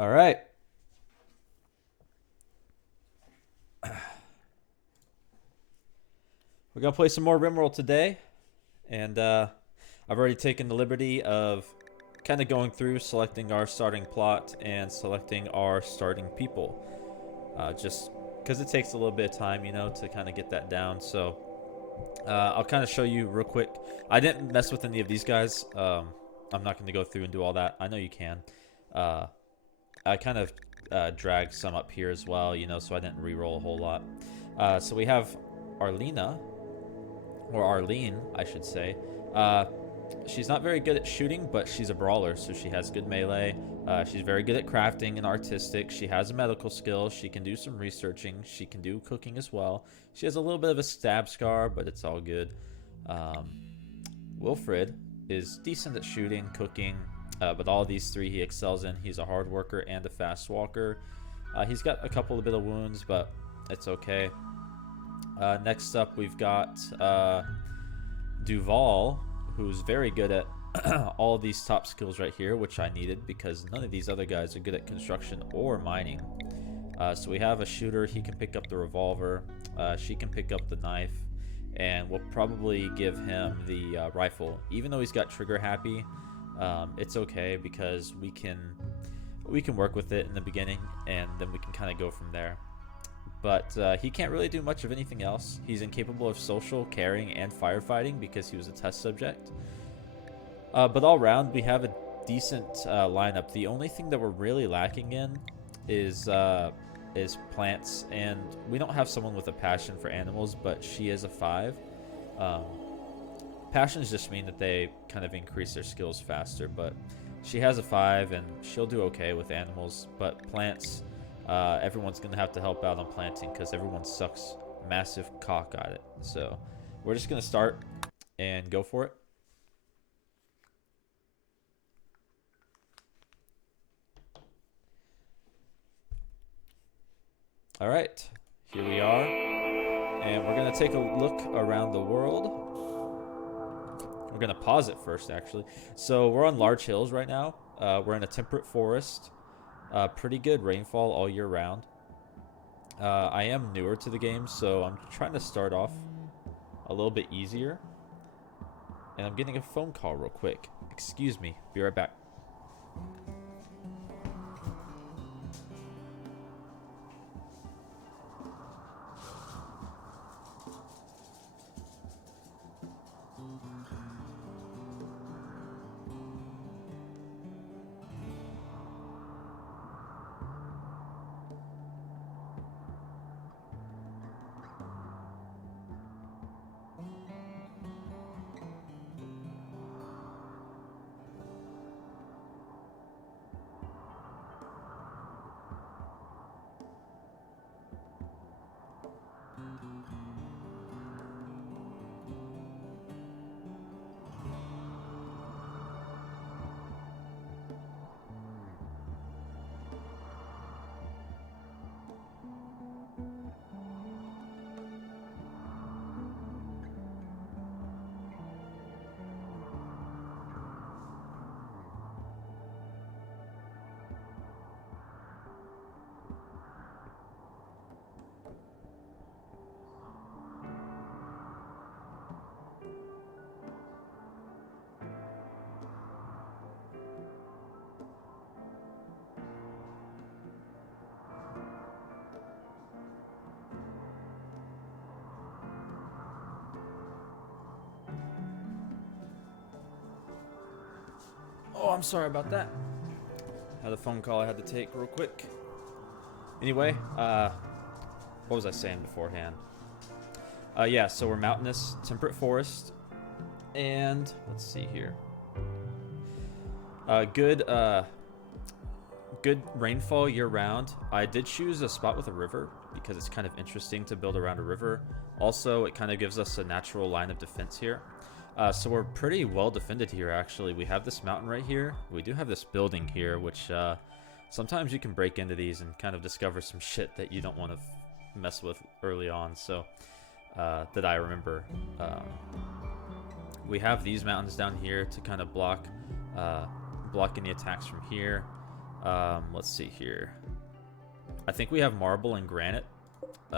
All right. We're going to play some more Rimworld today. And I've already taken the liberty of kind of going through, selecting our starting plot and selecting our starting people. Just because it takes a little bit of time, to kind of get that down. So I'll kind of show you real quick. I didn't mess with any of these guys. I'm not going to go through and do all that. I know you can. I kind of dragged some up here as well, so I didn't re-roll a whole lot. So we have Arlena, or Arlene, I should say. She's not very good at shooting, but she's a brawler, so she has good melee. She's very good at crafting and artistic. She has a medical skill. She can do some researching. She can do cooking as well. She has a little bit of a stab scar, but it's all good. Wilfred is decent at shooting, cooking, but all these three he excels in. He's a hard worker and a fast walker. He's got a couple of bit of wounds, but it's okay. Next up, we've got Duval, who's very good at all of these top skills right here, which I needed because none of these other guys are good at construction or mining. So we have a shooter. He can pick up the revolver. She can pick up the knife. And we'll probably give him the rifle. Even though he's got trigger happy, it's okay because we can work with it in the beginning, and then we can kind of go from there. But he can't really do much of anything else. He's incapable of social, carrying, and firefighting because he was a test subject. But all around, we have a decent lineup. The only thing that we're really lacking in is plants, and we don't have someone with a passion for animals, but she is a 5. Passions just mean that they kind of increase their skills faster, but she has a 5, and she'll do okay with animals. But plants, everyone's going to have to help out on planting because everyone sucks massive cock at it. So we're just going to start and go for it. All right, here we are, and we're going to take a look around the world. We're going to pause it first, actually. So we're on large hills right now. We're in a temperate forest. Pretty good rainfall all year round. I am newer to the game, so I'm trying to start off a little bit easier. And I'm getting a phone call real quick. Excuse me. Be right back. Oh, I'm sorry about that. Had a phone call I had to take real quick. Anyway, what was I saying beforehand? Yeah, so we're mountainous, temperate forest, and let's see here. Good rainfall year round. I did choose a spot with a river because it's kind of interesting to build around a river. Also, it kind of gives us a natural line of defense here. So we're pretty well defended here, actually. We have this mountain right here. We do have this building here, which sometimes you can break into these and kind of discover some shit that you don't want to mess with early on. So that I remember. We have these mountains down here to kind of block any attacks from here. Let's see here. I think we have marble and granite.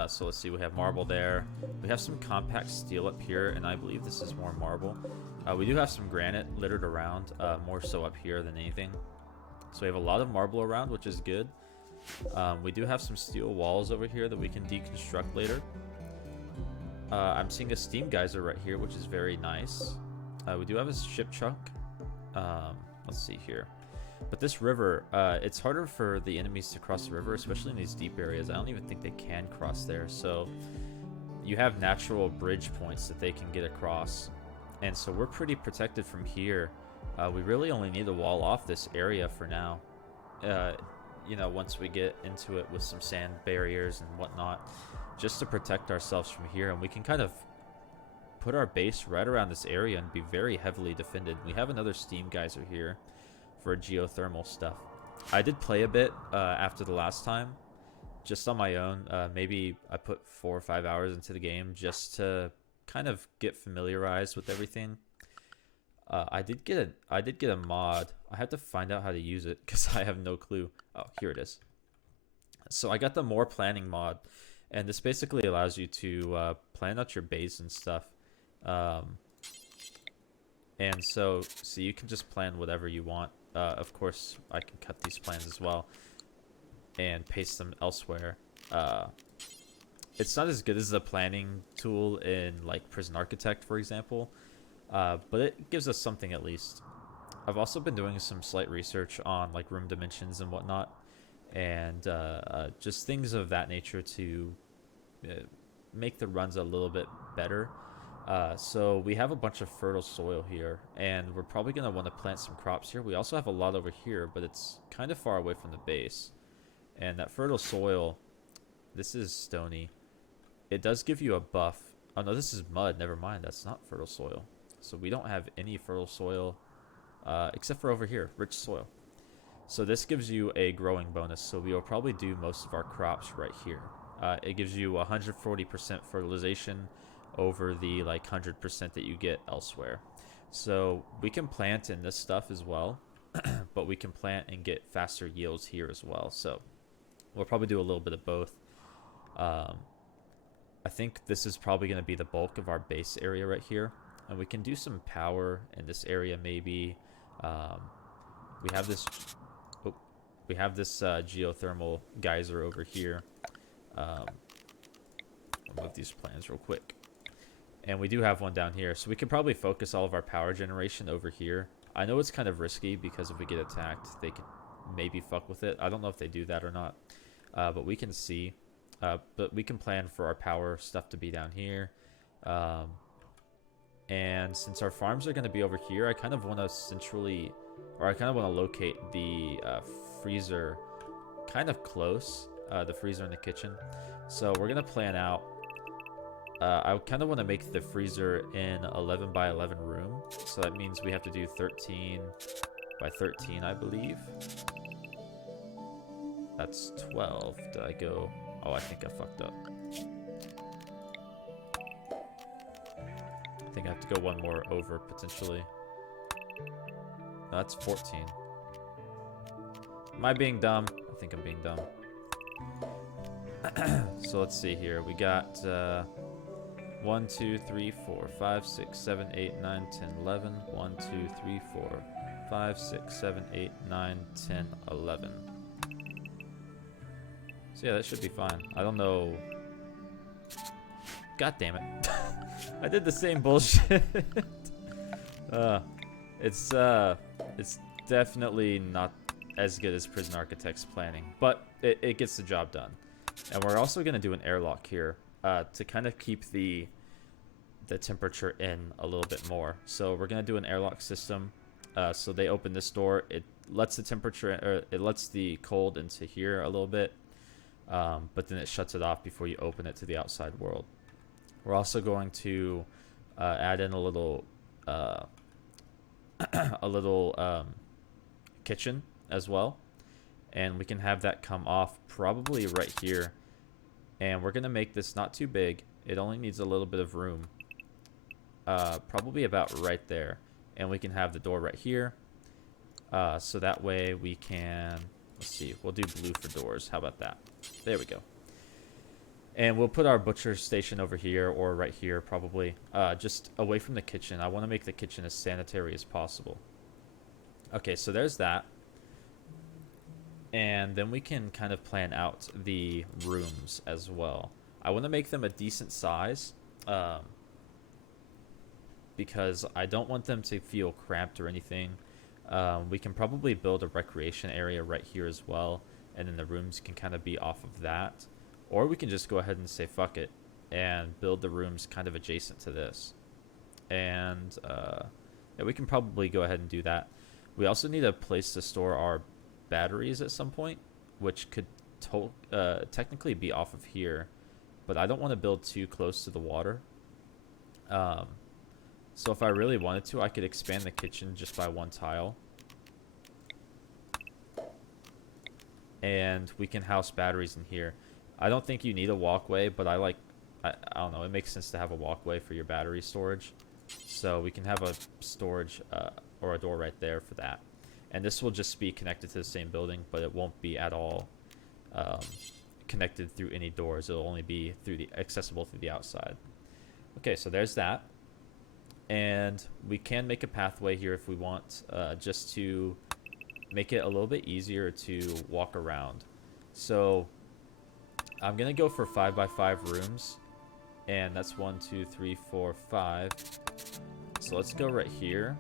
So let's see, we have marble there. We have some compact steel up here, and I believe this is more marble. We do have some granite littered around, more so up here than anything. So we have a lot of marble around, which is good. We do have some steel walls over here that we can deconstruct later. I'm seeing a steam geyser right here, which is very nice. We do have a ship chunk. Let's see here. But this river, it's harder for the enemies to cross the river, especially in these deep areas. I don't even think they can cross there. So you have natural bridge points that they can get across. And so we're pretty protected from here. We really only need to wall off this area for now. You know, once we get into it with some sand barriers and whatnot, just to protect ourselves from here. And we can kind of put our base right around this area and be very heavily defended. We have another steam geyser here for geothermal stuff. I did play a bit after the last time, just on my own. Maybe I put 4 or 5 hours into the game just to kind of get familiarized with everything. I did get a mod. I had to find out how to use it because I have no clue. Oh, here it is. So I got the more planning mod, and this basically allows you to plan out your base and stuff. And so you can just plan whatever you want. Of course, I can cut these plans as well and paste them elsewhere. It's not as good as the planning tool in like Prison Architect, for example, but it gives us something at least. I've also been doing some slight research on like room dimensions and whatnot, and just things of that nature to make the runs a little bit better. So we have a bunch of fertile soil here, and we're probably going to want to plant some crops here. We also have a lot over here, but it's kind of far away from the base. And that fertile soil, this is stony. It does give you a buff. Oh no, this is mud. Never mind, that's not fertile soil. So we don't have any fertile soil, except for over here, rich soil. So this gives you a growing bonus. So we will probably do most of our crops right here. It gives you 140% fertilization over the like 100% that you get elsewhere. So we can plant in this stuff as well, but we can plant and get faster yields here as well. So we'll probably do a little bit of both. I think this is probably going to be the bulk of our base area right here, and we can do some power in this area maybe. We have this geothermal geyser over here. I'll move these plans real quick. And we do have one down here, so we can probably focus all of our power generation over here. I know it's kind of risky because if we get attacked, they could maybe fuck with it. I don't know if they do that or not, but we can see. But we can plan for our power stuff to be down here. And since our farms are going to be over here, I kind of want to locate the freezer kind of close, the freezer in the kitchen. So we're going to plan out. I kind of want to make the freezer in 11 by 11 room. So that means we have to do 13 by 13, I believe. That's 12. Did I go? Oh, I think I fucked up. I think I have to go one more over, potentially. No, that's 14. Am I being dumb? I think I'm being dumb. So let's see here. We got 1, 2, 3, 4, 5, 6, 7, 8, 9, 10, 11. 1, 2, 3, 4, 5, 6, 7, 8, 9, 10, 11. So yeah, that should be fine. I don't know. God damn it. I did the same bullshit. It's definitely not as good as Prison Architect's planning, but it gets the job done. And we're also going to do an airlock here to kind of keep the temperature in a little bit more. So we're going to do an airlock system. So they open this door. It lets the temperature, or it lets the cold into here a little bit. But then it shuts it off before you open it to the outside world. We're also going to add in a little kitchen as well, and we can have that come off probably right here. And we're gonna make this not too big. It only needs a little bit of room, probably about right there. And we can have the door right here, so that way we can. Let's see. We'll do blue for doors. How about that? There we go. And we'll put our butcher station over here or right here probably. Just away from the kitchen. I want to make the kitchen as sanitary as possible. Okay, so there's that. And then we can kind of plan out the rooms as well. I want to make them a decent size. Because I don't want them to feel cramped or anything. We can probably build a recreation area right here as well, and then the rooms can kind of be off of that. Or we can just go ahead and say fuck it and build the rooms kind of adjacent to this. And yeah, we can probably go ahead and do that. We also need a place to store our batteries at some point, which could technically be off of here, but I don't want to build too close to the water. So if I really wanted to, I could expand the kitchen just by one tile. And we can house batteries in here. I don't think you need a walkway, but I don't know, it makes sense to have a walkway for your battery storage. So we can have a storage or a door right there for that. And this will just be connected to the same building, but it won't be at all connected through any doors. It'll only be accessible through the outside. Okay, so there's that. And we can make a pathway here if we want, just to make it a little bit easier to walk around. So I'm going to go for 5x5 rooms. And that's 1, 2, 3, 4, 5. So let's go right here.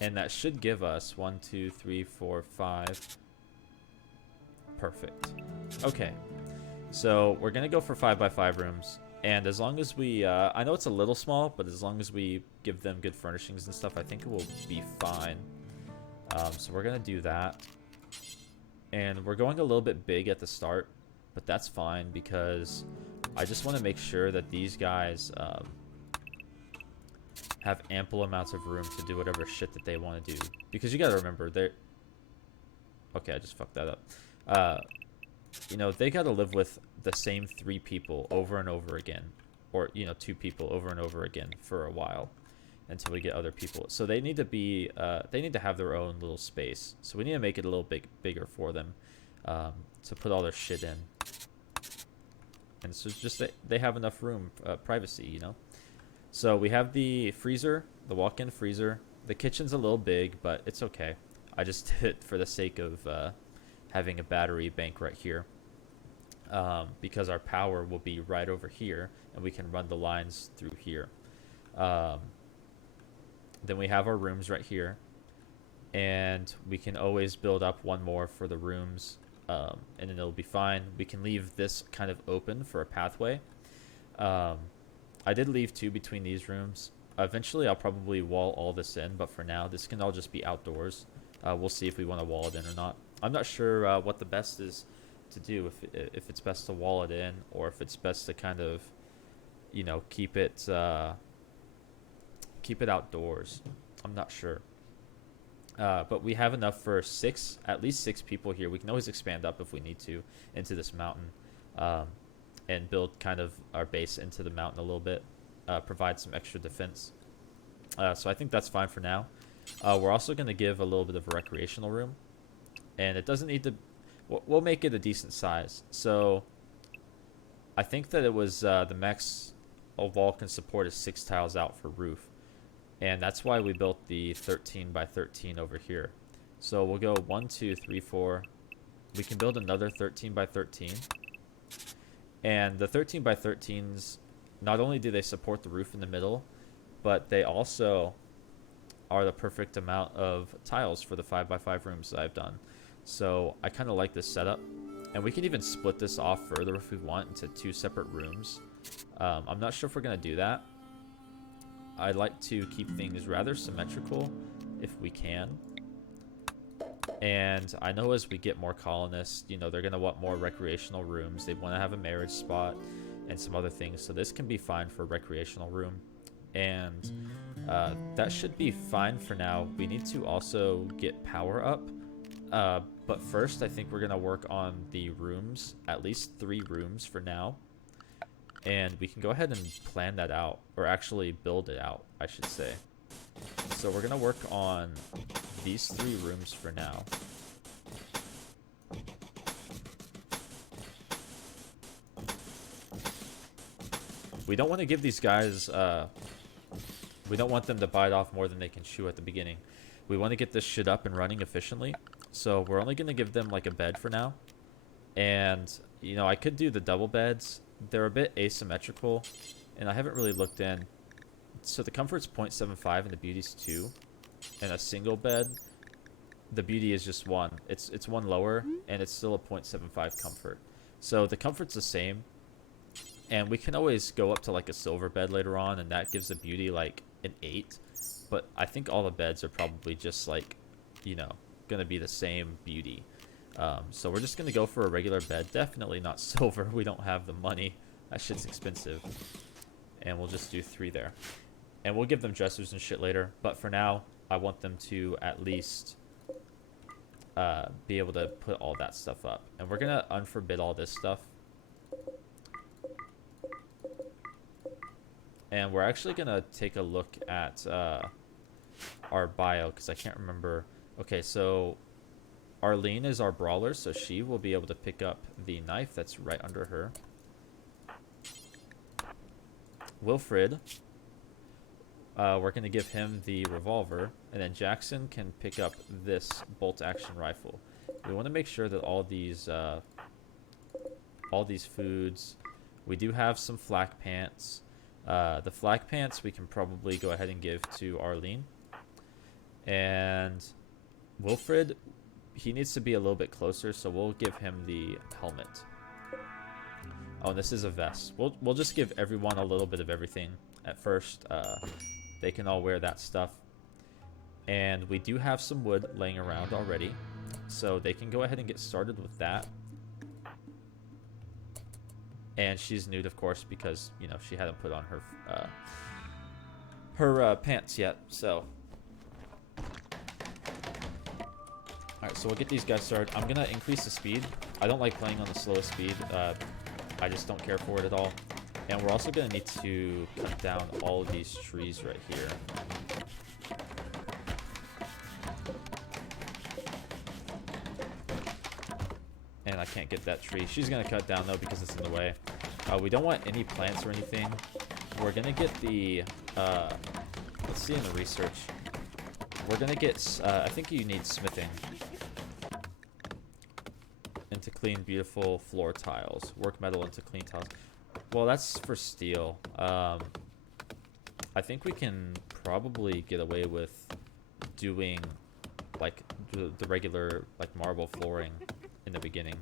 And that should give us 1, 2, 3, 4, 5. Perfect. Okay. So we're going to go for 5x5 rooms. And as long as we, I know it's a little small, but as long as we give them good furnishings and stuff, I think it will be fine. So we're going to do that. And we're going a little bit big at the start, but that's fine because I just want to make sure that these guys have ample amounts of room to do whatever shit that they want to do. Because you got to remember, they're... Okay, I just fucked that up. You know, they got to live with the same 3 people over and over again, or 2 people over and over again for a while until we get other people. So they need to be they need to have their own little space. So we need to make it a little bit bigger for them to put all their shit in. And so it's just that they have enough room, privacy, you know. So we have the freezer, the walk-in freezer. The kitchen's a little big, but it's okay. I just did it for the sake of having a battery bank right here. Because our power will be right over here, and we can run the lines through here. Then we have our rooms right here, and we can always build up one more for the rooms, and then it'll be fine. We can leave this kind of open for a pathway. I did leave 2 between these rooms. Eventually I'll probably wall all this in, but for now this can all just be outdoors. We'll see if we want to wall it in or not. I'm not sure what the best is to do, if it's best to wall it in, or if it's best to kind of, you know, keep it outdoors. I'm not sure. But we have enough for at least six people here. We can always expand up if we need to into this mountain, and build kind of our base into the mountain a little bit, provide some extra defense. So I think that's fine for now. We're also going to give a little bit of a recreational room, and it doesn't need to... We'll make it a decent size. So I think that it was the max a wall can support is 6 tiles out for roof. And that's why we built the 13 by 13 over here. So we'll go 1, 2, 3, 4. We can build another 13 by 13. And the 13 by 13s, not only do they support the roof in the middle, but they also are the perfect amount of tiles for the 5 by 5 rooms that I've done. So I kind of like this setup. And we can even split this off further if we want into 2 separate rooms. I'm not sure if we're going to do that. I like to keep things rather symmetrical if we can. And I know as we get more colonists, you know, they're going to want more recreational rooms. They want to have a marriage spot and some other things. So this can be fine for a recreational room. And that should be fine for now. We need to also get power up. But first, I think we're going to work on the rooms, at least 3 rooms for now. And we can go ahead and plan that out, or actually build it out, I should say. So we're going to work on these 3 rooms for now. We don't want to give these guys, we don't want them to bite off more than they can chew at the beginning. We want to get this shit up and running efficiently. So we're only going to give them like a bed for now. And, you know, I could do the double beds. They're a bit asymmetrical, and I haven't really looked in. So the comfort's 0.75 and the beauty's 2. And a single bed, the beauty is just 1. It's 1 lower, and it's still a 0.75 comfort. So the comfort's the same. And we can always go up to like a silver bed later on, and that gives the beauty like an 8. But I think all the beds are probably just like, you know, going to be the same beauty. So we're just going to go for a regular bed. Definitely not silver. We don't have the money. That shit's expensive. And we'll just do 3 there. And we'll give them dressers and shit later. But for now, I want them to at least be able to put all that stuff up. And we're going to unforbid all this stuff. And we're actually going to take a look at our bio, because I can't remember. Okay, so Arlene is our brawler, so she will be able to pick up the knife that's right under her. Wilfred, we're going to give him the revolver, and then Jackson can pick up this bolt-action rifle. We want to make sure that all these foods, we do have some flak pants. The flak pants we can probably go ahead and give to Arlene. And Wilfred, he needs to be a little bit closer, so we'll give him the helmet. Oh, and this is a vest. We'll just give everyone a little bit of everything at first. They can all wear that stuff. And we do have some wood laying around already, so they can go ahead and get started with that. And she's nude, of course, because, you know, she hadn't put on her pants yet, so. Alright, so we'll get these guys started. I'm going to increase the speed. I don't like playing on the slowest speed. I just don't care for it at all. And we're also going to need to cut down all of these trees right here. And I can't get that tree. She's going to cut down, though, because it's in the way. We don't want any plants or anything. We're going to get the... let's see in the research. We're going to get... I think you need smithing. And to clean beautiful floor tiles. Work metal into clean tiles. Well, that's for steel. I think we can probably get away with doing, like, the regular, like, marble flooring in the beginning,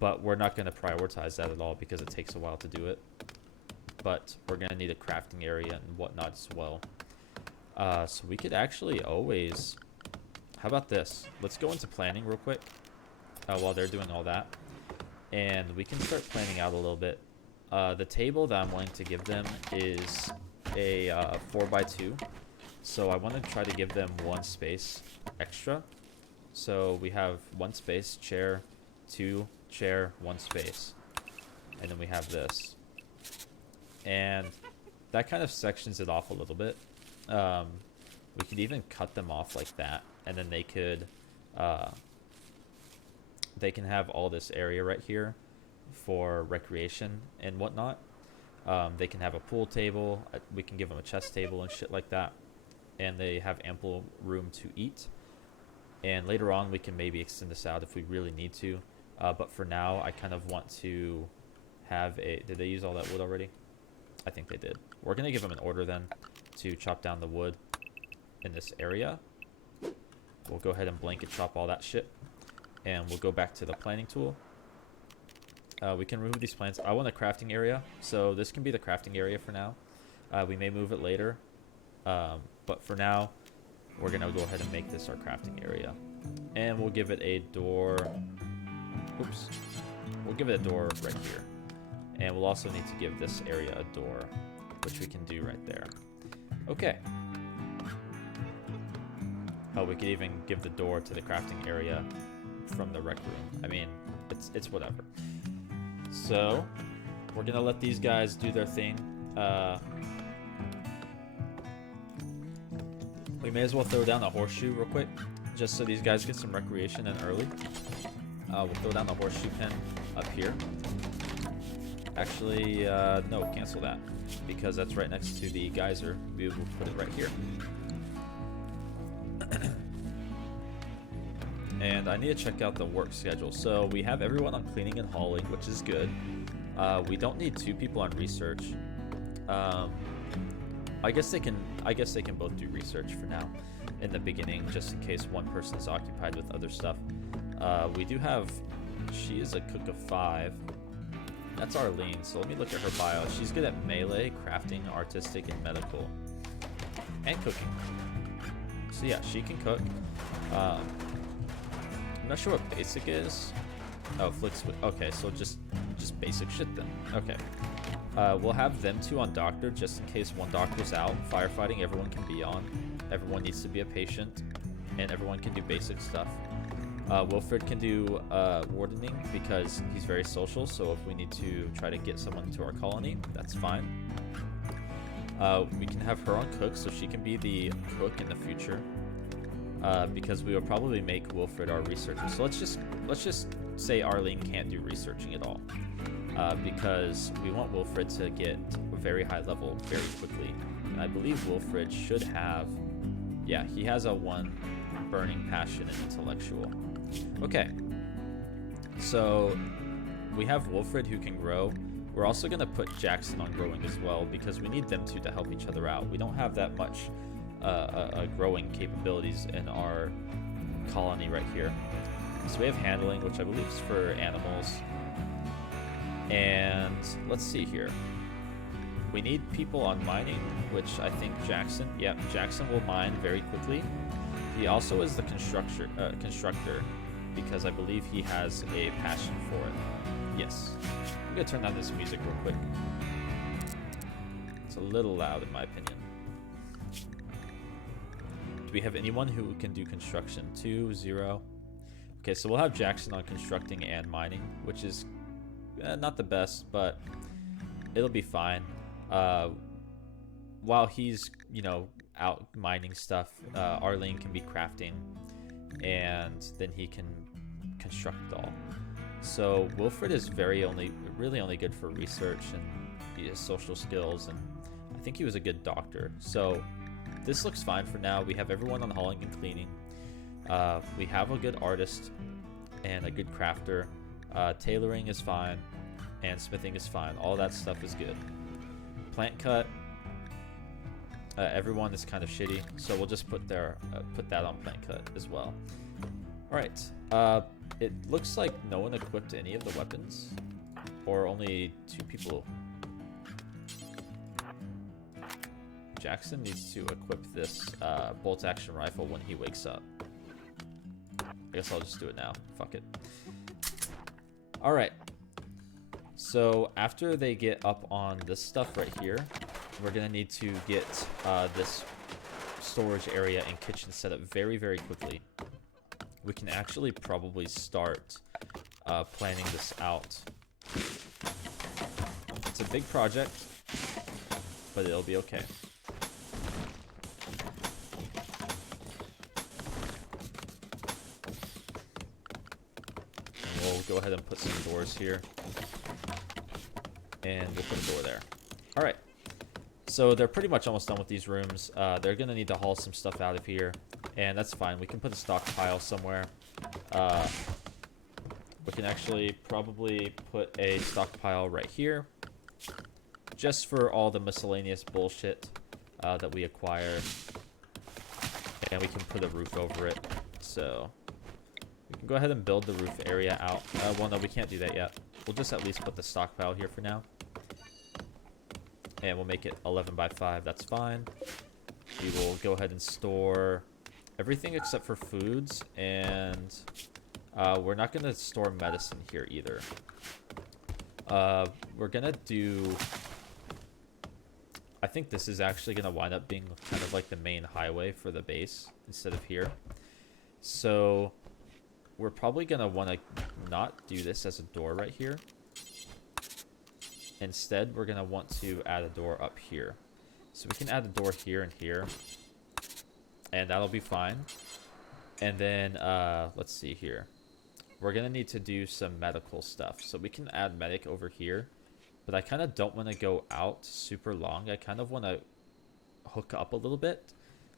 but we're not going to prioritize that at all because it takes a while to do it. But we're going to need a crafting area and whatnot as well. So we could actually always, how about this, let's go into planning real quick while they're doing all that, and we can start planning out a little bit. The table that I'm wanting to give them is a 4x2, so I want to try to give them 1 space extra. So we have 1 space, chair, 2, chair, 1 space. And then we have this. And that kind of sections it off a little bit. We could even cut them off like that. And then they could, they can have all this area right here for recreation and whatnot. They can have a pool table. We can give them a chess table and shit like that. And they have ample room to eat. And later on, we can maybe extend this out if we really need to. But for now, I kind of want to have a... Did they use all that wood already? I think they did. We're going to give them an order then to chop down the wood in this area. We'll go ahead and blanket chop all that shit. And we'll go back to the planning tool. We can remove these plants. I want a crafting area. So this can be the crafting area for now. We may move it later. But for now... We're going to go ahead and make this our crafting area. And we'll give it a door. Oops. We'll give it a door right here. And we'll also need to give this area a door, which we can do right there. Okay. Oh, we could even give the door to the crafting area from the rec room. I mean, it's whatever. So, we're going to let these guys do their thing. We may as well throw down a horseshoe real quick, just so these guys get some recreation in early. We'll throw down the horseshoe pin up here. Actually, no, cancel that. Because that's right next to the geyser. We will put it right here. And I need to check out the work schedule. So we have everyone on cleaning and hauling, which is good. We don't need 2 people on research. I guess they can both do research for now in the beginning, just in case one person is occupied with other stuff. We do have, she is a cook of 5. That's Arlene, so let me look at her bio. She's good at melee, crafting, artistic, and medical. And cooking. So yeah, she can cook. I'm not sure what basic is. Oh, flicks with, okay, so just basic shit then. Okay. We'll have them 2 on doctor, just in case one doctor's out. Firefighting, everyone can be on. Everyone needs to be a patient, and everyone can do basic stuff. Wilfred can do wardening because he's very social, so if we need to try to get someone to our colony, that's fine. We can have her on cook, so she can be the cook in the future. Because we will probably make Wilfred our researcher. So let's just say Arlene can't do researching at all. Because we want Wilfred to get a very high level very quickly. And I believe Wilfred should have, yeah, he has a 1 burning passion and intellectual. Okay, so we have Wilfred who can grow. We're also going to put Jackson on growing as well because we need them 2 to help each other out. We don't have that much growing capabilities in our colony right here. So we have handling, which I believe is for animals. And let's see here. We need people on mining, which I think Jackson will mine very quickly. He also is the constructor because I believe he has a passion for it. Yes. I'm gonna turn down this music real quick. It's a little loud in my opinion. Do we have anyone who can do construction? 2, 0. Okay, so we'll have Jackson on constructing and mining, which is not the best, but it'll be fine. While he's, out mining stuff, Arlene can be crafting, and then he can construct it all. So Wilfred is really only good for research and his social skills, and I think he was a good doctor. So this looks fine for now. We have everyone on hauling and cleaning. We have a good artist and a good crafter. Tailoring is fine, and smithing is fine. All that stuff is good. Plant cut. Everyone is kind of shitty, so we'll just put that on plant cut as well. All right. It looks like no one equipped any of the weapons, or only 2 people. Jackson needs to equip this bolt action rifle when he wakes up. I guess I'll just do it now. Fuck it. All right. So after they get up on this stuff right here, we're gonna need to get this storage area and kitchen set up very, very quickly. We can actually probably start planning this out. It's a big project, but it'll be okay. And we'll go ahead and put some doors here. And we'll put a door there. All right. So they're pretty much almost done with these rooms. They're going to need to haul some stuff out of here. And that's fine. We can put a stockpile somewhere. We can actually probably put a stockpile right here. Just for all the miscellaneous bullshit that we acquire. And we can put a roof over it. So we can go ahead and build the roof area out. Well, no, we can't do that yet. We'll just at least put the stockpile here for now. And we'll make it 11 by 5. That's fine. We will go ahead and store everything except for foods. And we're not going to store medicine here either. We're going to do... I think this is actually going to wind up being kind of like the main highway for the base instead of here. So we're probably going to want to not do this as a door right here. Instead, we're going to want to add a door up here. So we can add a door here and here. And that'll be fine. And then, let's see here. We're going to need to do some medical stuff. So we can add medic over here. but I kind of don't want to go out super long. I kind of want to hook up a little bit,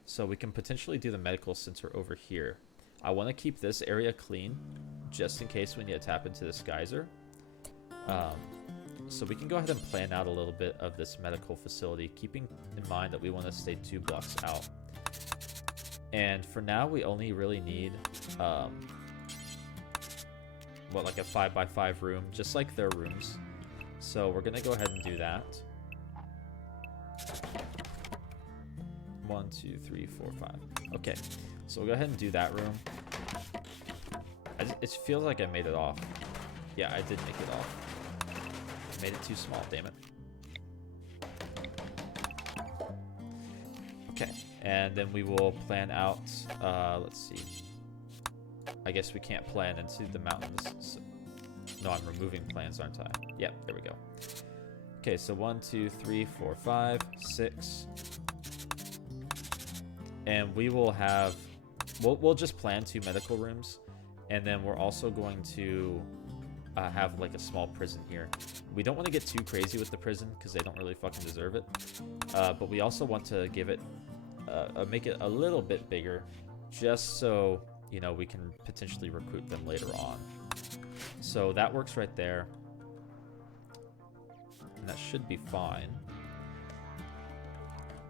so we can potentially do the medical center over here. I want to keep this area clean, just in case we need to tap into this geyser. So we can go ahead and plan out a little bit of this medical facility, keeping in mind that we want to stay 2 blocks out. And for now, we only really need, like a 5x5 room, just like their rooms. So we're going to go ahead and do that. 1, 2, 3, 4, 5. Okay, so we'll go ahead and do that room. It feels like I made it off. Yeah, I did make it off. I made it too small, damn it. Okay, and then we will plan out, let's see. I guess we can't plan into the mountains. So, no, I'm removing plans, aren't I? Yep, there we go. Okay, so 1, 2, 3, 4, 5, 6. And we will have, we'll just plan 2 medical rooms. And then we're also going to have like a small prison here. We don't want to get too crazy with the prison because they don't really fucking deserve it. But we also want to give it, make it a little bit bigger, just so, you know, we can potentially recruit them later on. So that works right there. And that should be fine.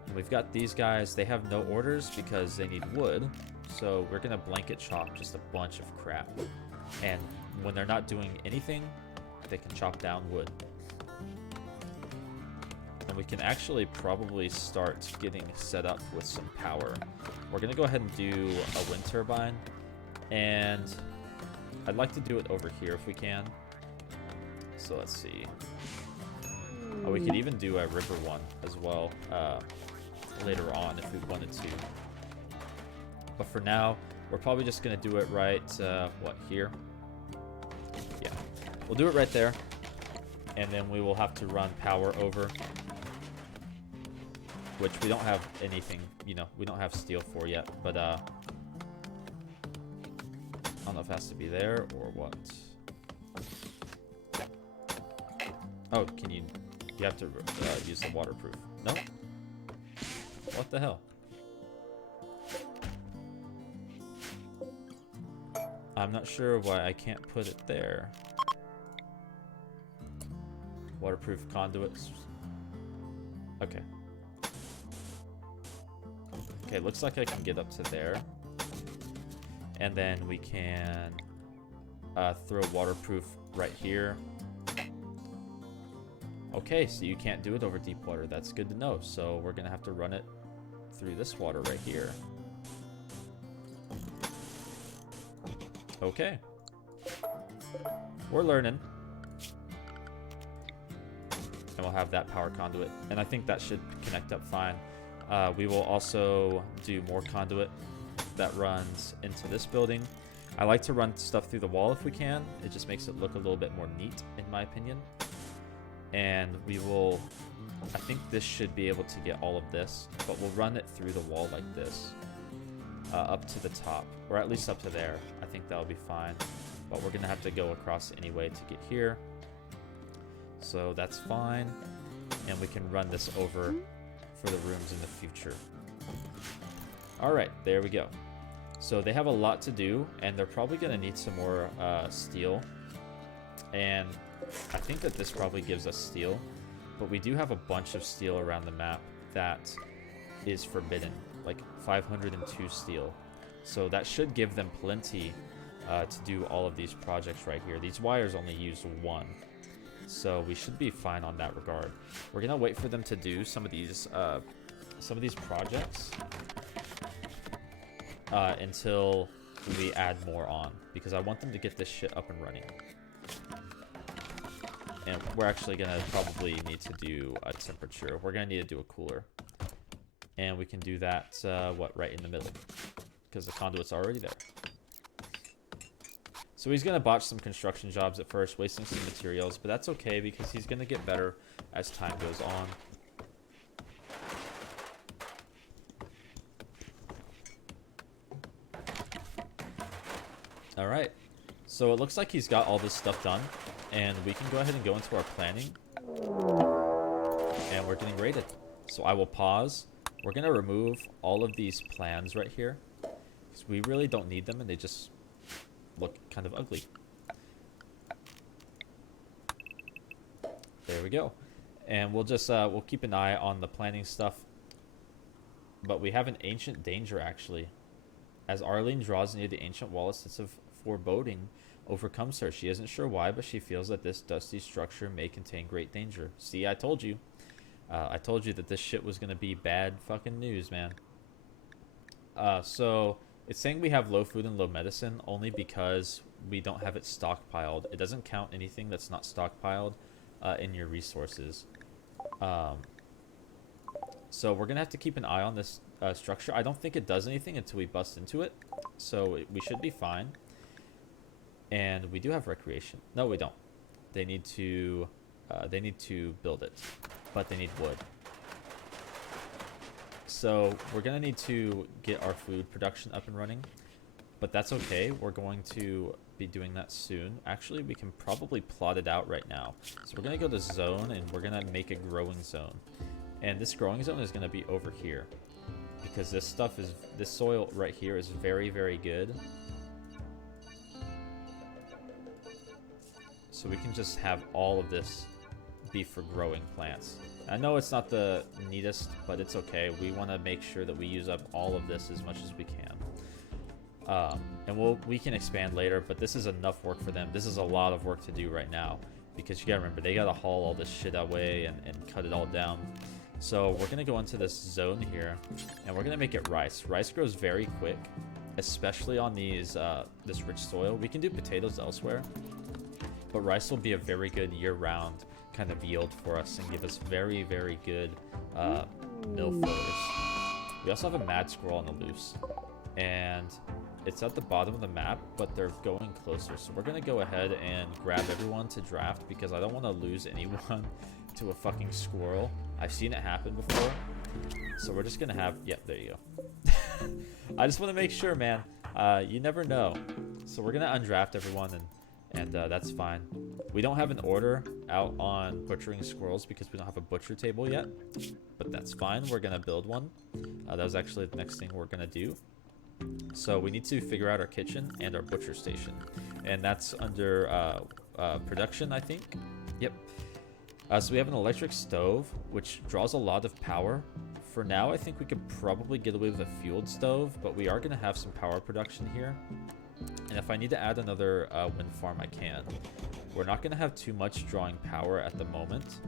And we've got these guys, they have no orders because they need wood. So we're going to blanket chop just a bunch of crap. And when they're not doing anything, they can chop down wood. And we can actually probably start getting set up with some power. We're going to go ahead and do a wind turbine. And I'd like to do it over here if we can. So let's see. Oh, we could even do a river one as well later on if we wanted to. But for now, we're probably just going to do it right, here? Yeah, we'll do it right there. And then we will have to run power over. Which we don't have anything, you know, we don't have steel for yet. But, I don't know if it has to be there or what. Oh, you have to use the waterproof. No? What the hell? I'm not sure why I can't put it there. Waterproof conduits. Okay. Okay, looks like I can get up to there. And then we can throw waterproof right here. Okay, so you can't do it over deep water. That's good to know. So we're going to have to run it through this water right here. Okay. We're learning. And we'll have that power conduit. And I think that should connect up fine. We will also do more conduit that runs into this building. I like to run stuff through the wall if we can. It just makes it look a little bit more neat, in my opinion. And we will... I think this should be able to get all of this, but we'll run it through the wall like this. Up to the top, or at least up to there. I think that'll be fine. But we're going to have to go across anyway to get here. So that's fine. And we can run this over for the rooms in the future. Alright, there we go. So they have a lot to do, and they're probably going to need some more steel. And I think that this probably gives us steel. But we do have a bunch of steel around the map that is forbidden. Like 502 steel. So that should give them plenty to do all of these projects right here. These wires only use 1. So we should be fine on that regard. We're gonna wait for them to do some of these projects until we add more on, because I want them to get this shit up and running. And we're actually gonna probably need to do a temperature. We're gonna need to do a cooler. And we can do that, right in the middle. Because the conduit's already there. So he's going to botch some construction jobs at first, wasting some materials. But that's okay, because he's going to get better as time goes on. Alright. So it looks like he's got all this stuff done. And we can go ahead and go into our planning. And we're getting raided. So I will pause. We're going to remove all of these plans right here, because we really don't need them and they just look kind of ugly. There we go. And we'll just we'll keep an eye on the planning stuff. But we have an ancient danger, actually. As Arlene draws near the ancient wall, a sense of foreboding overcomes her. She isn't sure why, but she feels that this dusty structure may contain great danger. See, I told you. I told you that this shit was going to be bad fucking news, man. So it's saying we have low food and low medicine only because we don't have it stockpiled. It doesn't count anything that's not stockpiled in your resources. So we're going to have to keep an eye on this structure. I don't think it does anything until we bust into it. So we should be fine. And we do have recreation. No, we don't. They need to build it. But they need wood. So we're going to need to get our food production up and running. But that's okay. We're going to be doing that soon. Actually, we can probably plot it out right now. So we're going to go to zone and we're going to make a growing zone. And this growing zone is going to be over here. Because this soil right here is very, very good. So we can just have all of this be for growing plants. I know it's not the neatest, but it's okay. We want to make sure that we use up all of this as much as we can. And we can expand later, but this is enough work for them. This is a lot of work to do right now. Because you gotta remember, they gotta haul all this shit away and cut it all down. So we're gonna go into this zone here, and we're gonna make it rice. Rice grows very quick, especially on these this rich soil. We can do potatoes elsewhere, but rice will be a very good year-round kind of yield for us and give us very, very good mill fillers. We also have a mad squirrel on the loose, and it's at the bottom of the map, but they're going closer. So we're gonna go ahead and grab everyone to draft because I don't want to lose anyone to a fucking squirrel. I've seen it happen before. So we're just gonna have, yep, there you go. I just want to make sure, man. You never know. So we're gonna undraft everyone, and that's fine. We don't have an order out on butchering squirrels because we don't have a butcher table yet, but that's fine. We're gonna build one. That was actually the next thing we're gonna do. So we need to figure out our kitchen and our butcher station, and that's under production, I think. Yep. So we have an electric stove, which draws a lot of power. For now, I think we could probably get away with a fueled stove, but we are going to have some power production here. And if I need to add another wind farm, I can. We're not going to have too much drawing power at the moment.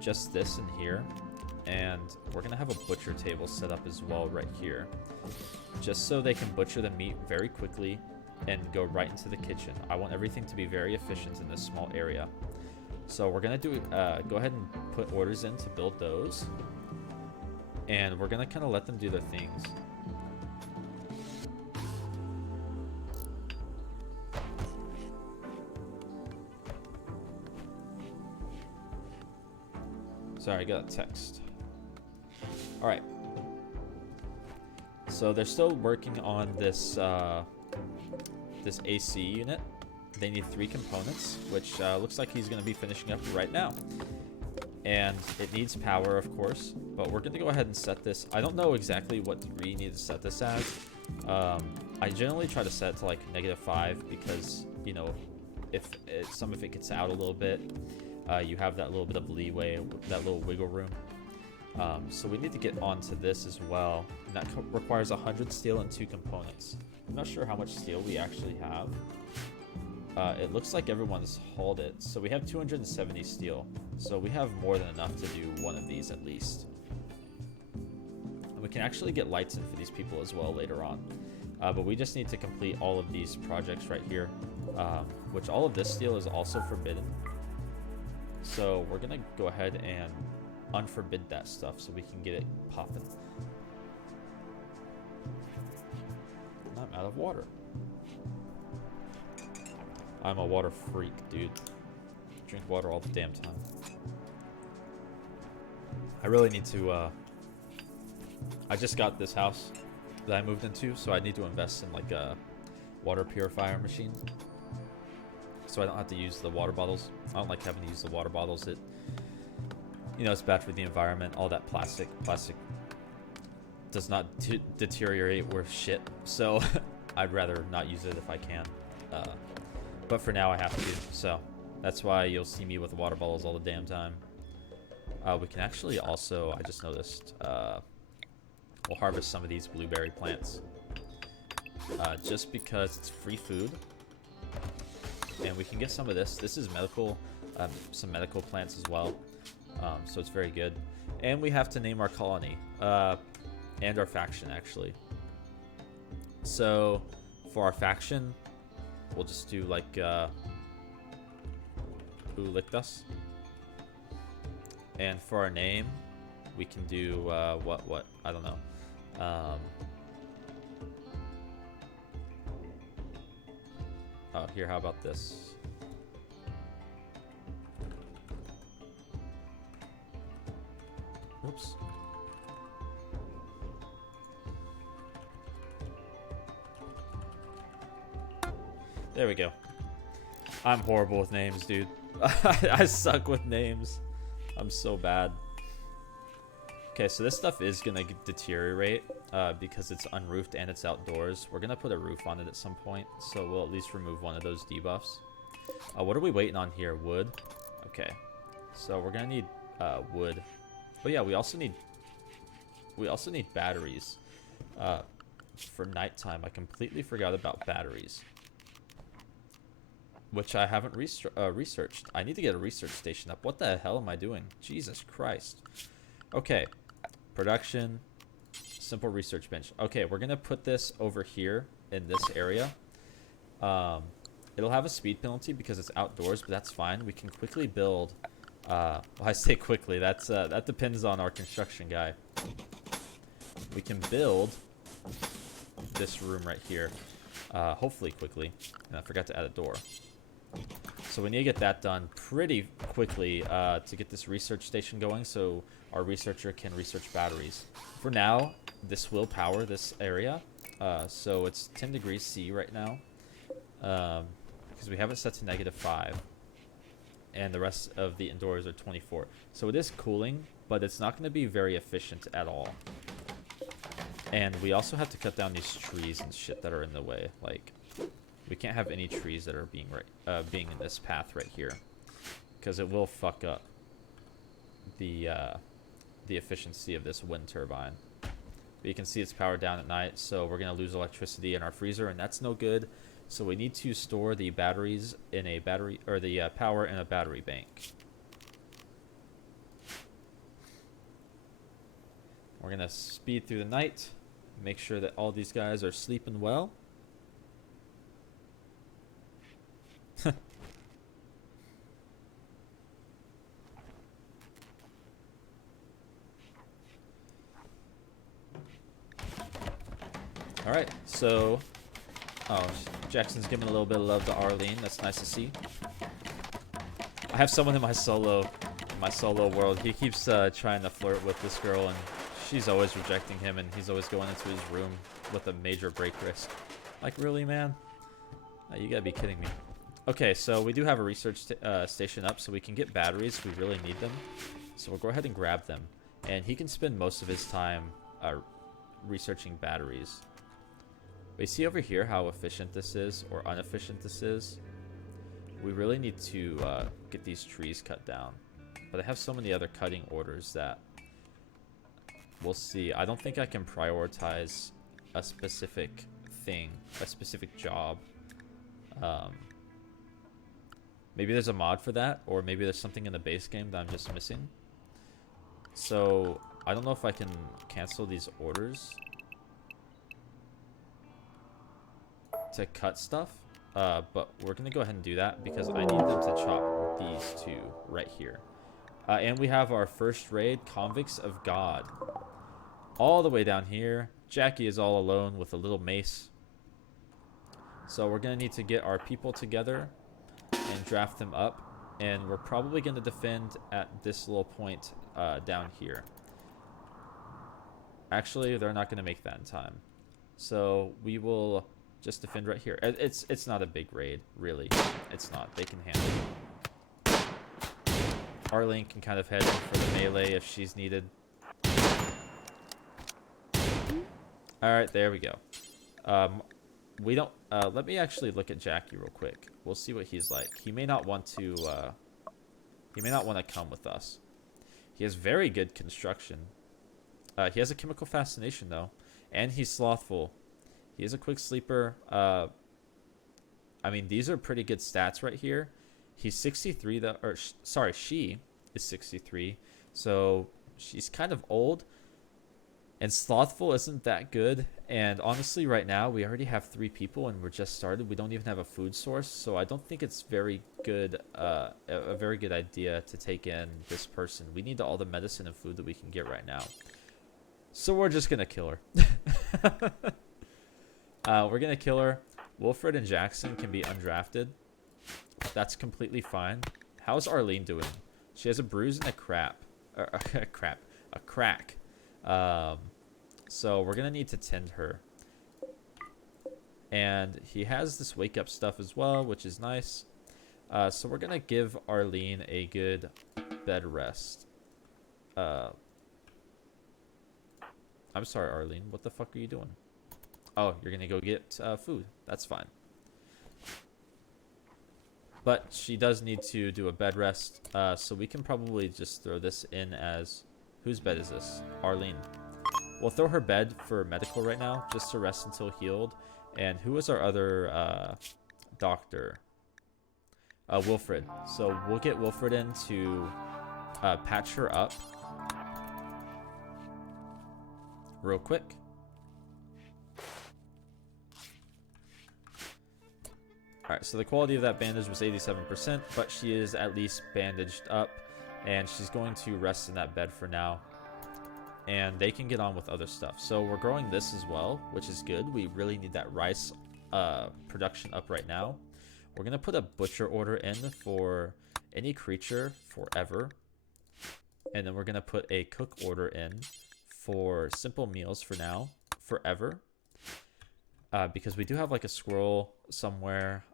Just this in here. And we're going to have a butcher table set up as well right here. Just so they can butcher the meat very quickly and go right into the kitchen. I want everything to be very efficient in this small area. So we're going to do go ahead and put orders in to build those. And we're going to kind of let them do their things. Sorry, I got a text. Alright. So they're still working on this this AC unit. They need 3 components, which looks like he's going to be finishing up right now. And it needs power, of course, but we're going to go ahead and set this. I don't know exactly what degree you need to set this as. I generally try to set it to like -5 because, you know, if some of it gets out a little bit, you have that little bit of leeway, that little wiggle room. So we need to get onto this as well. And that requires 100 steel and 2 components. I'm not sure how much steel we actually have. It looks like everyone's hauled it. So we have 270 steel. So we have more than enough to do one of these at least. And we can actually get lights in for these people as well later on. But we just need to complete all of these projects right here. Which all of this steel is also forbidden. So we're going to go ahead and unforbid that stuff so we can get it popping. I'm out of water. I'm a water freak, dude. Drink water all the damn time. I really need to, I just got this house that I moved into, so I need to invest in like a water purifier machine. So I don't have to use the water bottles. I don't like having to use the water bottles. You know, it's bad for the environment. All that plastic does not deteriorate worth shit. So I'd rather not use it if I can. But for now I have to. So that's why you'll see me with water bottles all the damn time. We can actually also, I just noticed, we'll harvest some of these blueberry plants. Just because it's free food. And we can get some of this. This is medical, some medical plants as well. So it's very good. And we have to name our colony. And our faction, actually. So, for our faction, we'll just do like, Who Licked Us? And for our name, we can do, what? I don't know. Oh, here, how about this? Oops. There we go. I'm horrible with names, dude. I suck with names. I'm so bad. Okay, so this stuff is gonna deteriorate because it's unroofed and it's outdoors. We're gonna put a roof on it at some point, so we'll at least remove one of those debuffs. What are we waiting on here? Wood? Okay. So we're gonna need wood. Oh yeah, we also need batteries. For nighttime, I completely forgot about batteries. Which I haven't researched. I need to get a research station up. What the hell am I doing? Jesus Christ. Okay. Production. Simple research bench. Okay, we're going to put this over here in this area. It'll have a speed penalty because it's outdoors, but that's fine. We can quickly build... well, I say quickly. That depends on our construction guy. We can build this room right here. Hopefully quickly. And I forgot to add a door. So we need to get that done pretty quickly to get this research station going so our researcher can research batteries. For now, this will power this area. So it's 10 degrees C right now because we have it set to -5. And the rest of the indoors are 24. So it is cooling, but it's not going to be very efficient at all. And we also have to cut down these trees and shit that are in the way. Like, we can't have any trees that are being in this path right here, because it will fuck up the efficiency of this wind turbine. But you can see it's powered down at night, so we're gonna lose electricity in our freezer, and that's no good. So we need to store the batteries in a battery, or the power in a battery bank. We're gonna speed through the night, make sure that all these guys are sleeping well. Alright, so... Oh, Jackson's giving a little bit of love to Arlene. That's nice to see. I have someone in my solo world. He keeps trying to flirt with this girl, and she's always rejecting him, and he's always going into his room with a major break risk. Like, really, man? You gotta be kidding me. Okay, so we do have a research station up, so we can get batteries. We really need them. So we'll go ahead and grab them. And he can spend most of his time researching batteries. But you see over here how efficient this is, or inefficient this is? We really need to get these trees cut down. But I have so many other cutting orders that we'll see. I don't think I can prioritize a specific thing, a specific job. Maybe there's a mod for that, or maybe there's something in the base game that I'm just missing. So I don't know if I can cancel these orders to cut stuff, but we're gonna go ahead and do that because I need them to chop these two right here. And we have our first raid, Convicts of God, all the way down here. Jackie is all alone with a little mace, so we're gonna need to get our people together and draft them up, and we're probably gonna defend at this little point down here. Actually, they're not gonna make that in time, so we will just defend right here. It's not a big raid, really. It's not. They can handle it. Arlene can kind of head in for the melee if she's needed. Alright, there we go. We don't... let me actually look at Jackie real quick. We'll see what he's like. He may not want to... he may not want to come with us. He has very good construction. He has a chemical fascination, though. And he's slothful. He is a quick sleeper. I mean, these are pretty good stats right here. He's 63, though. Or, sorry, she is 63. So, she's kind of old. And slothful isn't that good. And honestly, right now, we already have 3 people and we're just started. We don't even have a food source. So, I don't think it's very good, a very good idea to take in this person. We need all the medicine and food that we can get right now. So, we're just going to kill her. We're going to kill her. Wilfred and Jackson can be undrafted. That's completely fine. How's Arlene doing? She has a bruise and a crack. So we're gonna need to tend her. And he has this wake up stuff as well, which is nice. So we're gonna give Arlene a good bed rest. I'm sorry, Arlene. What the fuck are you doing? Oh, you're gonna go get food. That's fine. But she does need to do a bed rest. So we can probably just throw this in as... Whose bed is this? Arlene. We'll throw her bed for medical right now, just to rest until healed. And who is our other doctor? Wilfred. So we'll get Wilfred in to patch her up real quick. Alright, so the quality of that bandage was 87%, but she is at least bandaged up, and she's going to rest in that bed for now. And they can get on with other stuff. So we're growing this as well, which is good. We really need that rice production up right now. We're going to put a butcher order in for any creature forever. And then we're going to put a cook order in for simple meals for now, forever. Because we do have like a squirrel somewhere.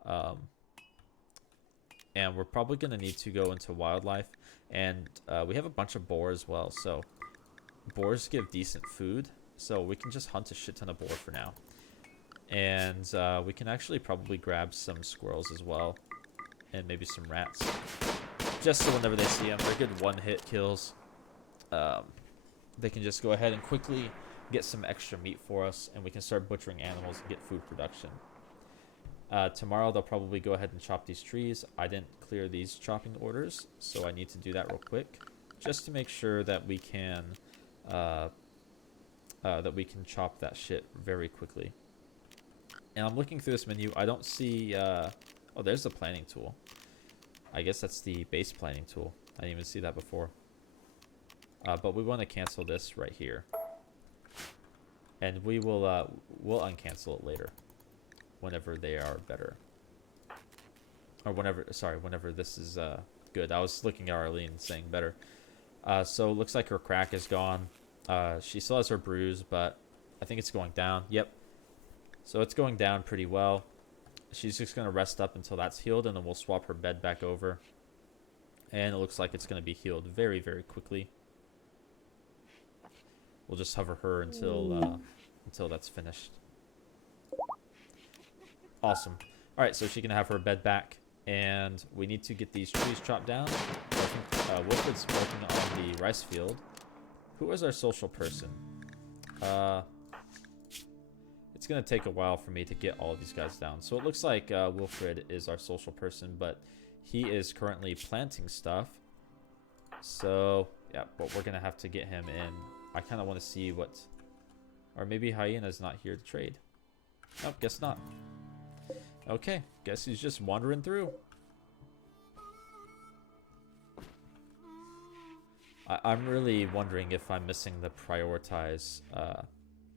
And we're probably going to need to go into wildlife. And we have a bunch of boar as well. So boars give decent food. So we can just hunt a shit ton of boar for now. And we can actually probably grab some squirrels as well. And maybe some rats. Just so whenever they see them, they're good one-hit kills. They can just go ahead and quickly get some extra meat for us, and we can start butchering animals and get food production. Tomorrow they'll probably go ahead and chop these trees. I didn't clear these chopping orders, so I need to do that real quick, just to make sure that we can chop that shit very quickly. And I'm looking through this menu. I don't see. Oh, there's the planning tool. I guess that's the base planning tool. I didn't even see that before. But we want to cancel this right here. And we will we'll uncancel it later, whenever they are better, or whenever this is good. I was looking at Arlene and saying better. So it looks like her crack is gone. She still has her bruise, but I think it's going down. Yep. So it's going down pretty well. She's just gonna rest up until that's healed, and then we'll swap her bed back over. And it looks like it's gonna be healed very, very quickly. We'll just hover her until that's finished. Awesome. All right, so she can have her bed back, and we need to get these trees chopped down. I think Wilfred's working on the rice field. Who is our social person? It's gonna take a while for me to get all of these guys down. So it looks like Wilfred is our social person, but he is currently planting stuff. So yeah, but we're gonna have to get him in. I kind of want to see what... Or maybe Hyena's not here to trade. Oh, guess not. Okay, guess he's just wandering through. I'm really wondering if I'm missing the prioritize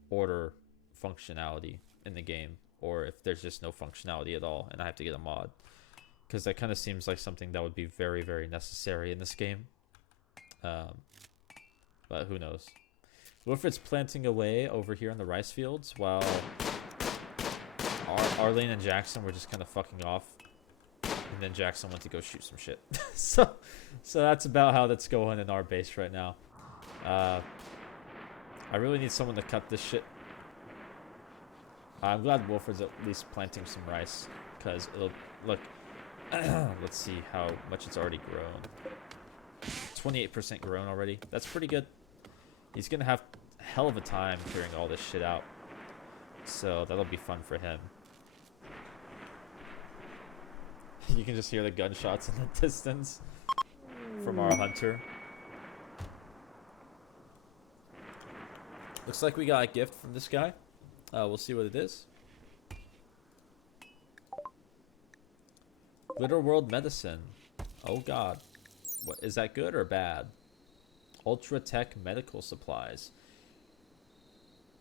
order functionality in the game. Or if there's just no functionality at all and I have to get a mod. Because that kind of seems like something that would be very, very necessary in this game. But who knows. Wilfred's planting away over here in the rice fields while Arlene and Jackson were just kind of fucking off And then Jackson went to go shoot some shit. so that's about how that's going in our base right now. I really need someone to cut this shit. I'm glad Wilfred's at least planting some rice, because it'll look. Let's see how much it's already grown. 28% grown already. That's pretty good. He's gonna have a hell of a time clearing all this shit out, so that'll be fun for him. You can just hear the gunshots in the distance from our hunter. Looks like we got a gift from this guy. We'll see what it is. Glitter World Medicine. Oh god. What is that, good or bad? Ultra Tech Medical Supplies.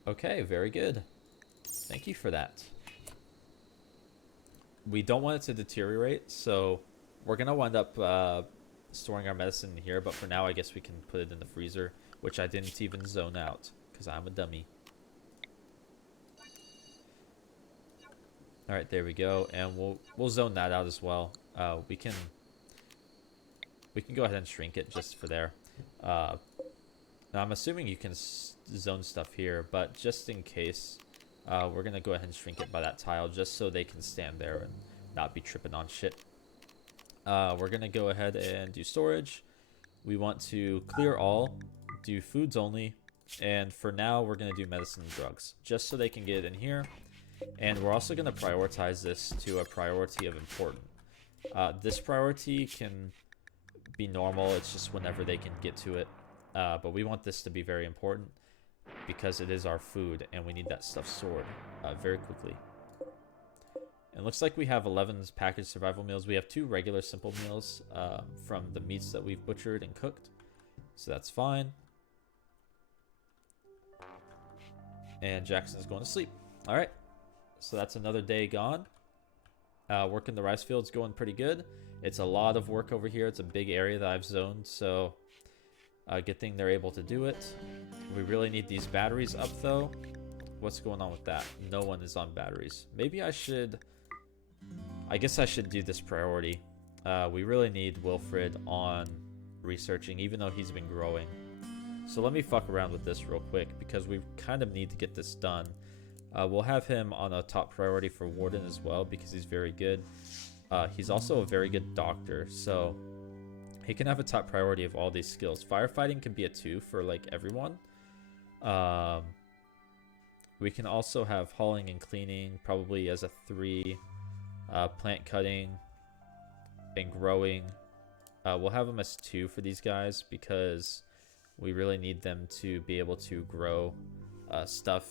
Okay, very good. Thank you for that. We don't want it to deteriorate, so we're gonna wind up storing our medicine in here, but for now I guess we can put it in the freezer, which I didn't even zone out because I'm a dummy. All right, there we go, and we'll zone that out as well. We can go ahead and shrink it just for there. Now I'm assuming you can zone stuff here, but just in case, we're gonna go ahead and shrink it by that tile just so they can stand there and not be tripping on shit. We're gonna go ahead and do storage. We want to clear all, do foods only, and for now we're gonna do medicine and drugs just so they can get in here. And we're also gonna prioritize this to a priority of important. This priority can be normal, it's just whenever they can get to it. But we want this to be very important because it is our food and we need that stuff stored very quickly. And looks like we have 11 packaged survival meals. We have 2 regular simple meals from the meats that we've butchered and cooked. So that's fine. And Jackson's going to sleep. All right. So that's another day gone. Working the rice field's going pretty good. It's a lot of work over here. It's a big area that I've zoned. So good thing they're able to do it. We really need these batteries up though. What's going on with that? No one is on batteries. Maybe I guess I should do this priority. We really need Wilfred on researching, even though he's been growing. So let me fuck around with this real quick because we kind of need to get this done. We'll have him on a top priority for Warden as well because he's very good. He's also a very good doctor, so he can have a top priority of all these skills. Firefighting can be a 2 for like everyone. We can also have hauling and cleaning probably as a 3. Plant cutting and growing. We'll have them as 2 for these guys because we really need them to be able to grow stuff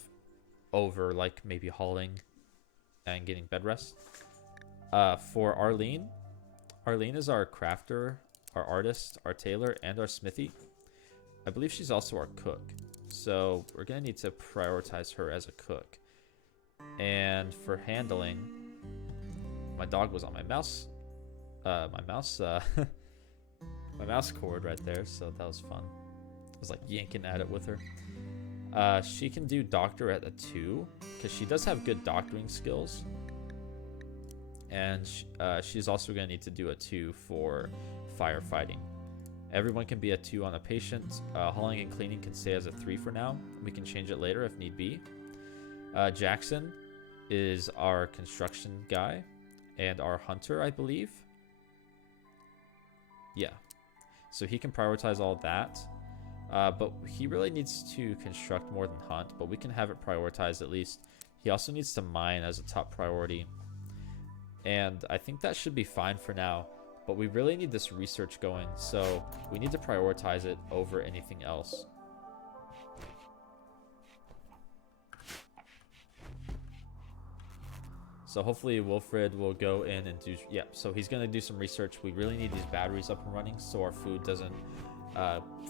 over like maybe hauling and getting bed rest. For Arlene is our crafter, our artist, our tailor, and our smithy. I believe she's also our cook, so we're gonna need to prioritize her as a cook. And for handling, my dog was on my mouse my mouse cord right there, so that was fun. I was like yanking at it with her. She can do doctor at a 2 because she does have good doctoring skills, and she's also going to need to do a 2 for firefighting. Everyone can be a 2 on a patient. Hauling and cleaning can stay as a 3 for now. We can change it later if need be. Jackson is our construction guy and our hunter, I believe. Yeah, so he can prioritize all that. But he really needs to construct more than hunt, but we can have it prioritized at least. He also needs to mine as a top priority. And I think that should be fine for now, but we really need this research going, so we need to prioritize it over anything else. So hopefully Wilfred will go in and do, yeah, so he's going to do some research. We really need these batteries up and running so our food doesn't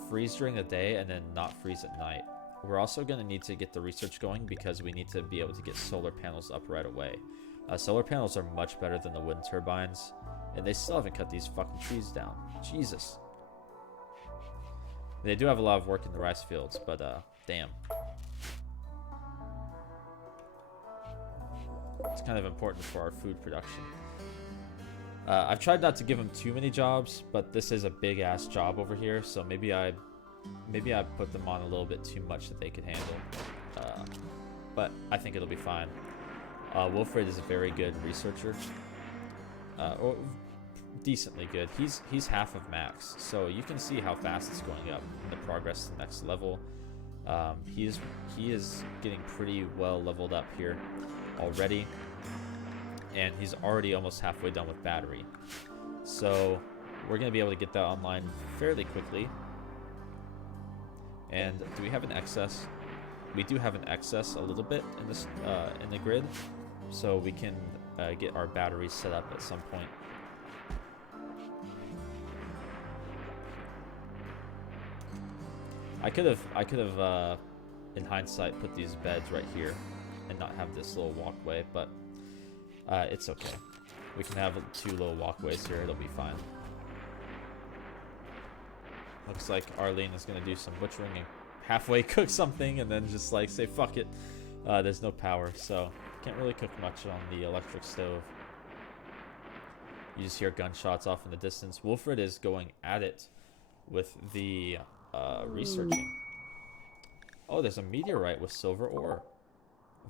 freeze during the day and then not freeze at night. We're also going to need to get the research going because we need to be able to get solar panels up right away. Solar panels are much better than the wind turbines, and they still haven't cut these fucking trees down. Jesus. They do have a lot of work in the rice fields, but damn. It's kind of important for our food production. I've tried not to give them too many jobs, but this is a big ass job over here, so maybe I put them on a little bit too much that they could handle. But I think it'll be fine. Wilfred is a very good researcher, or decently good. He's half of max, so you can see how fast it's going up in the progress to the next level. He is getting pretty well leveled up here already, and he's already almost halfway done with battery. So we're gonna be able to get that online fairly quickly. And do we have an excess? We do have an excess a little bit in this in the grid, so we can get our batteries set up at some point. I could have in hindsight put these beds right here and not have this little walkway, but it's okay. We can have 2 little walkways here. It'll be fine. Looks like Arlene is gonna do some butchering and halfway cook something and then just like say fuck it. There's no power, so can't really cook much on the electric stove. You just hear gunshots off in the distance. Wilfred is going at it with the researching. Oh, there's a meteorite with silver ore.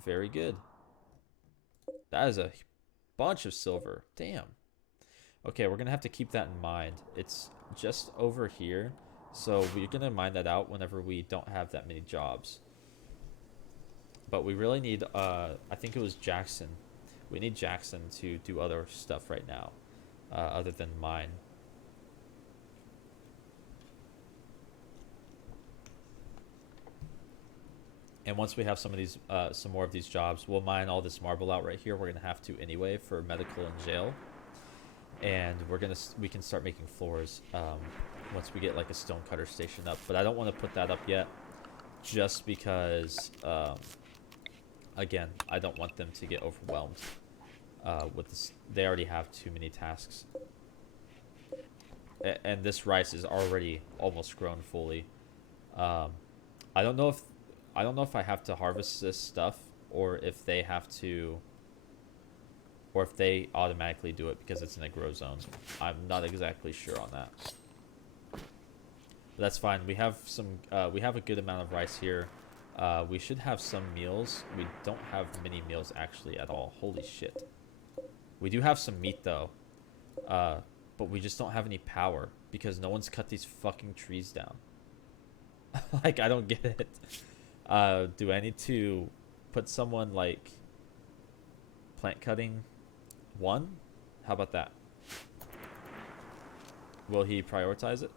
Very good. That is a bunch of silver. Damn. Okay, we're gonna have to keep that in mind. It's just over here, so we're gonna mine that out whenever we don't have that many jobs. But we really need, I think it was Jackson. We need Jackson to do other stuff right now, other than mine. And once we have some of these, some more of these jobs, we'll mine all this marble out right here. We're gonna have to anyway for medical and jail. And we can start making floors once we get like a stone cutter station up. But I don't want to put that up yet, just because, again, I don't want them to get overwhelmed with this. They already have too many tasks, and this rice is already almost grown fully. I don't know if I have to harvest this stuff, or if they have to, or if they automatically do it because it's in a grow zone. I'm not exactly sure on that. But that's fine. We have some. We have a good amount of rice here. We should have some meals. We don't have many meals actually at all. Holy shit. We do have some meat though, but we just don't have any power because no one's cut these fucking trees down. Like, I don't get it. Do I need to put someone like plant cutting 1? How about that? Will he prioritize it?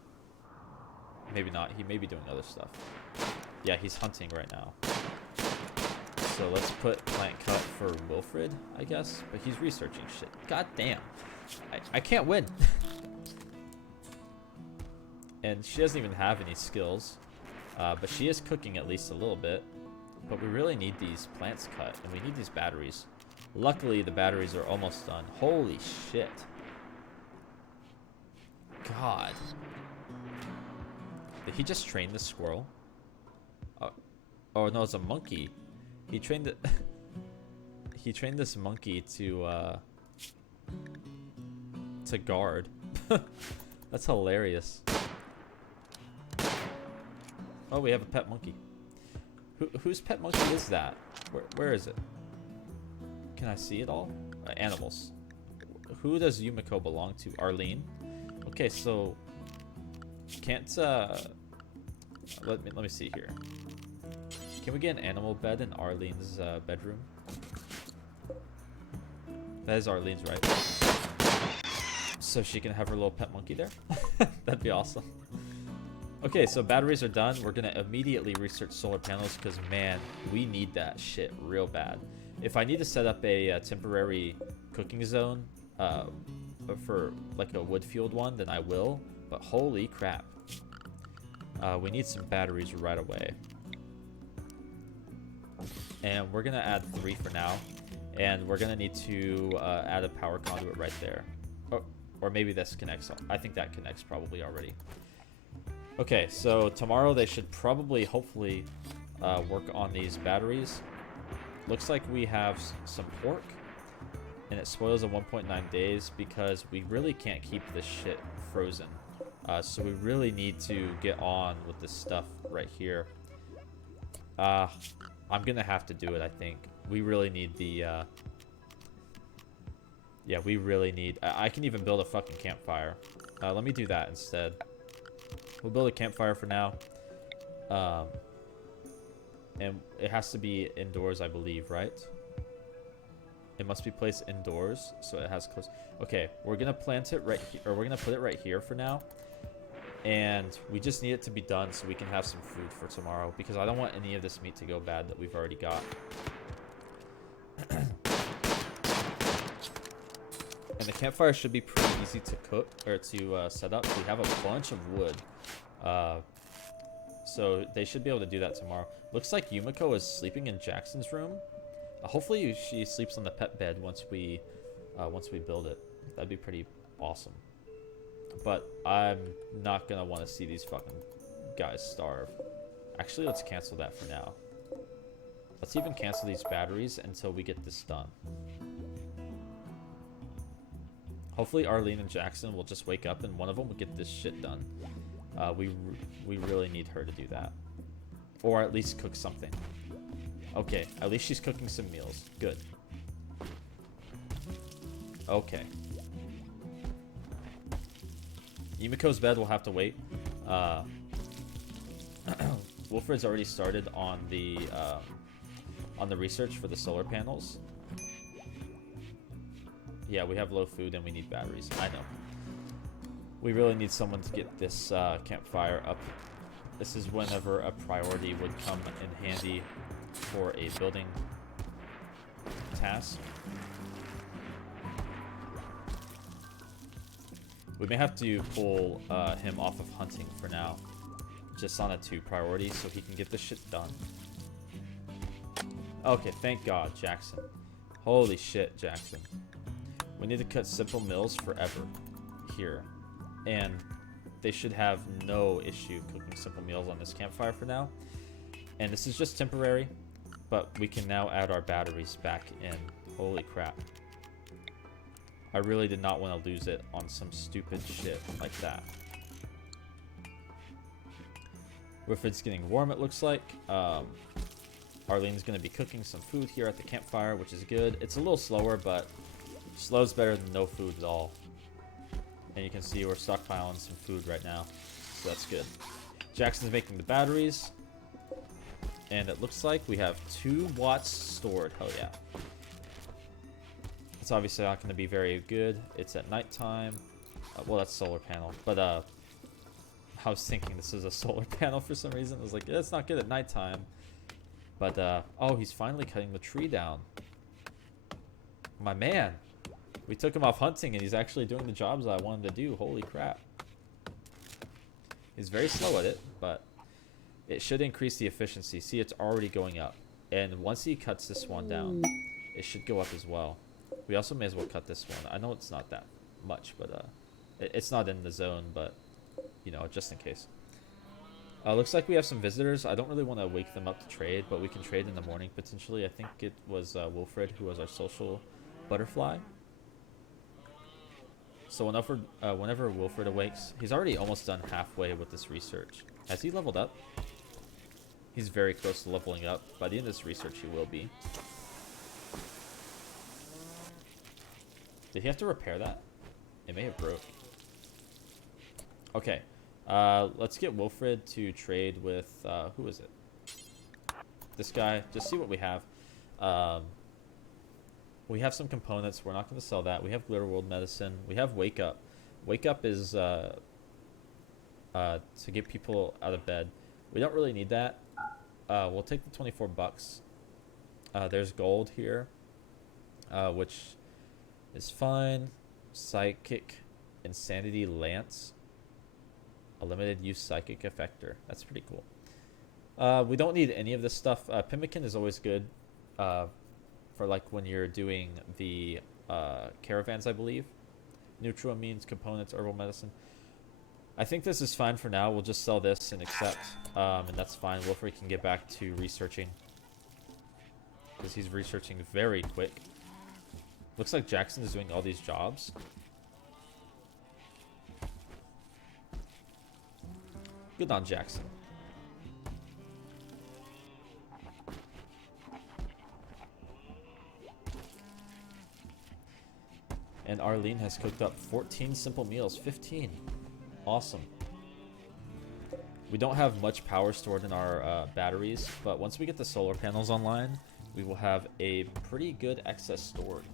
Maybe not. He may be doing other stuff. Yeah, he's hunting right now. So let's put plant cut for Wilfred, I guess. But he's researching shit. God damn. I can't win. And she doesn't even have any skills. But she is cooking at least a little bit. But we really need these plants cut. And we need these batteries. Luckily, the batteries are almost done. Holy shit. God. Did he just train this squirrel? Oh no, it's a monkey. He trained it. He trained this monkey to guard. That's hilarious. Oh, we have a pet monkey. Whose pet monkey is that? Where is it? Can I see it all? Animals. Who does Yumiko belong to? Arlene. Okay, so can't let me see here. Can we get an animal bed in Arlene's bedroom? That is Arlene's, right? So she can have her little pet monkey there? That'd be awesome. Okay, so batteries are done. We're gonna immediately research solar panels because, man, we need that shit real bad. If I need to set up a temporary cooking zone for like a wood-fueled one, then I will. But holy crap. We need some batteries right away. And we're gonna add 3 for now. And we're gonna need to add a power conduit right there. Oh, or maybe this connects. I think that connects probably already. Okay, so tomorrow they should probably, hopefully, work on these batteries. Looks like we have some pork. and it spoils in 1.9 days because we really can't keep this shit frozen. So we really need to get on with this stuff right here. I'm gonna have to do it, I think. We really need the, yeah, we really need... I can even build a fucking campfire. Let me do that instead. We'll build a campfire for now. And it has to be indoors, I believe, right? It must be placed indoors, so it has close... Okay, we're gonna plant it right here, or we're gonna put it right here for now. And we just need it to be done so we can have some food for tomorrow, because I don't want any of this meat to go bad that we've already got. And the campfire should be pretty easy to cook, or to set up. We have a bunch of wood. So they should be able to do that tomorrow. Looks like Yumiko is sleeping in Jackson's room. Hopefully she sleeps on the pet bed once we build it. That'd be pretty awesome. But I'm not gonna want to see these fucking guys starve. Actually, let's cancel that for now. Let's even cancel these batteries until we get this done. Hopefully Arlene and Jackson will just wake up and one of them will get this shit done. We really need her to do that. Or at least cook something. Okay, at least she's cooking some meals. Good. Okay. Yumiko's bed will have to wait. Wilfred's already started on the research for the solar panels. Yeah, we have low food and we need batteries. I know. We really need someone to get this campfire up. This is whenever a priority would come in handy for a building task. We may have to pull him off of hunting for now. Just on a 2 priority so he can get this shit done. Okay, thank God, Jackson. Holy shit, Jackson. We need to cut simple mills forever here. And they should have no issue cooking simple meals on this campfire for now. And this is just temporary, but we can now add our batteries back in. Holy crap. I really did not want to lose it on some stupid shit like that. Wilfred's getting warm, it looks like. Arlene's going to be cooking some food here at the campfire, which is good. It's a little slower, but slow's better than no food at all. And you can see we're stockpiling some food right now, so that's good. Jackson's making the batteries. And it looks like we have 2 watts stored. Hell yeah. It's obviously not going to be very good. It's at nighttime. Well, that's solar panel. But I was thinking this is a solar panel for some reason. I was like, yeah, it's not good at nighttime. But, oh, he's finally cutting the tree down. My man. We took him off hunting, and he's actually doing the jobs I wanted to do. Holy crap. He's very slow at it, but it should increase the efficiency. See, it's already going up. And once he cuts this one down, it should go up as well. We also may as well cut this one. I know it's not that much, but it's not in the zone, but, you know, just in case. Looks like we have some visitors. I don't really want to wake them up to trade, but we can trade in the morning, potentially. I think it was Wilfred who was our social butterfly. So whenever Wilfred awakes, he's already almost done halfway with this research. Has he leveled up? He's very close to leveling up. By the end of this research, he will be. Did he have to repair that? It may have broke. Okay. Let's get Wilfred to trade with, who is it? This guy. Just see what we have. We have some components. We're not going to sell that. We have Rimworld medicine. We have Wake Up. Wake Up is to get people out of bed. We don't really need that. We'll take the 24 bucks. There's gold here, which is fine. Psychic Insanity Lance. A limited use psychic effector. That's pretty cool. We don't need any of this stuff. Pemmican is always good for like when you're doing the caravans, I believe. Nutroamines, components, herbal medicine. I think this is fine for now. We'll just sell this and accept, and that's fine. Wilfred can get back to researching because he's researching very quick. Looks like Jackson is doing all these jobs. Good on Jackson. And Arlene has cooked up 14 simple meals. 15. Awesome. We don't have much power stored in our batteries, but once we get the solar panels online, we will have a pretty good excess stored.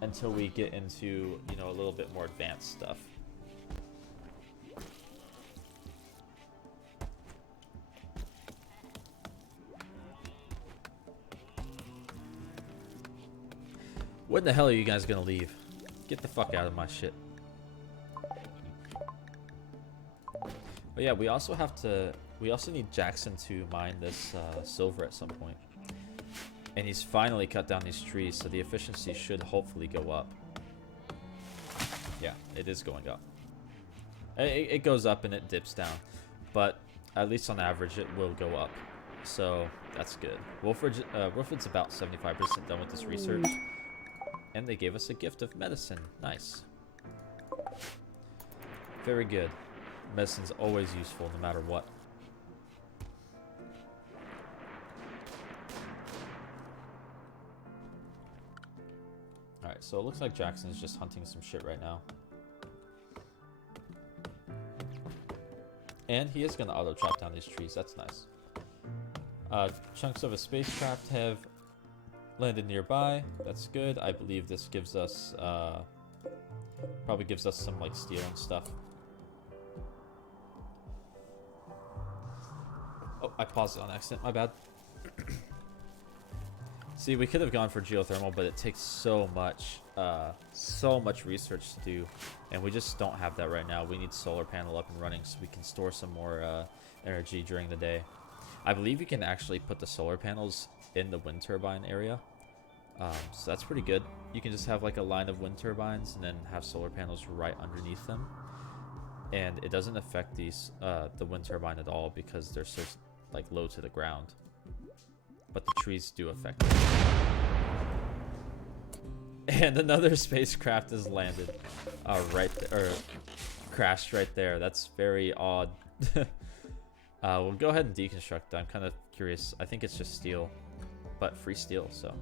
Until we get into, you know, a little bit more advanced stuff. When the hell are you guys gonna leave? Get the fuck out of my shit. But yeah, we also need Jackson to mine this silver at some point. And he's finally cut down these trees, so the efficiency should hopefully go up. Yeah, it is going up. It goes up and it dips down. But at least on average, it will go up. So that's good. Wilfred's about 75% done with this research. And they gave us a gift of medicine. Nice. Very good. Medicine's always useful, no matter what. Alright, so it looks like Jackson's just hunting some shit right now. And he is going to auto-chop down these trees. That's nice. Chunks of a spacecraft have landed nearby. That's good. I believe this gives us... probably gives us some, like, steel and stuff. Oh, I paused it on accident. My bad. See, we could have gone for geothermal, but it takes so much research to do, and we just don't have that right now. We need solar panel up and running so we can store some more energy during the day. I believe you can actually put the solar panels in the wind turbine area, so that's pretty good. You can just have like a line of wind turbines and then have solar panels right underneath them, and it doesn't affect these the wind turbine at all because they're so like low to the ground. But the trees do affect it. And another spacecraft has landed right there, or crashed right there. That's very odd. We'll go ahead and deconstruct. I'm kind of curious. I think it's just steel, but free steel. So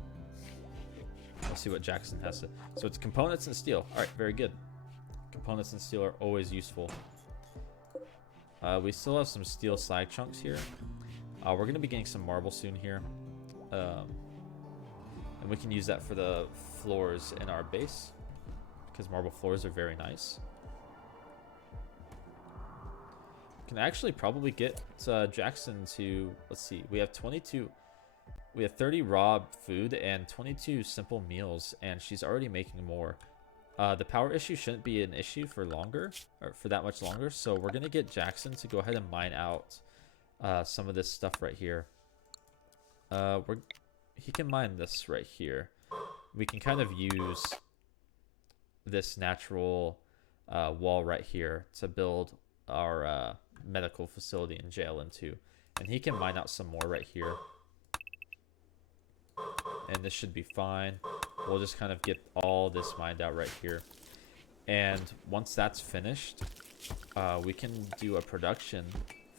we'll see what Jackson has to. So it's components and steel. All right, very good. Components and steel are always useful. We still have some steel side chunks here. We're going to be getting some marble soon here. And we can use that for the floors in our base, because marble floors are very nice. We can actually probably get Jackson to, let's see, we have 30 raw food and 22 simple meals, and she's already making more. The power issue shouldn't be an issue for longer, or for that much longer, so we're going to get Jackson to go ahead and mine out some of this stuff right here. He can mine this right here. We can kind of use this natural wall right here to build our medical facility and jail into. And he can mine out some more right here. And this should be fine. We'll just kind of get all this mined out right here. And once that's finished, we can do a production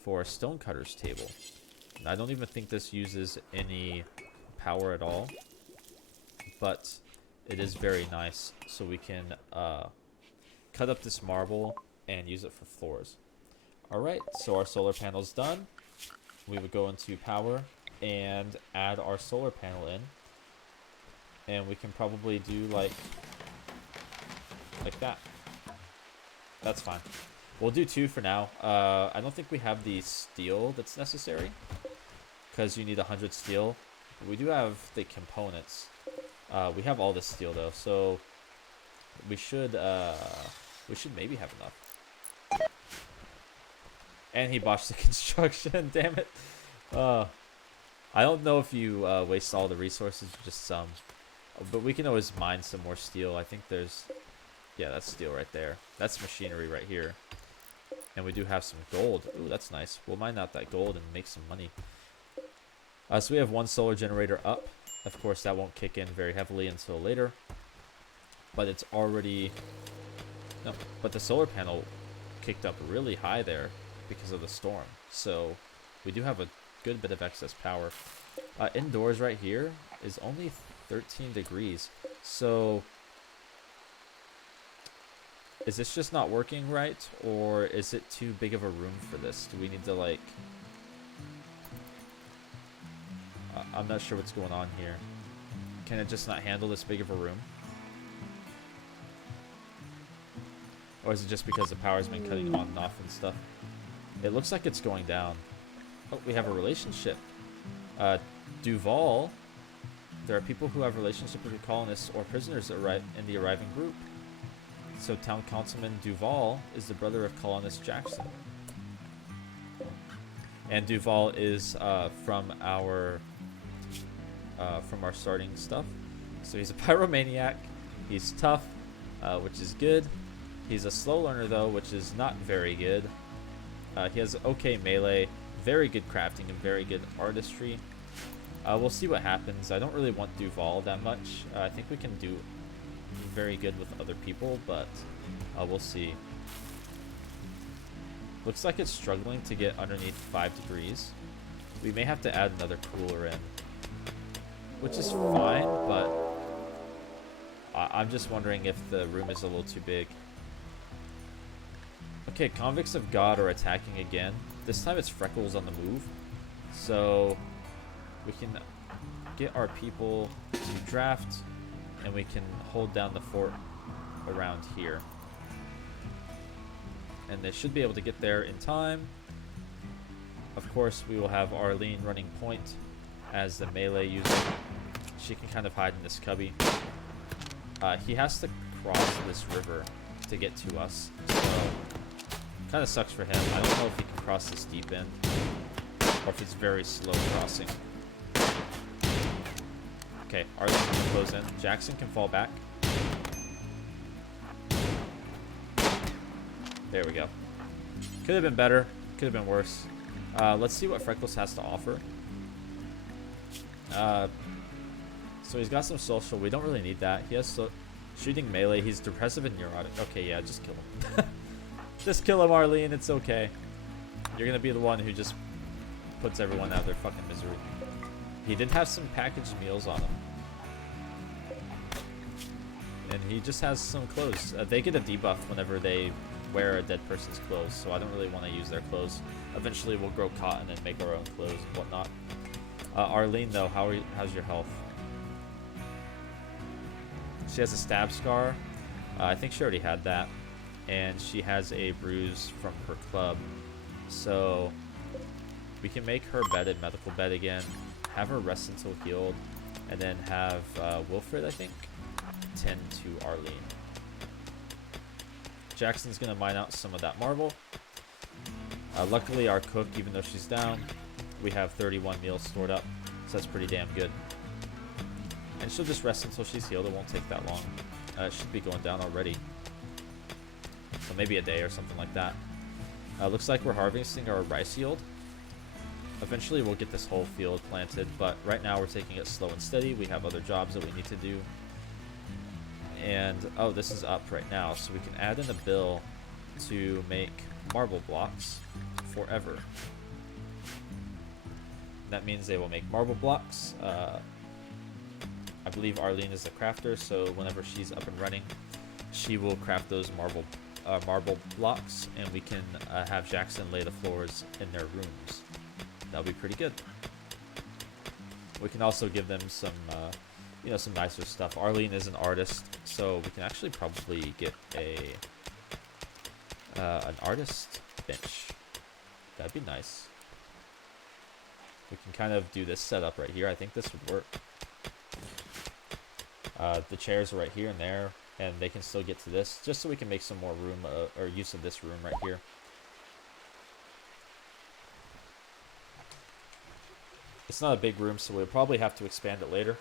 for a stonecutter's table. I don't even think this uses any power at all, but it is very nice. So we can cut up this marble and use it for floors. Alright, so our solar panel's done. We would go into power and add our solar panel in. And we can probably do like that. That's fine. We'll do 2 for now. I don't think we have the steel that's necessary, because you need 100 steel. But we do have the components. We have all this steel though, so we should maybe have enough. And he botched the construction. Damn it. I don't know if you waste all the resources or just some, but we can always mine some more steel. I think there's, yeah, that's steel right there. That's machinery right here. And we do have some gold. Ooh, that's nice. We'll mine out that gold and make some money. So we have 1 solar generator up. Of course, that won't kick in very heavily until later. But it's already... No, but the solar panel kicked up really high there because of the storm. So we do have a good bit of excess power. Indoors right here is only 13 degrees. So is this just not working right? Or is it too big of a room for this? Do we need to like... I'm not sure what's going on here. Can it just not handle this big of a room? Or is it just because the power's been cutting on and off and stuff? It looks like it's going down. Oh, we have a relationship. Duval. There are people who have relationships with colonists or prisoners in the arriving group. So Town Councilman Duval is the brother of colonist Jackson. And Duval is from our starting stuff. So he's a pyromaniac. He's tough, which is good. He's a slow learner though, which is not very good. He has okay melee, very good crafting, and very good artistry. We'll see what happens. I don't really want Duval that much. I think we can do very good with other people, but we'll see. Looks like it's struggling to get underneath 5 degrees. We may have to add another cooler in, which is fine, but I'm just wondering if the room is a little too big. Okay, Convicts of God are attacking again. This time it's Freckles on the move. So we can get our people to draft, and we can hold down the fort around here. And they should be able to get there in time. Of course, we will have Arlene running point as the melee user. She can kind of hide in this cubby. He has to cross this river to get to us. So kind of sucks for him. I don't know if he can cross this deep end or if it's very slow crossing. Okay, Arlene can close in. Jackson can fall back. There we go. Could have been better. Could have been worse. Let's see what Freckles has to offer. So he's got some social. We don't really need that. He has shooting melee. He's depressive and neurotic. Okay, yeah, just kill him. Just kill him, Arlene. It's okay. You're going to be the one who just puts everyone out of their fucking misery. He did have some packaged meals on him. And he just has some clothes. They get a debuff whenever they wear a dead person's clothes, so I don't really want to use their clothes. Eventually we'll grow cotton and make our own clothes and whatnot. Arlene, though, how's your health? She has a stab scar. I think she already had that. And she has a bruise from her club. So we can make her bed in medical bed again, have her rest until healed, and then have Wilfred, I think, tend to Arlene. Jackson's going to mine out some of that marble. Luckily, our cook, even though she's down, we have 31 meals stored up, so that's pretty damn good. And she'll just rest until she's healed. It won't take that long. It should be going down already. So maybe a day or something like that. Looks like we're harvesting our rice yield. Eventually, we'll get this whole field planted, but right now we're taking it slow and steady. We have other jobs that we need to do. And, oh, this is up right now, so we can add in a bill to make marble blocks forever. That means they will make marble blocks. I believe Arlene is the crafter, so whenever she's up and running, she will craft those marble blocks, and we can have Jackson lay the floors in their rooms. That'll be pretty good. We can also give them some, some nicer stuff. Arlene is an artist, so we can actually probably get an artist bench. That'd be nice. We can kind of do this setup right here. I think this would work. The chairs are right here and there, and they can still get to this, just so we can make some more room, or use of this room right here. It's not a big room, so we'll probably have to expand it later.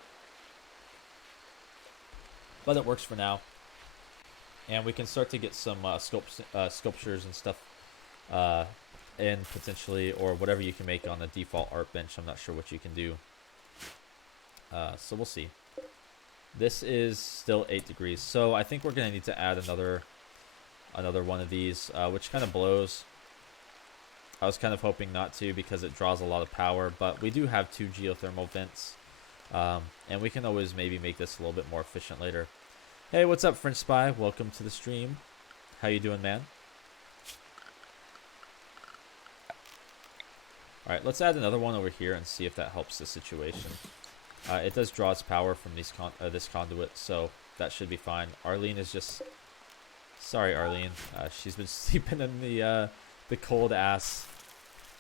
But it works for now. And we can start to get some sculptures and stuff in potentially, or whatever you can make on the default art bench. I'm not sure what you can do. So we'll see. This is still 8 degrees, so I think we're gonna need to add another one of these, which kind of blows. I was kind of hoping not to because it draws a lot of power, but we do have 2 geothermal vents, and we can always maybe make this a little bit more efficient later. Hey, what's up, French Spy? Welcome to the stream. How you doing, man? All right, let's add another one over here and see if that helps the situation. It does draw its power from these this conduit, so that should be fine. Arlene is just... Sorry, Arlene. She's been sleeping in the cold ass.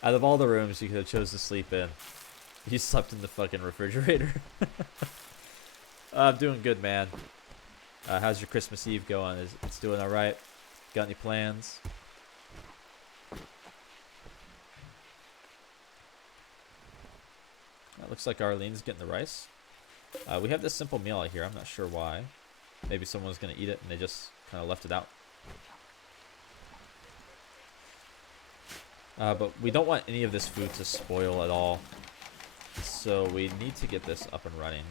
Out of all the rooms you could have chose to sleep in, you slept in the fucking refrigerator. I'm doing good, man. How's your Christmas Eve going? It's doing all right? Got any plans? It looks like Arlene's getting the rice. We have this simple meal out here. I'm not sure why. Maybe someone was going to eat it and they just kind of left it out. But we don't want any of this food to spoil at all. So we need to get this up and running.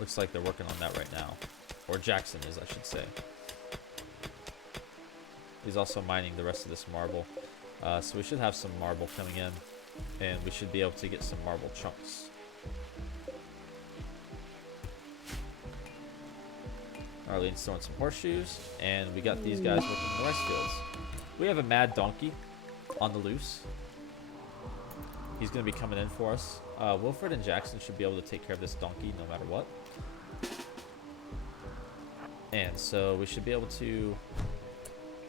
Looks like they're working on that right now. Or Jackson is, I should say. He's also mining the rest of this marble. So we should have some marble coming in. And we should be able to get some marble chunks. Arlene's throwing some horseshoes. And we got these guys working in the rice fields. We have a mad donkey on the loose. He's going to be coming in for us. Wilfred and Jackson should be able to take care of this donkey no matter what. And so we should be able to...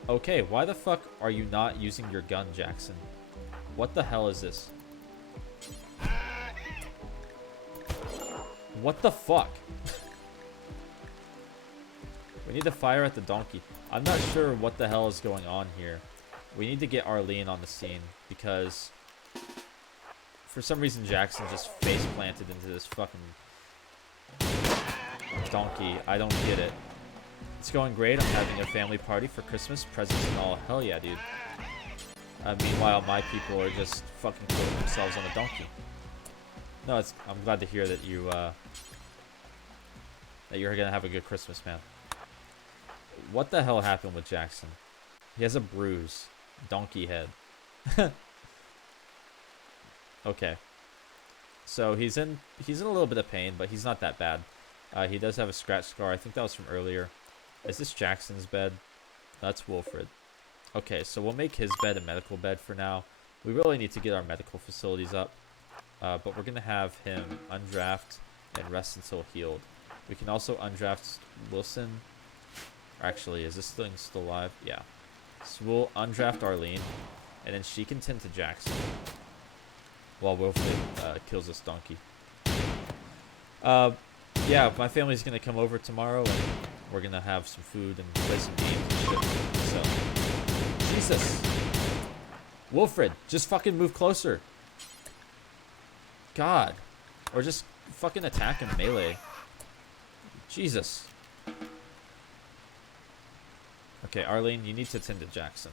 Okay, why the fuck are you not using your gun, Jackson? What the hell is this? What the fuck? We need to fire at the donkey. I'm not sure what the hell is going on here. We need to get Arlene on the scene because for some reason Jackson just face planted into this fucking donkey. I don't get it. It's going great. I'm having a family party for Christmas, presents and all. Hell yeah, dude. Meanwhile, my people are just fucking killing themselves on a donkey. No, I'm glad to hear that you're gonna have a good Christmas, man. What the hell happened with Jackson? He has a bruise. Donkey head. Okay. So he's in a little bit of pain, but he's not that bad. He does have a scratch scar. I think that was from earlier. Is this Jackson's bed? That's Wilfred. Okay, so we'll make his bed a medical bed for now. We really need to get our medical facilities up. But we're going to have him undraft and rest until healed. We can also undraft Wilson. Actually, is this thing still alive? Yeah. So we'll undraft Arlene. And then she can tend to Jackson. While Wilfred kills this donkey. Yeah, my family's going to come over tomorrow. And we're going to have some food and play some games and shit. So, Jesus. Wilfred, just fucking move closer. God. Or just fucking attack him melee. Jesus. Okay, Arlene, you need to tend to Jackson.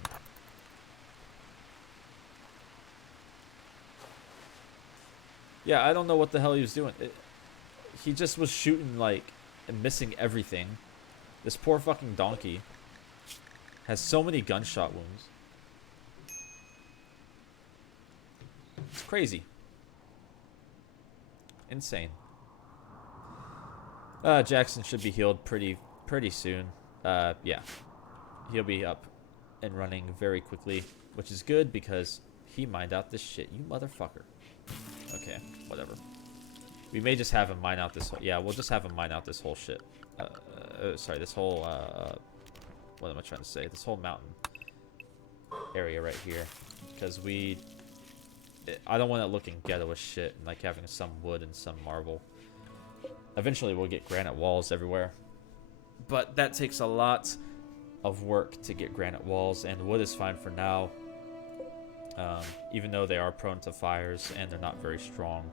Yeah, I don't know what the hell he was doing. He just was shooting, like, and missing everything. This poor fucking donkey has so many gunshot wounds. It's crazy. Insane. Jackson should be healed pretty soon. Yeah. He'll be up and running very quickly, which is good because he mined out this shit, you motherfucker. Okay, whatever. We may just have him mine out this whole... Yeah, we'll just have him mine out this whole shit. Sorry, this whole... what am I trying to say? This whole mountain area right here. Because I don't want it looking ghetto as shit and like having some wood and some marble. Eventually we'll get granite walls everywhere. But that takes a lot of work to get granite walls, and wood is fine for now. Even though they are prone to fires and they're not very strong,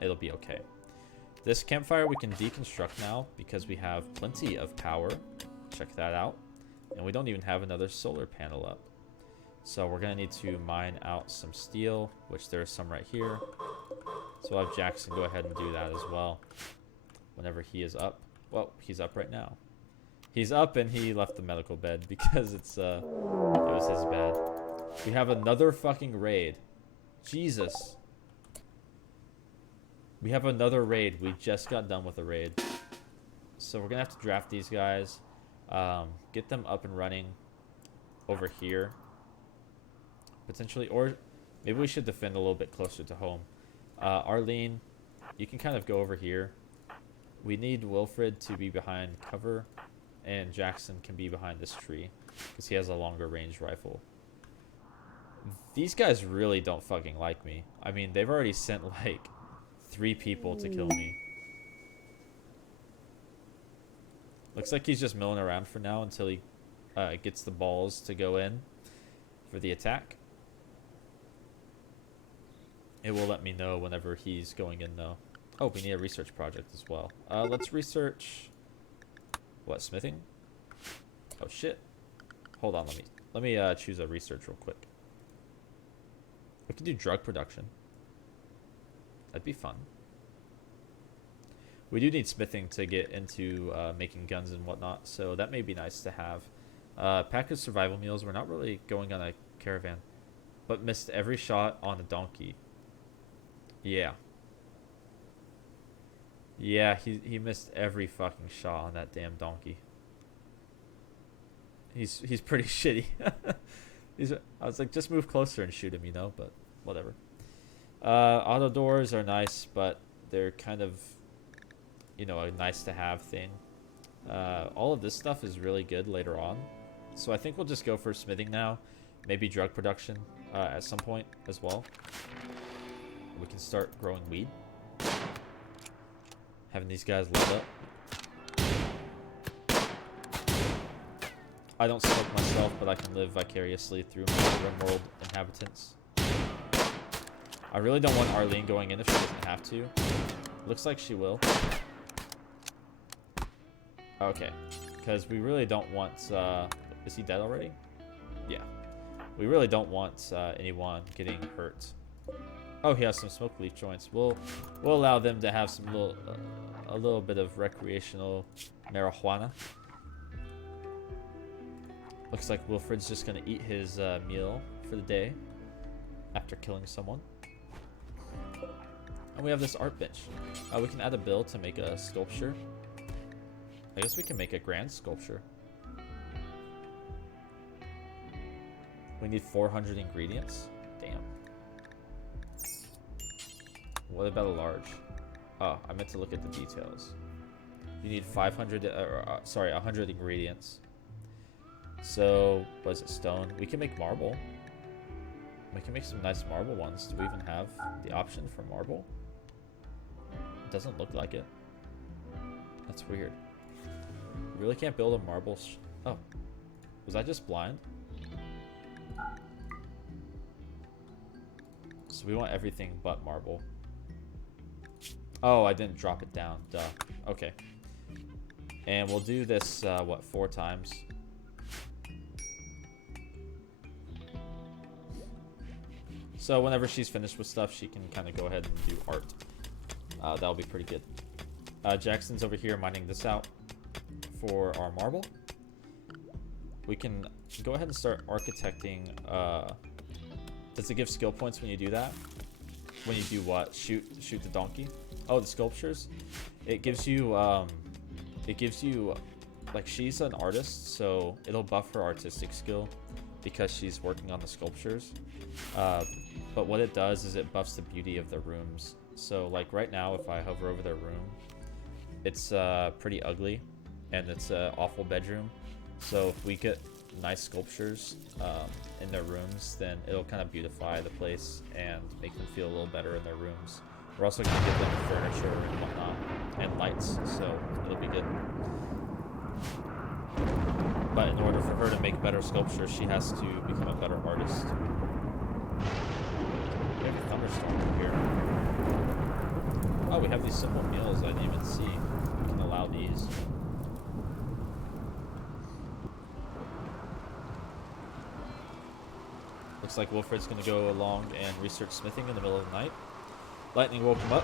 it'll be okay. This campfire we can deconstruct now because we have plenty of power. Check that out. And we don't even have another solar panel up. So we're gonna need to mine out some steel, which there's some right here. So we'll have Jackson go ahead and do that as well whenever he is up. Well, he's up right now. He's up and he left the medical bed because it was his bed. We have another fucking raid. Jesus. We have another raid. We just got done with a raid. So we're gonna have to draft these guys, get them up and running over here potentially, or maybe we should defend a little bit closer to home. Arlene, you can kind of go over here. We need Wilfred to be behind cover, and Jackson can be behind this tree because he has a longer range rifle. These guys really don't fucking like me. I mean, they've already sent like 3 people to kill me. Looks like he's just milling around for now until he gets the balls to go in for the attack. It will let me know whenever he's going in though. Oh, we need a research project as well. Let's research what, smithing? Oh shit. Hold on, let me choose a research real quick. We can do drug production. That'd be fun. We do need smithing to get into making guns and whatnot, so that may be nice to have. Pack of survival meals. We're not really going on a caravan, but missed every shot on a donkey. Yeah. Yeah, he missed every fucking shot on that damn donkey. He's pretty shitty. I was like, just move closer and shoot him, you know, but whatever. Auto doors are nice, but they're kind of, you know, a nice to have thing. All of this stuff is really good later on. So I think we'll just go for smithing now. Maybe drug production at some point as well. We can start growing weed. Having these guys load up. I don't smoke myself, but I can live vicariously through my Rimworld inhabitants. I really don't want Arlene going in if she doesn't have to. Looks like she will. Okay, because we really don't want... is he dead already? Yeah. We really don't want anyone getting hurt. Oh, he has some smoke leaf joints. We'll allow them to have some a little bit of recreational marijuana. Looks like Wilfred's just gonna eat his meal for the day after killing someone. And we have this art bench. We can add a bill to make a sculpture. I guess we can make a grand sculpture. We need 400 ingredients. Damn. What about a large? Oh, I meant to look at the details. You need 100 ingredients. So, was it stone? We can make marble. We can make some nice marble ones. Do we even have the option for marble? It doesn't look like it. That's weird. We really can't build a marble. Oh, was I just blind? So we want everything but marble. Oh, I didn't drop it down. Duh. Okay. And we'll do this, what, 4 times? So whenever she's finished with stuff, she can kind of go ahead and do art. That'll be pretty good. Jackson's over here mining this out for our marble. We can go ahead and start architecting. Does it give skill points when you do that? When you do what? Shoot the donkey? Oh, the sculptures. It gives you like, she's an artist, so it'll buff her artistic skill because she's working on the sculptures. But what it does is it buffs the beauty of the rooms. So like right now, if I hover over their room, it's pretty ugly and it's an awful bedroom. So if we get nice sculptures in their rooms, then it'll kind of beautify the place and make them feel a little better in their rooms. We're also going to give them furniture and whatnot and lights, so it'll be good. But in order for her to make better sculptures, she has to become a better artist. We have a thunderstorm over here. Oh, we have these simple meals I didn't even see. We can allow these. Looks like Wilfred's gonna go along and research smithing in the middle of the night. Lightning woke him up.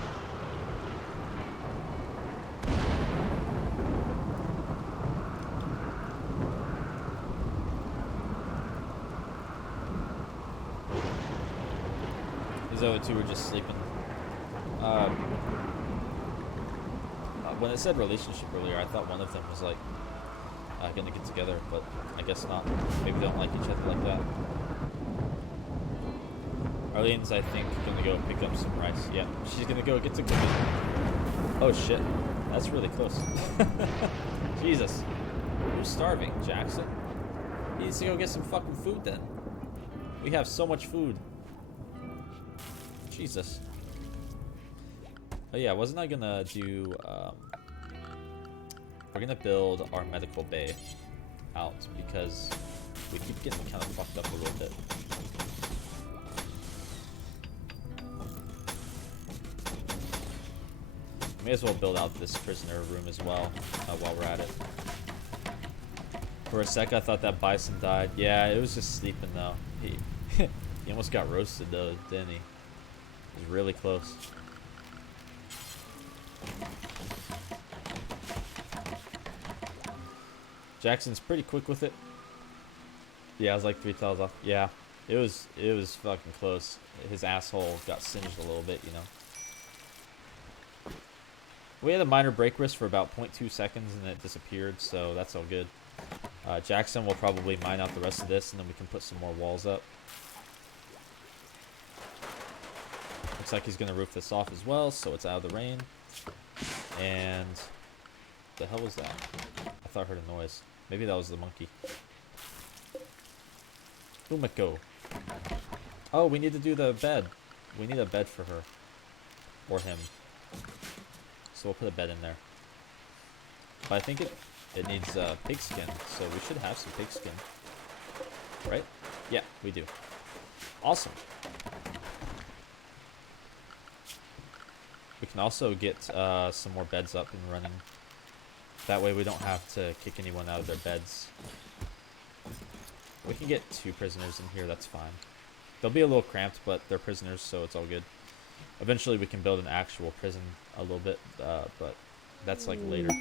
These other two were just sleeping. When it said relationship earlier, I thought one of them was like gonna get together, but I guess not. Maybe they don't like each other like that. Arlene's, I think, gonna go pick up some rice. Yeah, she's gonna go get to cooking. Oh shit, that's really close. Jesus, who's starving? Jackson? He needs to go get some fucking food then. We have so much food. Jesus. Oh yeah, wasn't I gonna do, we're gonna build our medical bay out because we keep getting kind of fucked up a little bit. May as well build out this prisoner room as well while we're at it. For a sec, I thought that bison died. Yeah, it was just sleeping though. He he almost got roasted though, didn't he? He was really close. Jackson's pretty quick with it. Yeah, I was like 3 tiles off. Yeah, it was fucking close. His asshole got singed a little bit, you know. We had a minor break risk for about 0.2 seconds and it disappeared, so that's all good. Jackson will probably mine out the rest of this and then we can put some more walls up. Looks like he's going to roof this off as well, so it's out of the rain. And the hell was that? I thought I heard a noise. Maybe that was the monkey. Umiko. Oh, we need to do the bed. We need a bed for her. Or him. So we'll put a bed in there. But I think it needs pigskin, so we should have some pigskin. Right? Yeah, we do. Awesome. We can also get some more beds up and running. That way we don't have to kick anyone out of their beds. We can get 2 prisoners in here, that's fine. They'll be a little cramped, but they're prisoners, so it's all good. Eventually we can build an actual prison a little bit, but that's like later.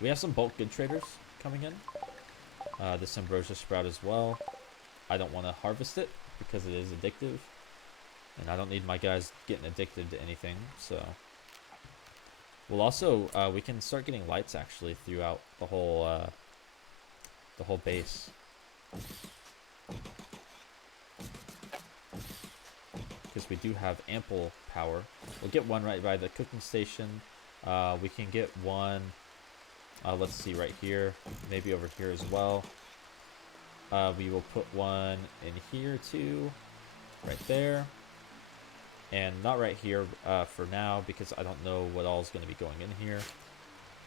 We have some bulk good traders coming in. This ambrosia sprout as well. I don't want to harvest it because it is addictive. And I don't need my guys getting addicted to anything, so... We'll also, we can start getting lights actually throughout the whole base. Because we do have ample power. We'll get one right by the cooking station. We can get one, let's see, right here. Maybe over here as well. We will put one in here too. Right there. And not right here for now because I don't know what all is going to be going in here.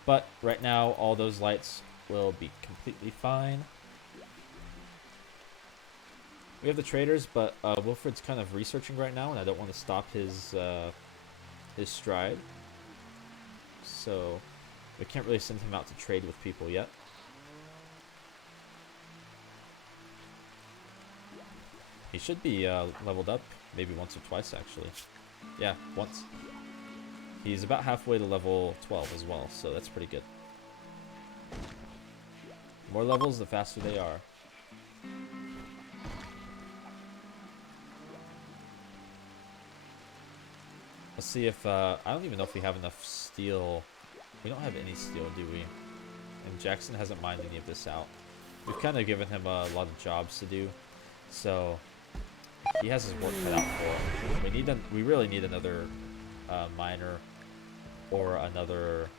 But right now, all those lights will be completely fine. We have the traders, but Wilfred's kind of researching right now, and I don't want to stop his stride. So we can't really send him out to trade with people yet. He should be leveled up maybe once or twice, actually. Yeah, once. He's about halfway to level 12 as well, so that's pretty good. The more levels, the faster they are. Let's see if, I don't even know if we have enough steel. We don't have any steel, do we? And Jackson hasn't mined any of this out. We've kind of given him a lot of jobs to do, so he has his work cut out for him. We really need another miner or another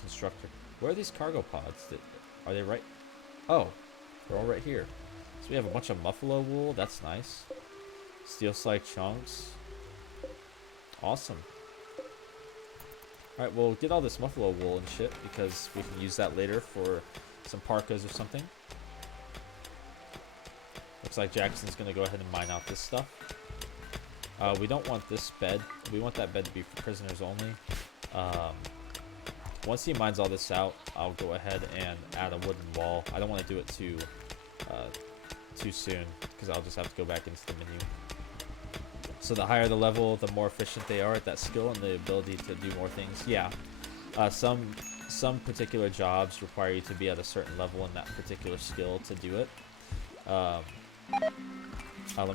constructor. Where are these cargo pods? Are they right? Oh, they're all right here. So we have a bunch of buffalo wool. That's nice. Steel slide chunks. Awesome. Alright, we'll get all this buffalo wool and shit because we can use that later for some parkas or something. Looks like Jackson's going to go ahead and mine out this stuff. We don't want this bed. We want that bed to be for prisoners only. Once he mines all this out, I'll go ahead and add a wooden wall. I don't want to do it too too soon because I'll just have to go back into the menu. So the higher the level, the more efficient they are at that skill and the ability to do more things. Yeah, some particular jobs require you to be at a certain level in that particular skill to do it. Let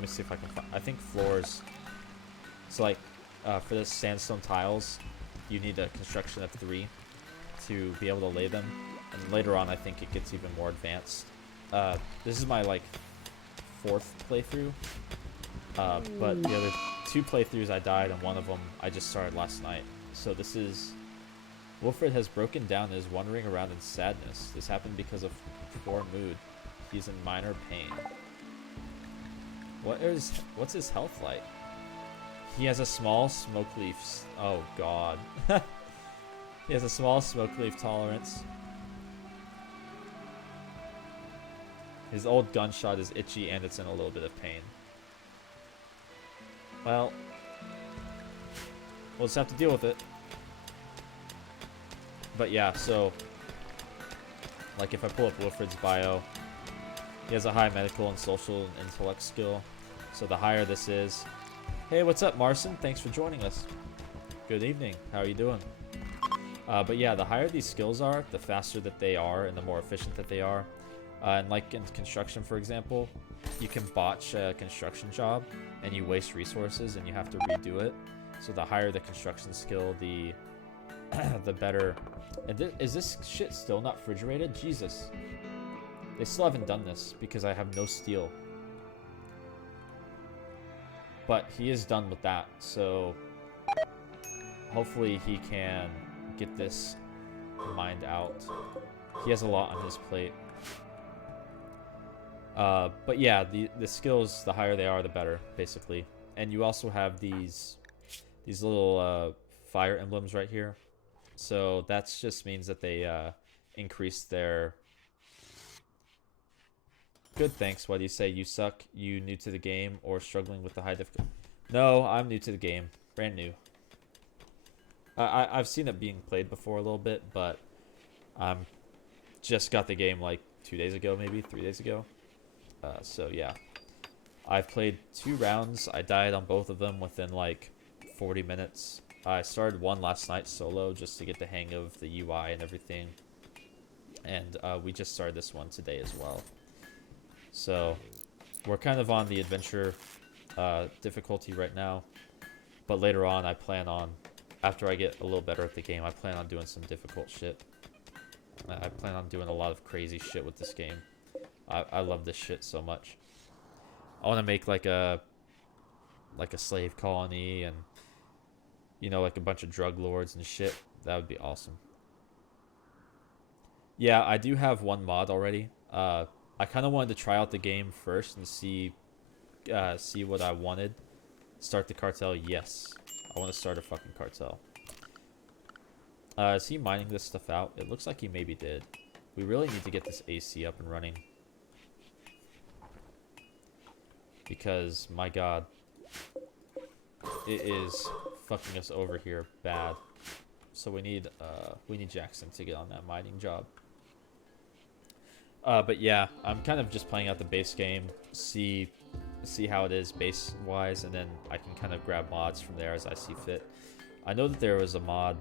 me see if I can find. I think floors. So like for the sandstone tiles, you need a construction of 3 to be able to lay them. And later on, I think it gets even more advanced. This is my like 4th playthrough. But the other 2 playthroughs I died, and one of them I just started last night. So this is... Wilfred has broken down and is wandering around in sadness. This happened because of poor mood. He's in minor pain. What's his health like? He has a small smoke leaf... Oh, God. He has a small smoke leaf tolerance. His old gunshot is itchy and it's in a little bit of pain. Well, we'll just have to deal with it. But yeah, so like if I pull up Wilfred's bio, he has a high medical and social and intellect skill. So the higher this is... Hey, what's up, Marson? Thanks for joining us. Good evening. How are you doing? But yeah, the higher these skills are, the faster that they are and the more efficient that they are. And like in construction, for example, you can botch a construction job and you waste resources and you have to redo it. So the higher the construction skill, the the better. And is this shit still not refrigerated? Jesus. They still haven't done this because I have no steel. But he is done with that, so hopefully he can get this mined out. He has a lot on his plate. But yeah, the skills, the higher they are, the better, basically. And you also have these little fire emblems right here. So that just means that they increase their... Good, thanks. What do you say? You suck? You new to the game or struggling with the high difficulty? No, I'm new to the game. Brand new. I've seen it being played before a little bit, but just got the game like 2 days ago, maybe 3 days ago. So yeah, I've played 2 rounds. I died on both of them within like 40 minutes. I started one last night solo just to get the hang of the UI and everything. And we just started this one today as well. So we're kind of on the adventure difficulty right now. But later on, I plan on, after I get a little better at the game, I plan on doing some difficult shit. I plan on doing a lot of crazy shit with this game. I love this shit so much. I want to make like a slave colony and, you know, like a bunch of drug lords and shit. That would be awesome. Yeah, I do have one mod already. I kind of wanted to try out the game first and see what I wanted. Start the cartel? Yes. I want to start a fucking cartel. Is he mining this stuff out? It looks like he maybe did. We really need to get this AC up and running. Because, my god, it is fucking us over here bad. So we need Jackson to get on that mining job. But yeah, I'm kind of just playing out the base game, see how it is base-wise, and then I can kind of grab mods from there as I see fit. I know that there was a mod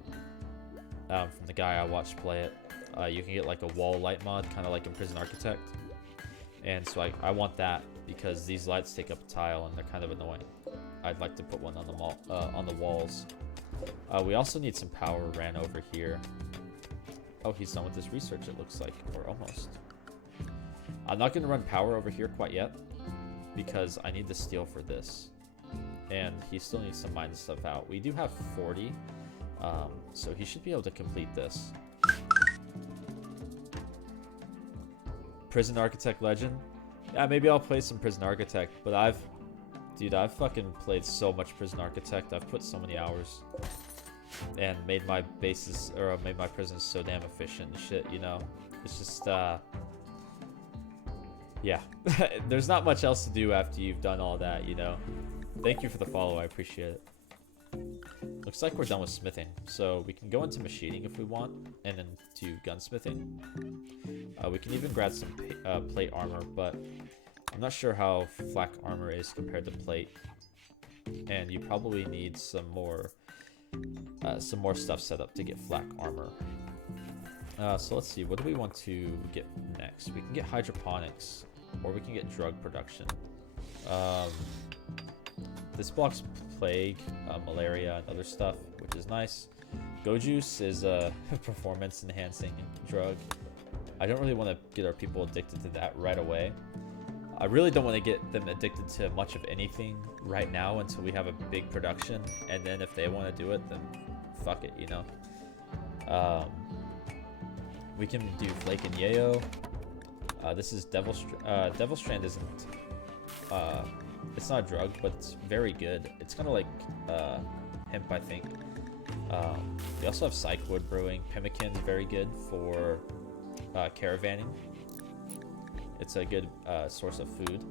from the guy I watched play it. You can get like a wall light mod, kind of like in Prison Architect. And so I want that because these lights take up a tile and they're kind of annoying. I'd like to put one on the walls. We also need some power ran over here. Oh, he's done with his research, it looks like, or almost. I'm not going to run power over here quite yet because I need the steel for this. And he still needs to mine stuff out. We do have 40, so he should be able to complete this. Prison Architect Legend? Yeah, maybe I'll play some Prison Architect, but I've fucking played so much Prison Architect. I've put so many hours and made my bases, or made my prisons so damn efficient and shit, you know? It's just, yeah. There's not much else to do after you've done all that, you know? Thank you for the follow, I appreciate it. Looks like we're done with smithing, so we can go into machining if we want, and then to gunsmithing. We can even grab some plate armor, but I'm I'm not sure how flak armor is compared to plate, and you probably need some more stuff set up to get flak armor. So let's see, what do we want to get next? We can get hydroponics, or we can get drug production. This blocks plague, malaria, and other stuff, which is nice. Go Juice is a performance enhancing drug. I don't really want to get our people addicted to that right away. I really don't want to get them addicted to much of anything right now until we have a big production, and then if they want to do it, then fuck it, you know. We can do Flake and Yayo. This is Devil Strand isn't it's not a drug, but it's very good. It's kind of like hemp, I think. They also have Psychwood Brewing. Pemmican's very good for caravanning. It's a good source of food.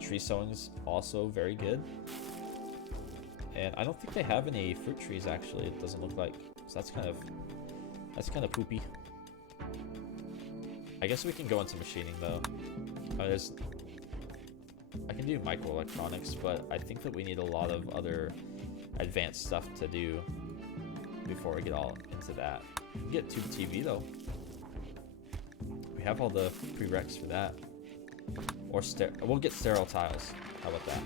Tree Sowing's also very good. And I don't think they have any fruit trees, actually. It doesn't look like. So that's kind of poopy. I guess we can go into machining though. I can do microelectronics, but I think that we need a lot of other advanced stuff to do before we get all into that. We can get tube TV though. We have all the prereqs for that. Or we'll get sterile tiles. How about that?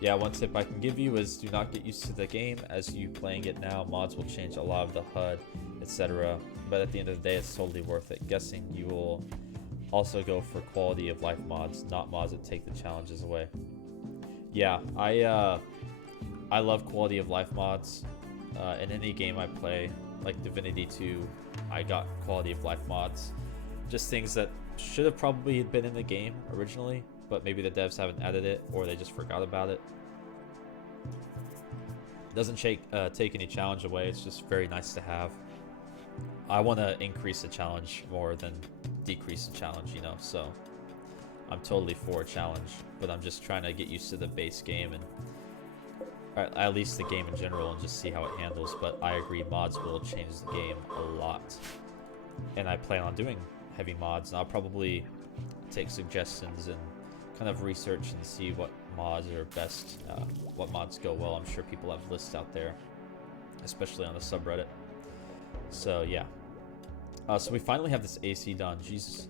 Yeah, one tip I can give you is do not get used to the game as you playing it now. Mods will change a lot of the HUD, etc. But at the end of the day, it's totally worth it. Guessing you will also go for quality of life mods, not mods that take the challenges away. Yeah, I love quality of life mods. In any game I play, like Divinity 2, I got quality of life mods. Just things that should have probably been in the game originally, but maybe the devs haven't added it or they just forgot about it. Doesn't take any challenge away. It's just very nice to have. I want to increase the challenge more than decrease the challenge, you know, so I'm totally for a challenge, but I'm just trying to get used to the base game and at least the game in general and just see how it handles. But I agree, mods will change the game a lot, and I plan on doing heavy mods, and I'll probably take suggestions and kind of research and see what mods are best, what mods go well. I'm sure people have lists out there, especially on the subreddit. So yeah, so we finally have this AC done. Jesus,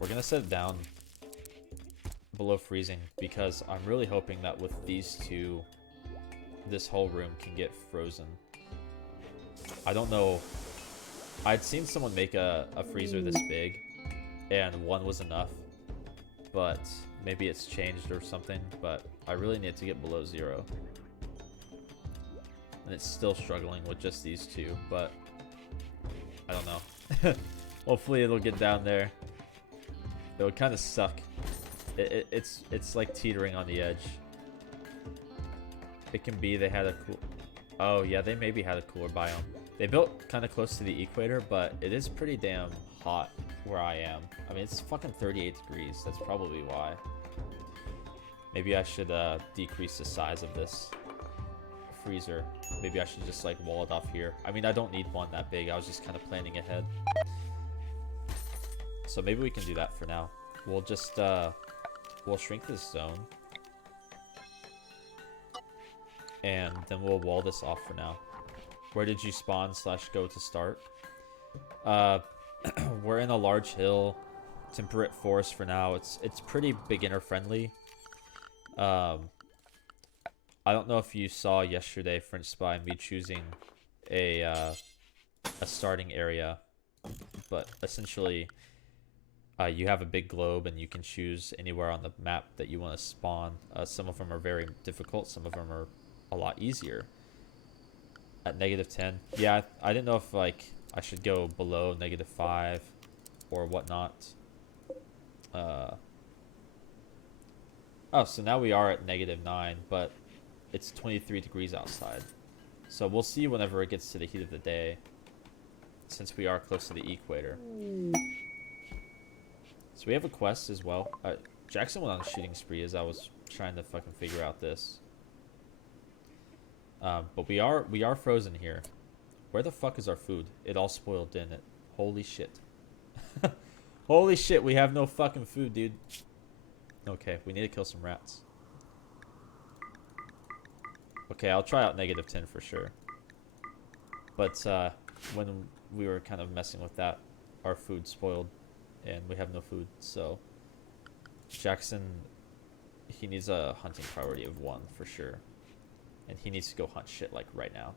we're gonna set it down below freezing because I'm really hoping that with these two, this whole room can get frozen. I don't know. I'd seen someone make a freezer this big, and one was enough, but maybe it's changed or something. But I really need to get below 0. And it's still struggling with just these two, but I don't know. Hopefully it'll get down there. It would kind of suck. It's like teetering on the edge. It can be they had a cool... Oh yeah, they maybe had a cooler biome. They built kind of close to the equator, but it is pretty damn hot where I am. I mean, it's fucking 38 degrees. That's probably why. Maybe I should decrease the size of this freezer. Maybe I should just like wall it off here. I mean, I don't need one that big. I was just kind of planning ahead. So maybe we can do that for now. We'll just we'll shrink this zone, and then we'll wall this off for now. Where did you spawn / go to start? We're in a large hill temperate forest for now. It's pretty beginner friendly. I don't know if you saw yesterday, French Spy, me choosing a starting area, but essentially you have a big globe and you can choose anywhere on the map that you want to spawn. Some of them are very difficult, some of them are a lot easier. At -10, yeah, I didn't know if like I should go below -5 or whatnot. Oh, so now we are at -9, but it's 23 degrees outside. So we'll see whenever it gets to the heat of the day, since we are close to the equator. So we have a quest as well. Jackson went on a shooting spree as I was trying to fucking figure out this. But we are frozen here. Where the fuck is our food? It all spoiled, didn't it? Holy shit. Holy shit, we have no fucking food, dude. Okay, we need to kill some rats. Okay, I'll try out -10 for sure. But when we were kind of messing with that, our food spoiled, and we have no food. So Jackson, he needs a hunting priority of 1 for sure, and he needs to go hunt shit like right now.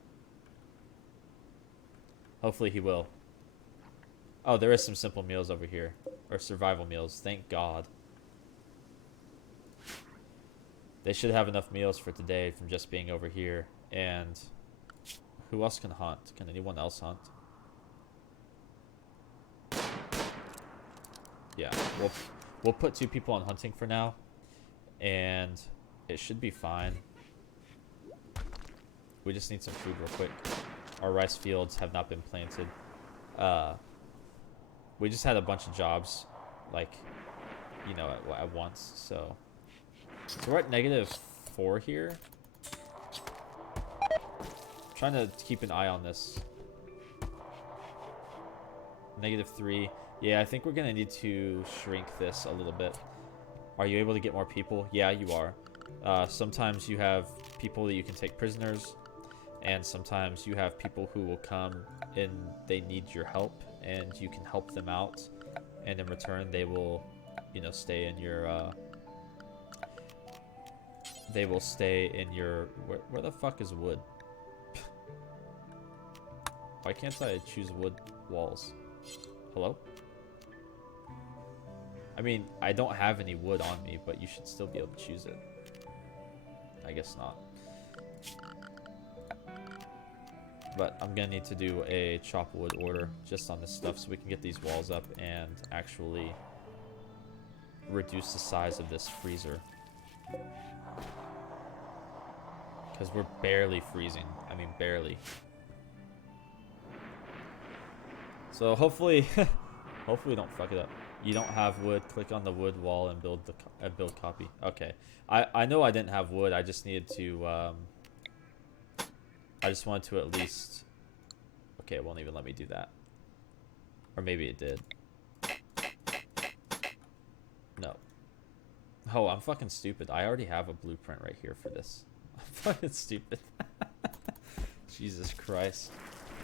Hopefully he will. Oh, there is some simple meals over here, or survival meals. Thank God. They should have enough meals for today from just being over here. And who else can hunt? Can anyone else hunt? Yeah, we'll put 2 people on hunting for now, and it should be fine. We just need some food real quick. Our rice fields have not been planted. We just had a bunch of jobs, like, you know, at once. So we're at -4 here. Trying to keep an eye on this. -3. Yeah, I think we're gonna need to shrink this a little bit. Are you able to get more people? Yeah, you are. Sometimes you have people that you can take prisoners, and sometimes you have people who will come and they need your help, and you can help them out, and in return they will, you know, stay in your where the fuck is wood? Why can't I choose wood walls? Hello? I mean, I don't have any wood on me, but you should still be able to choose it. I guess not. But I'm gonna need to do a chop wood order just on this stuff so we can get these walls up and actually reduce the size of this freezer. Because we're barely freezing. I mean, barely. So hopefully, hopefully we don't fuck it up. You don't have wood. Click on the wood wall and build the build copy. Okay. I know I didn't have wood. I just needed to. I just wanted to at least. Okay, it won't even let me do that. Or maybe it did. No. Oh, I'm fucking stupid. I already have a blueprint right here for this. I'm fucking stupid. Jesus Christ.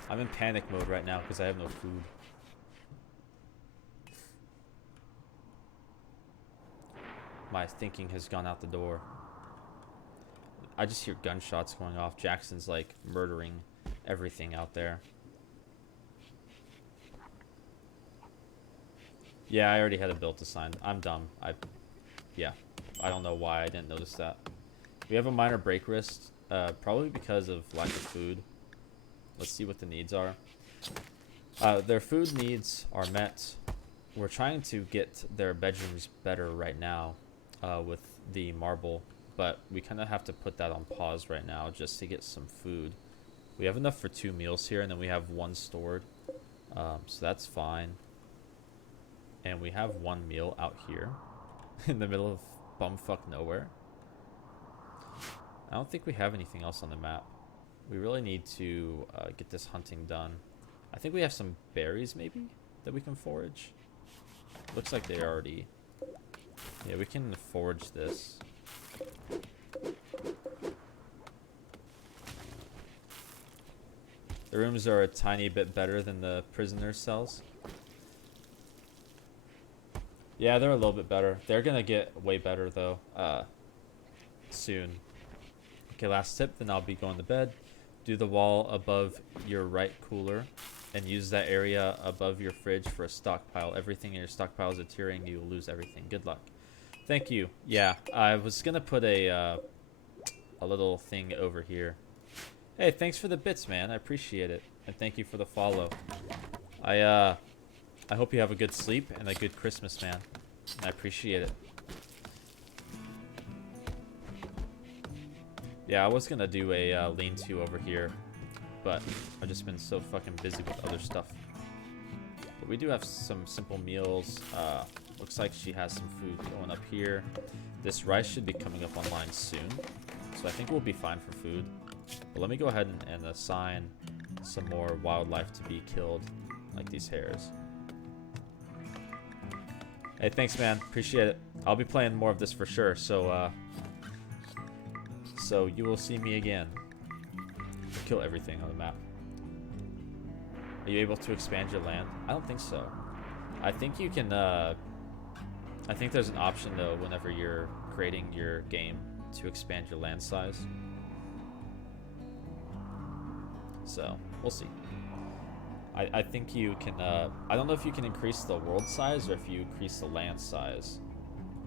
I'm in panic mode right now because I have no food. My thinking has gone out the door. I just hear gunshots going off. Jackson's like murdering everything out there. Yeah, I already had a build assigned. I'm dumb. Yeah, I don't know why I didn't notice that. We have a minor break risk, probably because of lack of food. Let's see what the needs are. Their food needs are met. We're trying to get their bedrooms better right now with the marble, but we kind of have to put that on pause right now just to get some food. We have enough for 2 meals here, and then we have 1 stored, so that's fine. And we have 1 meal out here in the middle of bumfuck nowhere. I don't think we have anything else on the map. We really need to get this hunting done. I think we have some berries maybe that we can forage. Looks like they already... Yeah, we can forage this. The rooms are a tiny bit better than the prisoner cells. Yeah, they're a little bit better. They're gonna get way better though, soon. Okay, last tip, then I'll be going to bed. Do the wall above your right cooler and use that area above your fridge for a stockpile. Everything in your stockpile is a tearing. You will lose everything. Good luck. Thank you. Yeah, I was gonna put a little thing over here. Hey, thanks for the bits, man. I appreciate it, and thank you for the follow. I hope you have a good sleep and a good Christmas, man. I appreciate it. Yeah, I was gonna do a lean-to over here, but I've just been so fucking busy with other stuff. But we do have some simple meals. Looks like she has some food going up here. This rice should be coming up online soon, so I think we'll be fine for food. But let me go ahead and assign some more wildlife to be killed, like these hares. Hey, thanks, man. Appreciate it. I'll be playing more of this for sure. So you will see me again. Kill everything on the map. Are you able to expand your land? I don't think so. I think you can. I think there's an option though whenever you're creating your game to expand your land size. So we'll see. I think you can, I don't know if you can increase the world size or if you increase the land size,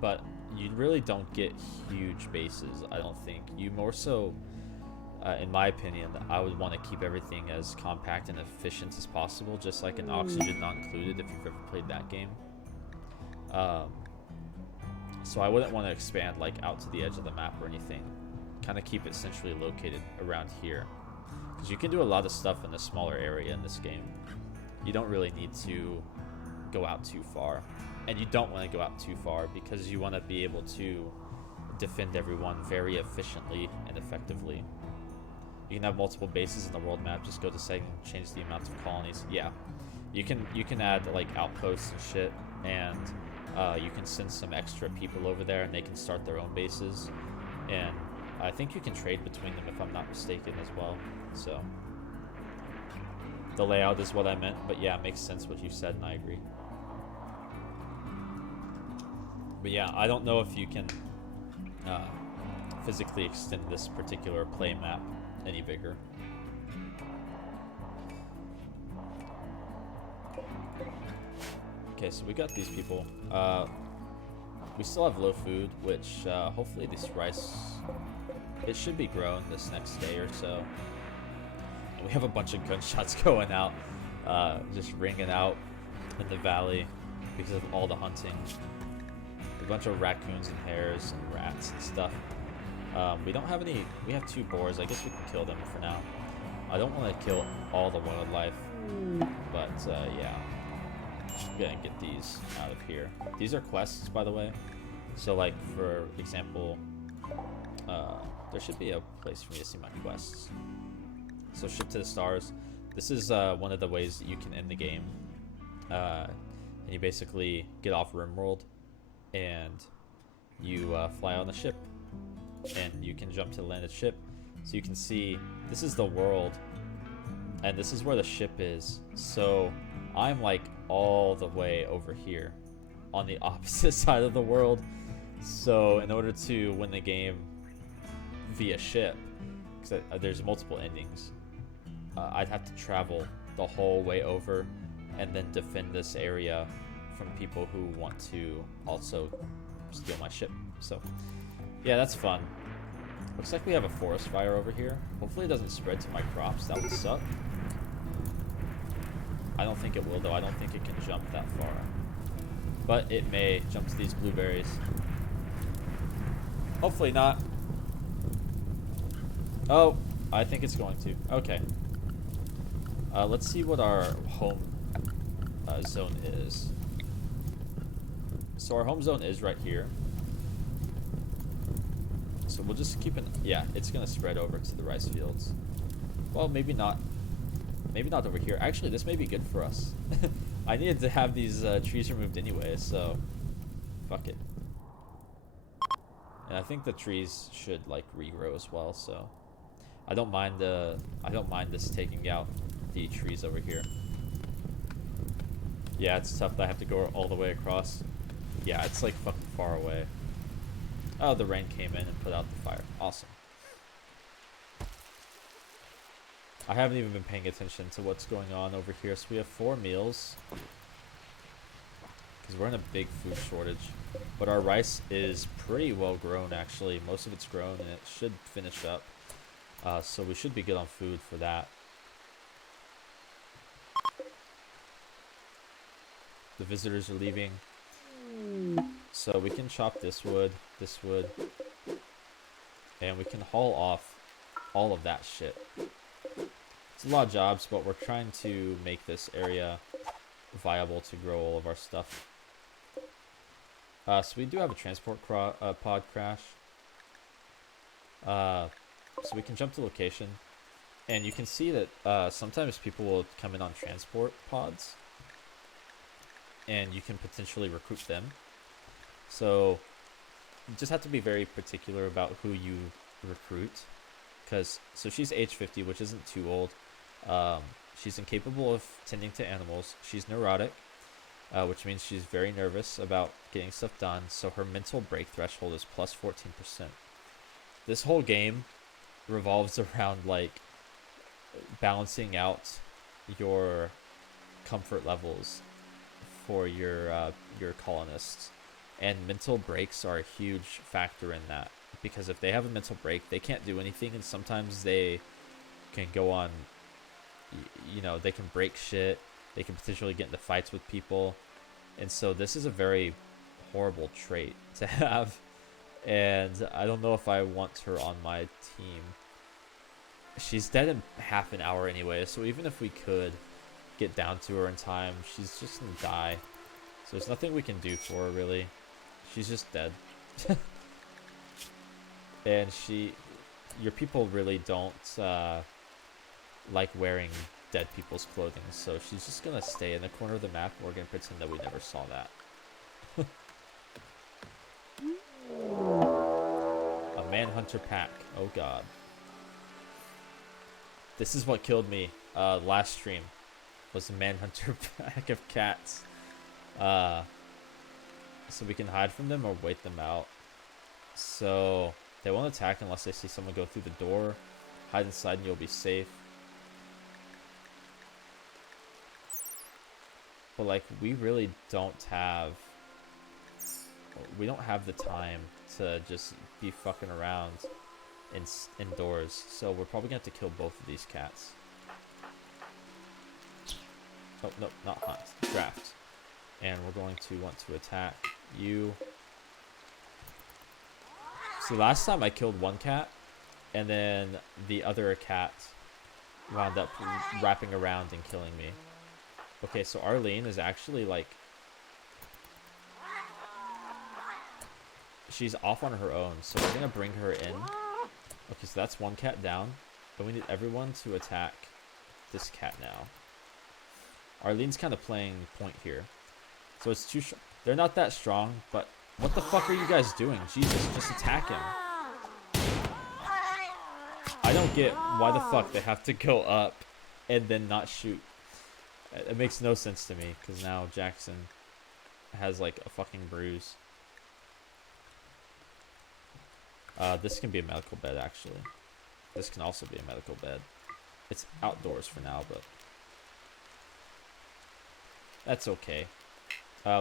but you really don't get huge bases, I don't think. You more so, in my opinion, I would want to keep everything as compact and efficient as possible, just like an Oxygen Not Included if you've ever played that game. So I wouldn't want to expand like out to the edge of the map or anything. Kind of keep it centrally located around here. Because you can do a lot of stuff in a smaller area in this game. You don't really need to go out too far. And you don't want to go out too far because you want to be able to defend everyone very efficiently and effectively. You can have multiple bases in the world map. Just go to setting, change the amount of colonies. Yeah, you can add like outposts and shit, and you can send some extra people over there and they can start their own bases. And I think you can trade between them if I'm not mistaken as well. So the layout is what I meant, but yeah, it makes sense what you said and I agree. But yeah, I don't know if you can physically extend this particular play map any bigger. Okay, so we got these people. We still have low food, which hopefully this rice, it should be grown this next day or so. And we have a bunch of gunshots going out, just ringing out in the valley because of all the hunting. A bunch of raccoons and hares and rats and stuff. We don't have any, we have 2 boars. I guess we can kill them for now. I don't want to kill all the wildlife, but yeah. I'm gonna get these out of here. These are quests, by the way. So like, for example, there should be a place for me to see my quests. So ship to the stars. This is one of the ways that you can end the game. And you basically get off Rimworld and you fly on a ship. And you can jump to the landed ship. So you can see, this is the world. And this is where the ship is. So I'm like all the way over here on the opposite side of the world. So in order to win the game via ship, because there's multiple endings, I'd have to travel the whole way over and then defend this area from people who want to also steal my ship. So yeah, that's fun. Looks like we have a forest fire over here. Hopefully it doesn't spread to my crops. That would suck. I don't think it will, though. I don't think it can jump that far. But it may jump to these blueberries. Hopefully not. Oh, I think it's going to. Okay. Let's see what our home zone is. So our home zone is right here. So we'll just keep an... Yeah, it's going to spread over to the rice fields. Well, maybe not. Maybe not over here. Actually, this may be good for us. I needed to have these trees removed anyway, so fuck it. And I think the trees should like regrow as well, so I don't mind this taking out the trees over here. Yeah, it's tough that I have to go all the way across. Yeah, it's like fucking far away. Oh, the rain came in and put out the fire. Awesome. I haven't even been paying attention to what's going on over here. So we have 4 meals. Because we're in a big food shortage. But our rice is pretty well grown, actually. Most of it's grown and it should finish up. So we should be good on food for that. The visitors are leaving. So we can chop this wood, and we can haul off all of that shit. It's a lot of jobs, but we're trying to make this area viable to grow all of our stuff. So we do have a transport pod crash. So we can jump to location, and you can see that sometimes people will come in on transport pods, and you can potentially recruit them. So you just have to be very particular about who you recruit. Because, so she's age 50, which isn't too old. She's incapable of tending to animals. She's neurotic, which means she's very nervous about getting stuff done. So her mental break threshold is plus 14%. This whole game revolves around like balancing out your comfort levels for your colonists, and mental breaks are a huge factor in that, because if they have a mental break, they can't do anything, and sometimes they can go on, you know, they can break shit, they can potentially get into fights with people, and so this is a very horrible trait to have, and I don't know if I want her on my team. She's dead in half an hour anyway, so even if we could get down to her in time, she's just gonna die. So there's nothing we can do for her, really. She's just dead. And your people really don't like wearing dead people's clothing, so she's just gonna stay in the corner of the map, and we're gonna pretend that we never saw that. A manhunter pack. Oh god. This is what killed me last stream, was a manhunter pack of cats. So we can hide from them or wait them out. So they won't attack unless they see someone go through the door. Hide inside and you'll be safe. But like, we really don't have the time to just be fucking around indoors, so we're probably gonna have to kill both of these cats. Oh no, not hunt, draft. And we're going to want to attack you. See, last time I killed one cat, and then the other cat wound up wrapping around and killing me. Okay, so Arlene is actually like, she's off on her own, so we're gonna bring her in. Okay, so that's one cat down, but we need everyone to attack this cat now. Arlene's kind of playing point here, so it's too strong. They're not that strong, but what the fuck are you guys doing? Jesus, just attack him. I don't get why the fuck they have to go up and then not shoot. It makes no sense to me, because now Jackson has like a fucking bruise. This can be a medical bed, actually. This can also be a medical bed. It's outdoors for now, but that's okay.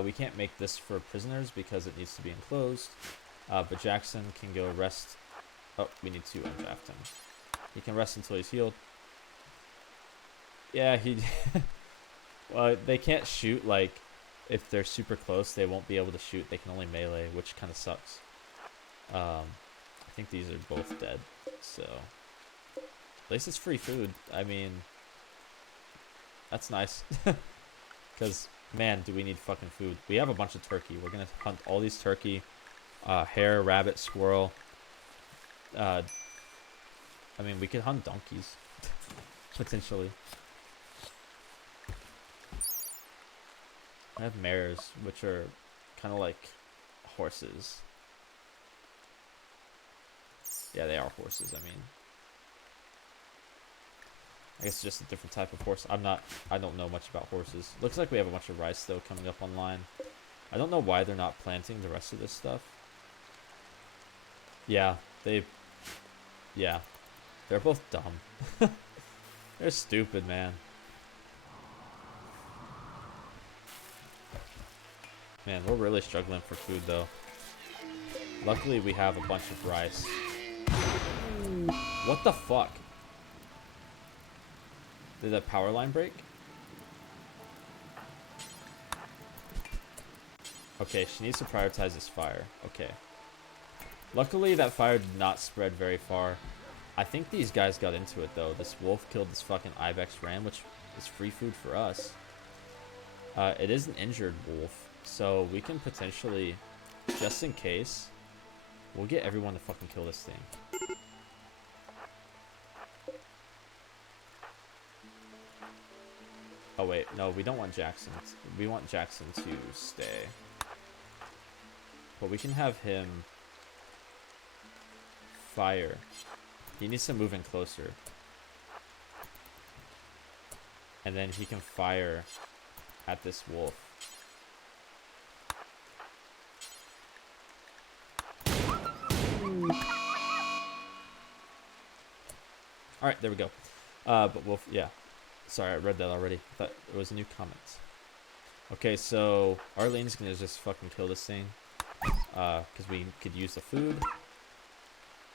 We can't make this for prisoners because it needs to be enclosed. But Jackson can go rest. Oh, we need to undraft him. He can rest until he's healed. Yeah, he... Well, they can't shoot, like, if they're super close, they won't be able to shoot. They can only melee, which kind of sucks. I think these are both dead, so at least it's free food. I mean, that's nice. Because, man, do we need fucking food. We have a bunch of turkey. We're gonna hunt all these turkey, hare, rabbit, squirrel. I mean, we could hunt donkeys, potentially. I have mares, which are kind of like horses. Yeah, they are horses, I mean. I guess just a different type of horse. I don't know much about horses. Looks like we have a bunch of rice, though, coming up online. I don't know why they're not planting the rest of this stuff. Yeah, yeah. They're both dumb. They're stupid, man. Man, we're really struggling for food, though. Luckily, we have a bunch of rice. What the fuck? Did that power line break? Okay, she needs to prioritize this fire. Okay. Luckily, that fire did not spread very far. I think these guys got into it, though. This wolf killed this fucking ibex ram, which is free food for us. It is an injured wolf, so we can potentially, just in case, we'll get everyone to fucking kill this thing. Oh wait, no, we don't want Jackson. We want Jackson to stay. but we can have him fire. He needs to move in closer. And then he can fire at this wolf. Alright, there we go. But wolf, yeah. Sorry, I read that already. I thought it was a new comment. Okay, so Arlene's gonna just fucking kill this thing. Because we could use the food.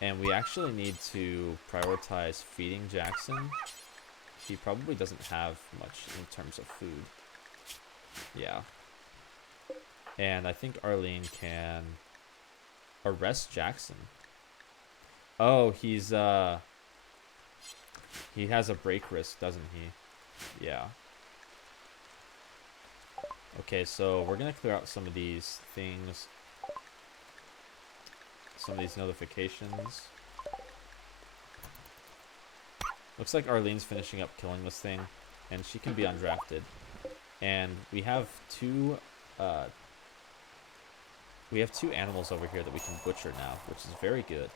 And we actually need to prioritize feeding Jackson. He probably doesn't have much in terms of food. Yeah. And I think Arlene can arrest Jackson. Oh, he has a break risk, doesn't he? Yeah. Okay, so we're gonna clear out some of these things. Some of these notifications. Looks like Arlene's finishing up killing this thing, and she can be undrafted. And we have two animals over here that we can butcher now, which is very good.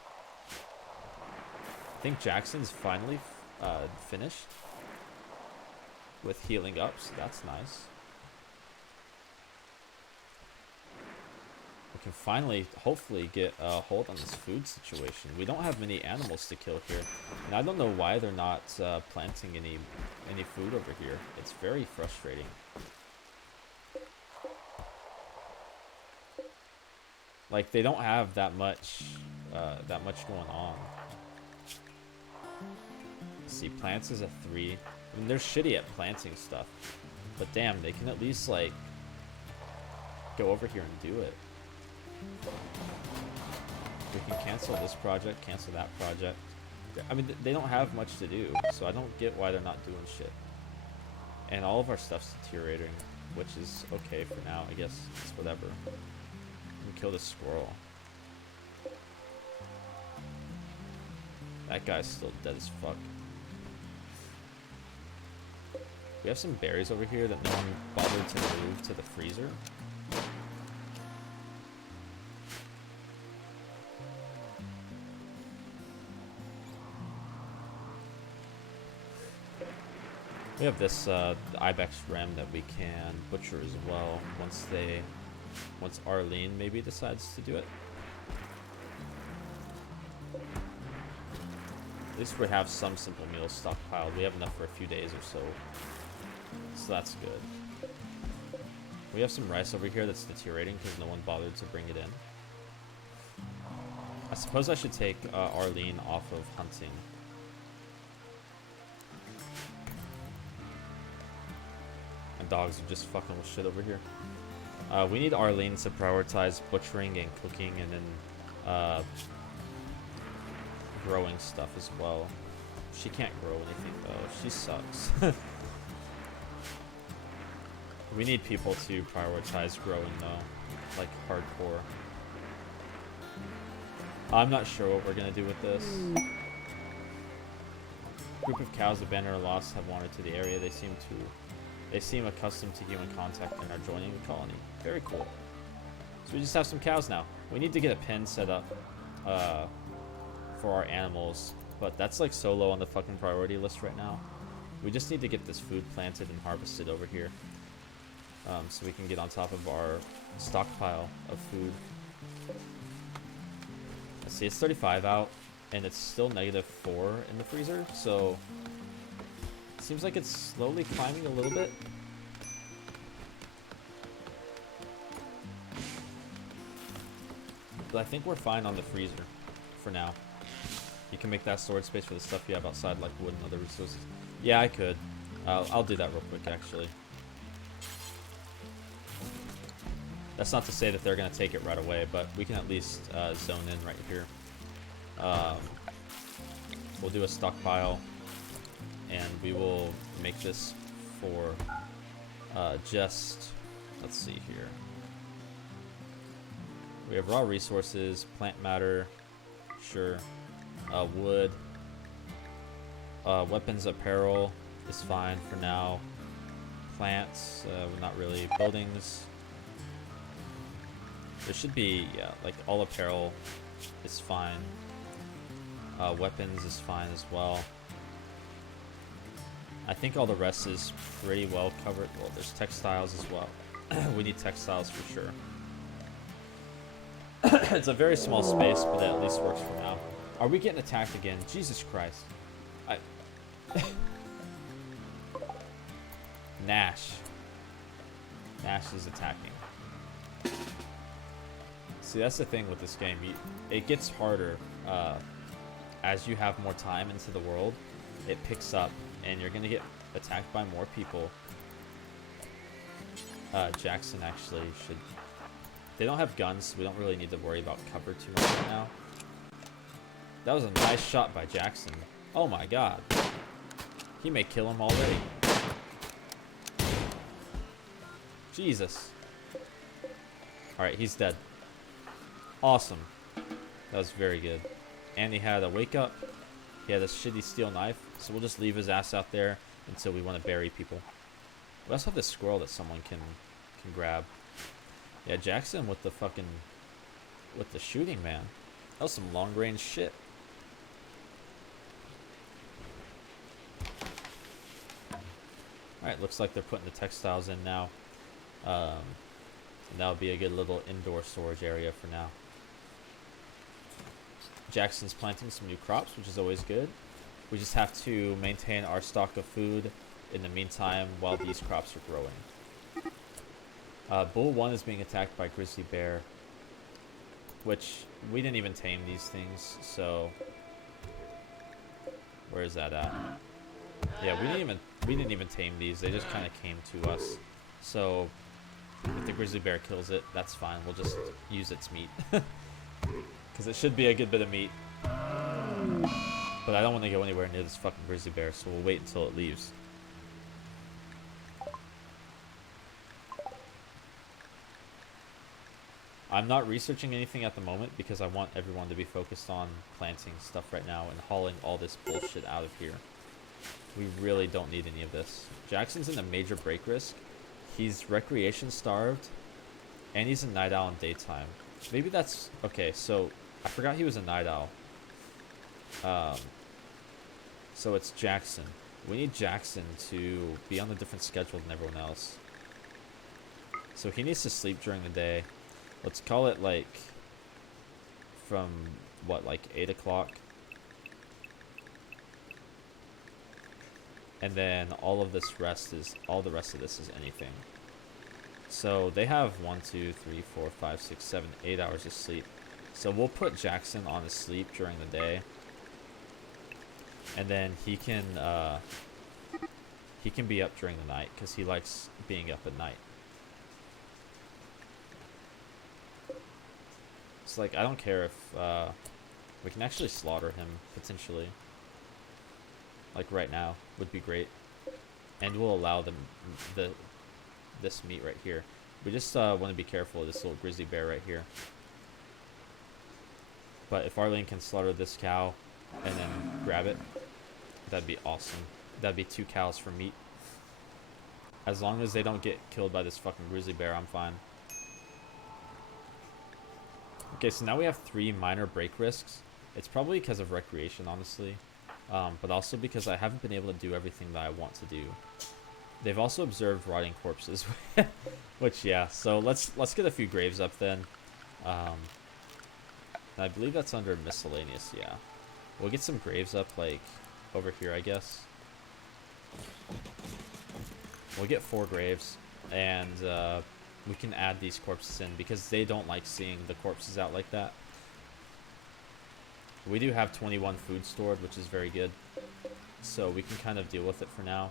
I think Jackson's finally finished with healing up, so that's nice. We can finally, hopefully, get a hold on this food situation. We don't have many animals to kill here, and I don't know why they're not planting any food over here. It's very frustrating. Like, they don't have that much going on. Let's see, plants is a 3. I mean, they're shitty at planting stuff, but damn, they can at least like go over here and do it. We can cancel this project, cancel that project. I mean, they don't have much to do, so I don't get why they're not doing shit. And all of our stuff's deteriorating, which is okay for now, I guess. It's whatever. We kill this squirrel. That guy's still dead as fuck. We have some berries over here that no one bothered to move to the freezer. We have this the ibex ram that we can butcher as well once Arlene maybe decides to do it. At least we have some simple meals stockpiled. We have enough for a few days or so. So that's good. We have some rice over here that's deteriorating because no one bothered to bring it in. I suppose I should take Arlene off of hunting. My dogs are just fucking with shit over here. We need Arlene to prioritize butchering and cooking and then growing stuff as well. She can't grow anything though. She sucks. We need people to prioritize growing though, like hardcore. I'm not sure what we're gonna do with this. Group of cows abandoned or lost have wandered to the area. They seem accustomed to human contact and are joining the colony. Very cool. So we just have some cows now. We need to get a pen set up for our animals, but that's like so low on the fucking priority list right now. We just need to get this food planted and harvested over here, so we can get on top of our stockpile of food. Let's see, it's 35 out, and it's still -4 in the freezer, so it seems like it's slowly climbing a little bit. But I think we're fine on the freezer for now. You can make that storage space for the stuff you have outside, like wood and other resources. Yeah, I could. I'll do that real quick, actually. That's not to say that they're going to take it right away, but we can at least zone in right here. We'll do a stockpile, and we will make this for just, let's see here. We have raw resources, plant matter, sure, wood, weapons, apparel is fine for now. Plants, not really. Buildings. There should be, yeah, like all apparel is fine. Weapons is fine as well. I think all the rest is pretty well covered. Well, there's textiles as well. We need textiles for sure. It's a very small space, but it at least works for now. Are we getting attacked again? Jesus Christ. Nash. Nash is attacking. See, that's the thing with this game. It gets harder as you have more time into the world. It picks up, and you're going to get attacked by more people. Jackson actually should... They don't have guns, so we don't really need to worry about cover too much right now. That was a nice shot by Jackson. Oh my god. He may kill him already. Jesus. Alright, he's dead. Awesome. That was very good. And he had a wake up. He had a shitty steel knife. So we'll just leave his ass out there until we want to bury people. We also have this squirrel that someone can grab. Yeah, Jackson with the fucking... with the shooting, man. That was some long range shit. Alright, looks like they're putting the textiles in now. And that'll be a good little indoor storage area for now. Jackson's planting some new crops, which is always good. We just have to maintain our stock of food in the meantime while these crops are growing. Bull 1 is being attacked by Grizzly Bear, which we didn't even tame these things, so... Where is that at? Yeah, we didn't even tame these. They just kind of came to us. So if the grizzly bear kills it, that's fine. We'll just use its meat. Because it should be a good bit of meat. But I don't want to go anywhere near this fucking grizzly bear, so we'll wait until it leaves. I'm not researching anything at the moment because I want everyone to be focused on planting stuff right now and hauling all this bullshit out of here. We really don't need any of this. Jackson's in a major break risk. He's recreation starved, and he's a night owl in daytime. Maybe that's... Okay, so I forgot he was a night owl. So it's Jackson. We need Jackson to be on a different schedule than everyone else. So he needs to sleep during the day. Let's call it like from what, like 8 o'clock. And then all the rest of this is anything. So they have 1, 2, 3, 4, 5, 6, 7, 8 hours of sleep. So we'll put Jackson on his sleep during the day. And then he can be up during the night because he likes being up at night. It's like, I don't care if we can actually slaughter him potentially. Like right now would be great, and we'll allow them this meat right here. We just want to be careful of this little grizzly bear right here. But if Arlene can slaughter this cow and then grab it, that'd be awesome. That'd be 2 cows for meat. As long as they don't get killed by this fucking grizzly bear, I'm fine. Okay, so now we have 3 minor break risks. It's probably because of recreation, honestly. But also because I haven't been able to do everything that I want to do. They've also observed rotting corpses, which, yeah. So let's get a few graves up then. I believe that's under miscellaneous. Yeah, we'll get some graves up like over here, I guess. We'll get 4 graves, and we can add these corpses in because they don't like seeing the corpses out like that. We do have 21 food stored, which is very good. So we can kind of deal with it for now.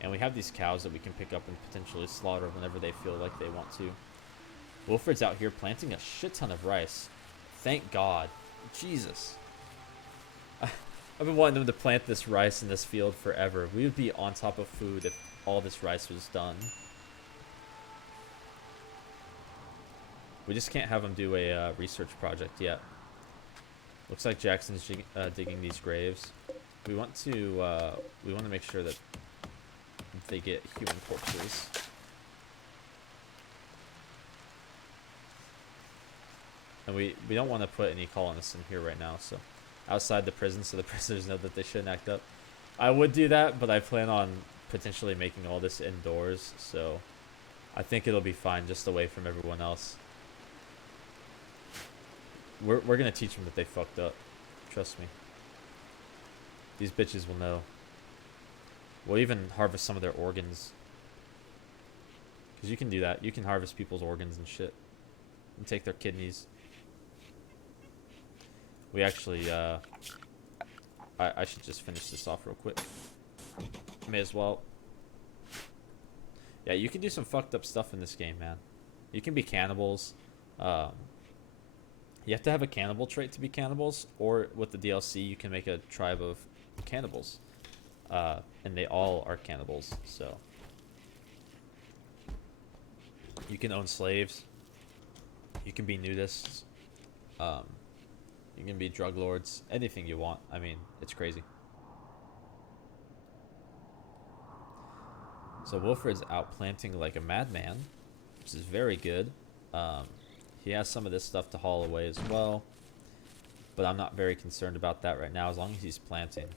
And we have these cows that we can pick up and potentially slaughter whenever they feel like they want to. Wilfred's out here planting a shit ton of rice. Thank God. Jesus. I've been wanting them to plant this rice in this field forever. We would be on top of food if all this rice was done. We just can't have them do a research project yet. Looks like Jackson's digging these graves. We want to make sure that they get human corpses. And we don't want to put any colonists in here right now, so outside the prison, so the prisoners know that they shouldn't act up. I would do that, but I plan on potentially making all this indoors, so I think it'll be fine just away from everyone else. We're gonna teach them that they fucked up. Trust me. These bitches will know. We'll even harvest some of their organs. Because you can do that. You can harvest people's organs and shit. And take their kidneys. We actually, I should just finish this off real quick. May as well. Yeah, you can do some fucked up stuff in this game, man. You can be cannibals. You have to have a cannibal trait to be cannibals, or with the DLC, you can make a tribe of cannibals. And they all are cannibals, so. You can own slaves. You can be nudists. You can be drug lords. Anything you want. I mean, it's crazy. So Wilfred's out planting like a madman, which is very good. He has some of this stuff to haul away as well, but I'm not very concerned about that right now as long as he's planting.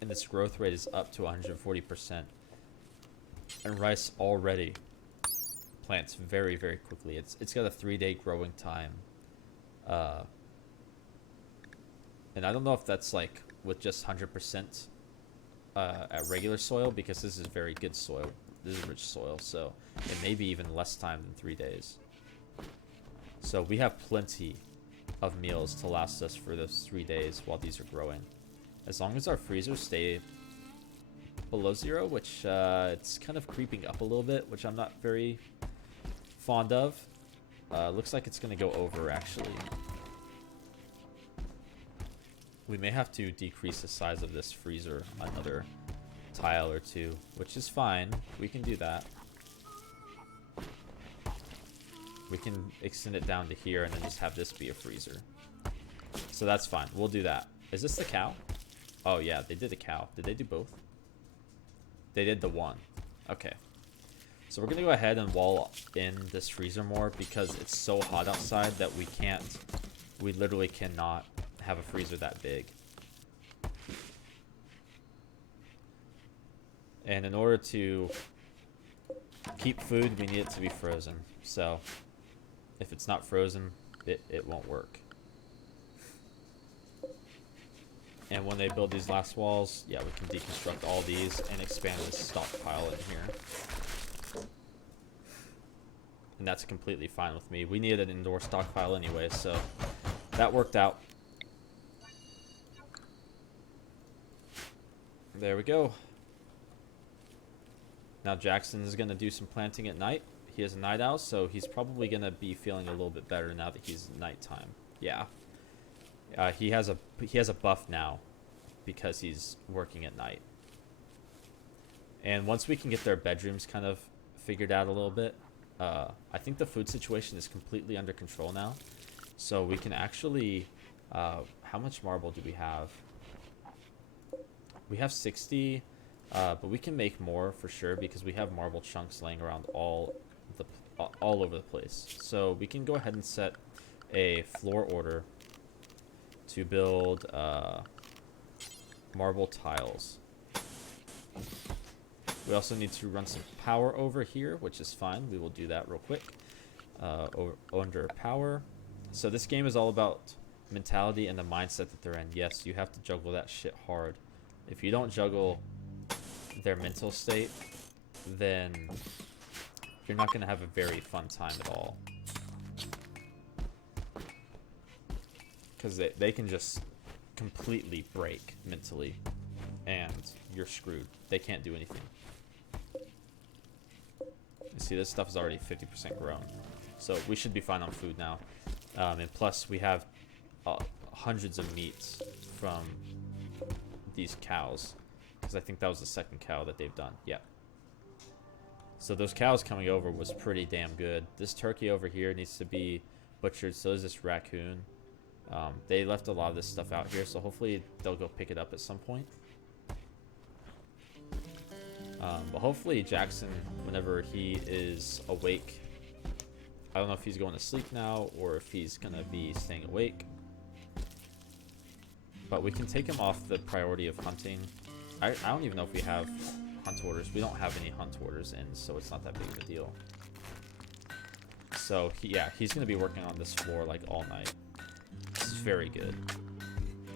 And this growth rate is up to 140%. And rice already plants very, very quickly. It's got a 3-day growing time. And I don't know if that's like with just 100% at regular soil, because this is very good soil. This is rich soil, so it may be even less time than 3 days. So we have plenty of meals to last us for those 3 days while these are growing. As long as our freezers stay below 0, which it's kind of creeping up a little bit, which I'm not very fond of. Looks like it's going to go over, actually. We may have to decrease the size of this freezer another tile or two, which is fine. We can do that. We can extend it down to here and then just have this be a freezer. So that's fine. We'll do that. Is this the cow? Oh, yeah, they did a cow. Did they do both? They did the one. Okay. So we're going to go ahead and wall in this freezer more because it's so hot outside that we literally cannot have a freezer that big. And in order to keep food, we need it to be frozen. So if it's not frozen, it won't work. And when they build these last walls, yeah, we can deconstruct all these and expand this stockpile in here. And that's completely fine with me. We needed an indoor stockpile anyway, so that worked out. There we go. Now Jackson is going to do some planting at night. He is a night owl, so he's probably going to be feeling a little bit better now that he's nighttime. Yeah. He has a buff now because he's working at night. And once we can get their bedrooms kind of figured out a little bit, I think the food situation is completely under control now. So we can actually, how much marble do we have? We have 60, but we can make more for sure because we have marble chunks laying around all over the place. So we can go ahead and set a floor order to build marble tiles. We also need to run some power over here, which is fine. We will do that real quick. Under power. So this game is all about mentality and the mindset that they're in. Yes, you have to juggle that shit hard. If you don't juggle their mental state, then you're not going to have a very fun time at all. Because they can just completely break mentally, and you're screwed. They can't do anything. You see, this stuff is already 50% grown. So we should be fine on food now. And plus, we have hundreds of meats from these cows. Because I think that was the second cow that they've done. Yeah. So those cows coming over was pretty damn good. This turkey over here needs to be butchered. So is this raccoon. They left a lot of this stuff out here, so hopefully they'll go pick it up at some point. But hopefully Jackson, whenever he is awake, I don't know if he's going to sleep now or if he's gonna be staying awake. But we can take him off the priority of hunting. I don't even know if we have hunt orders. We don't have any hunt orders in, so it's not that big of a deal. So yeah, he's gonna be working on this floor like all night. This is very good.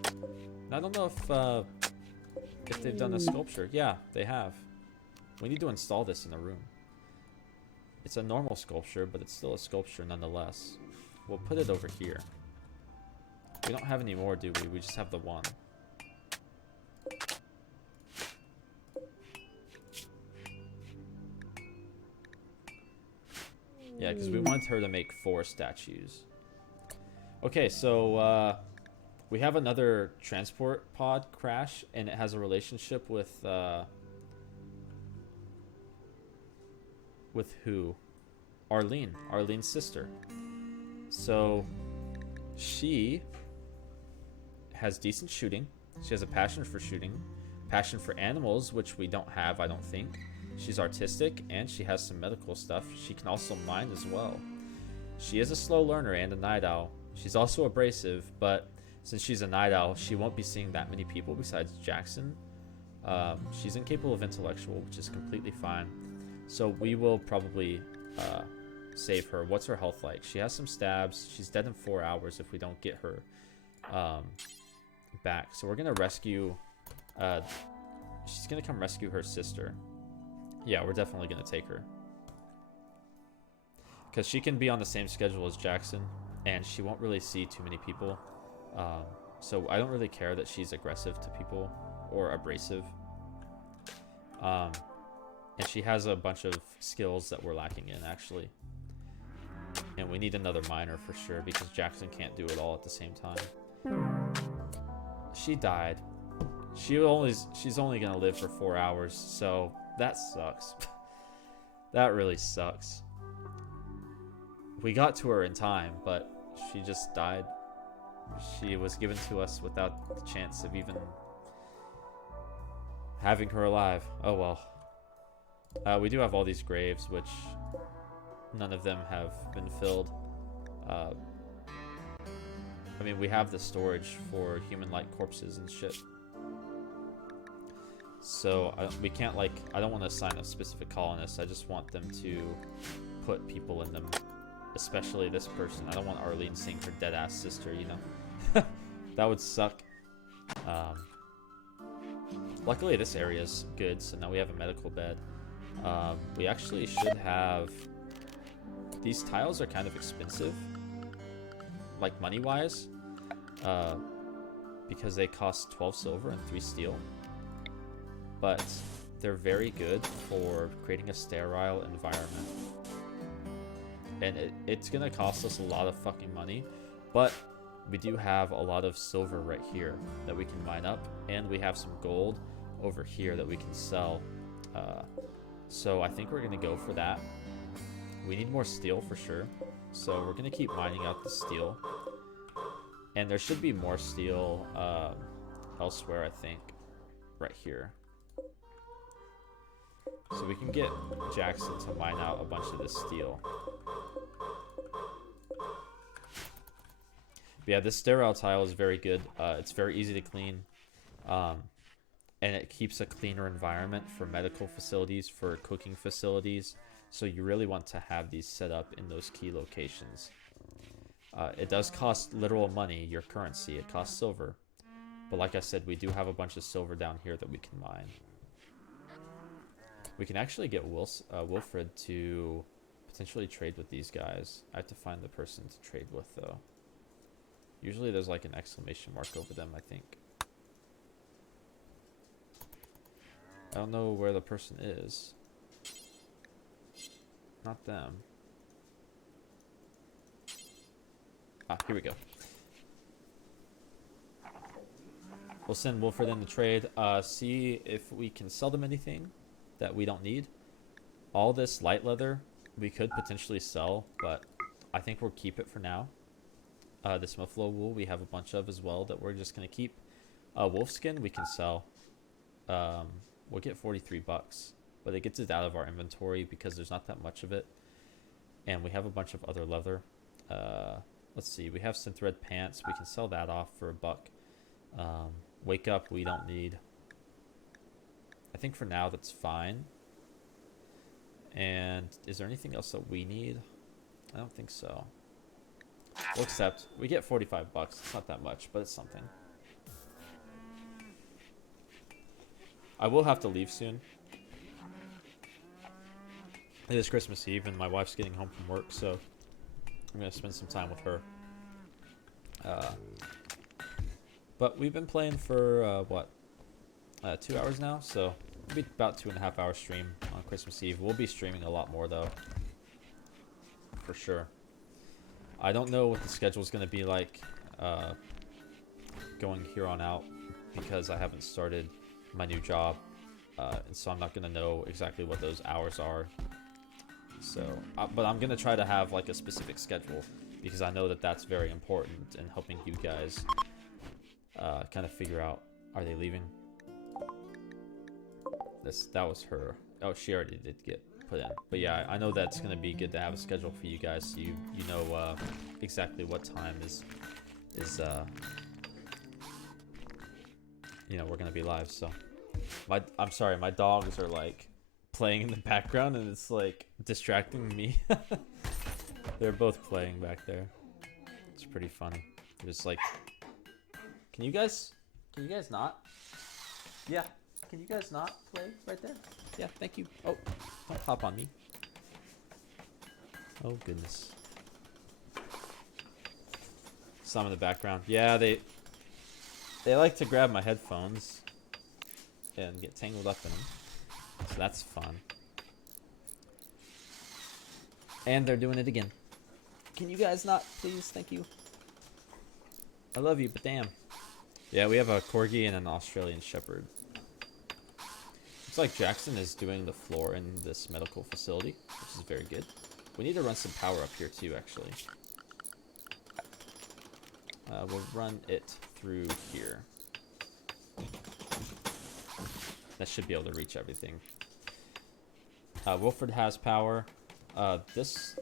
And I don't know if they've done a sculpture. Yeah, they have. We need to install this in a room. It's a normal sculpture, but it's still a sculpture nonetheless. We'll put it over here. We don't have any more, do we? We just have the one. Yeah, because we wanted her to make 4 statues. Okay, so we have another transport pod crash, and it has a relationship with who? Arlene. Arlene's sister. So she has decent shooting. She has a passion for shooting. Passion for animals, which we don't have, I don't think. She's artistic, and she has some medical stuff. She can also mine as well. She is a slow learner and a night owl. She's also abrasive, but since she's a night owl, she won't be seeing that many people besides Jackson. She's incapable of intellectual, which is completely fine. So we will probably save her. What's her health like? She has some stabs. She's dead in 4 hours if we don't get her back. So we're going to rescue... she's going to come rescue her sister. Yeah, we're definitely going to take her. Because she can be on the same schedule as Jackson, and she won't really see too many people. So I don't really care that she's aggressive to people or abrasive. And she has a bunch of skills that we're lacking in, actually. And we need another miner for sure, because Jackson can't do it all at the same time. She died. She's only going to live for 4 hours, so that sucks. That really sucks. We got to her in time, but she just died. She was given to us without the chance of even having her alive. Oh well. We do have all these graves, which none of them have been filled. I mean, we have the storage for human-like corpses and shit. So we can't, like, I don't want to assign a specific colonist. I just want them to put people in them, especially this person. I don't want Arlene seeing her dead-ass sister, you know? That would suck. Luckily, this area's good, so now we have a medical bed. We actually should have... These tiles are kind of expensive, like money-wise, because they cost 12 silver and 3 steel. But they're very good for creating a sterile environment. And it's going to cost us a lot of fucking money, but we do have a lot of silver right here that we can mine up, and we have some gold over here that we can sell. So I think we're going to go for that. We need more steel for sure, so we're going to keep mining out the steel. And there should be more steel elsewhere, I think, right here. So we can get Jackson to mine out a bunch of this steel. But yeah, this sterile tile is very good. It's very easy to clean. And it keeps a cleaner environment for medical facilities, for cooking facilities. So you really want to have these set up in those key locations. It does cost literal money, your currency. It costs silver. But like I said, we do have a bunch of silver down here that we can mine. We can actually get Wilfred to potentially trade with these guys. I have to find the person to trade with, though. Usually there's like an exclamation mark over them, I think. I don't know where the person is. Not them. Ah, here we go. We'll send Wilfred in the trade. See if we can sell them anything that we don't need. All this light leather we could potentially sell, but I think we'll keep it for now. This muffalo wool we have a bunch of as well that we're just going to keep. Wolf skin we can sell. We'll get 43 bucks, but it gets it out of our inventory because there's not that much of it. And we have a bunch of other leather. Let's see, we have synth red pants. We can sell that off for $1. Wake up, we don't need. I think for now that's fine. And is there anything else that we need? I don't think so. We'll accept. We get $45. It's not that much, but it's something. I will have to leave soon. It is Christmas Eve and my wife's getting home from work, so I'm going to spend some time with her. But we've been playing for, 2 hours now, so it'll be about 2.5 hour stream on Christmas Eve. We'll be streaming a lot more, though. For sure. I don't know what the schedule is going to be like going here on out because I haven't started my new job. And so I'm not going to know exactly what those hours are. So, but I'm going to try to have like a specific schedule because I know that that's very important in helping you guys kind of figure out, are they leaving? That was her. Oh, she already did get put in. But yeah, I know that's going to be good to have a schedule for you guys so you know exactly what time is you know, we're going to be live. So I'm sorry, my dogs are like playing in the background and it's like distracting me. They're both playing back there. It's pretty funny. Just like, can you guys not? Yeah, can you guys not play right there? Yeah, thank you. Oh, don't hop on me. Oh goodness. Some in the background. Yeah, they like to grab my headphones and get tangled up in them. So that's fun. And they're doing it again. Can you guys not, please? Thank you. I love you, but damn. Yeah, we have a Corgi and an Australian Shepherd. Looks like Jackson is doing the floor in this medical facility, which is very good. We need to run some power up here too, actually. We'll run it through here. That should be able to reach everything. Wilfred has power. This,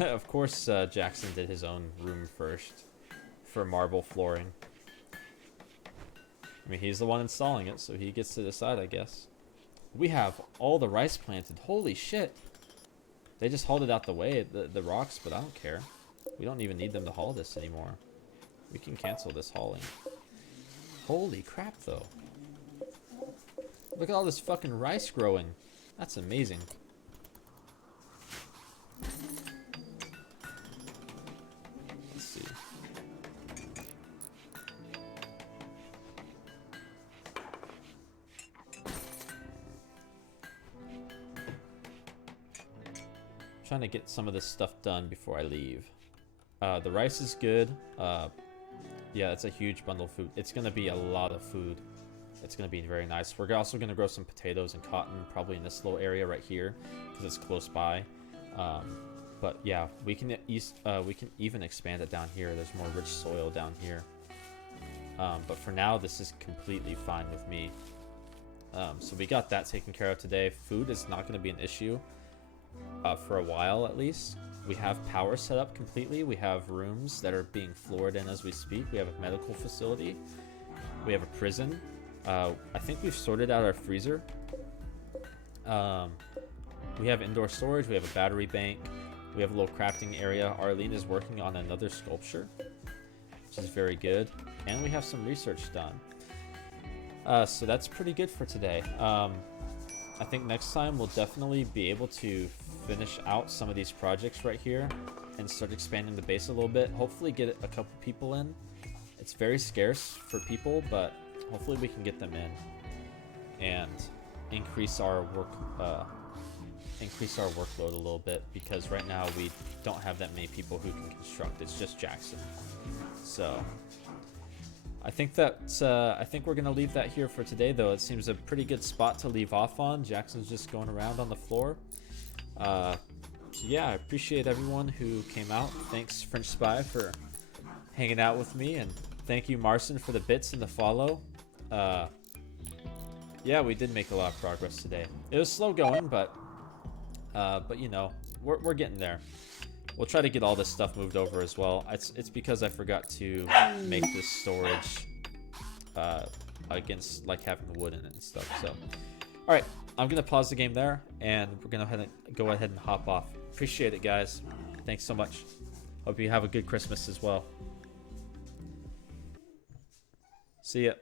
of course, Jackson did his own room first for marble flooring. I mean, he's the one installing it, so he gets to decide, I guess. We have all the rice planted. Holy shit. They just hauled it out the way, the rocks, but I don't care. We don't even need them to haul this anymore. We can cancel this hauling. Holy crap, though. Look at all this fucking rice growing. That's amazing. Let's see. Trying to get some of this stuff done before I leave. The rice is good. Yeah, it's a huge bundle of food. It's going to be a lot of food. It's going to be very nice. We're also going to grow some potatoes and cotton, probably in this little area right here, because it's close by. But yeah, we can even expand it down here. There's more rich soil down here. But for now, this is completely fine with me. So we got that taken care of today. Food is not going to be an issue for a while, at least. We have power set up completely. We have rooms that are being floored in as we speak. We have a medical facility. We have a prison. I think we've sorted out our freezer. We have indoor storage. We have a battery bank. We have a little crafting area. Arlene is working on another sculpture, which is very good. And we have some research done. So that's pretty good for today. I think next time we'll definitely be able to finish out some of these projects right here and start expanding the base a little bit. Hopefully get a couple people in. It's very scarce for people, but hopefully we can get them in and increase our workload a little bit, because right now we don't have that many people who can construct. It's just Jackson. So I think we're gonna leave that here for today, though. It seems a pretty good spot to leave off on. Jackson's just going around on the floor. So yeah, I appreciate everyone who came out. Thanks, French Spy, for hanging out with me, and thank you, Marcin, for the bits and the follow. Yeah, we did make a lot of progress today. It was slow going, but you know, we're getting there. We'll try to get all this stuff moved over as well. It's because I forgot to make this storage against like having wood in it and stuff. So, all right, I'm gonna pause the game there, and we're gonna go ahead and hop off. Appreciate it, guys. Thanks so much. Hope you have a good Christmas as well. See ya.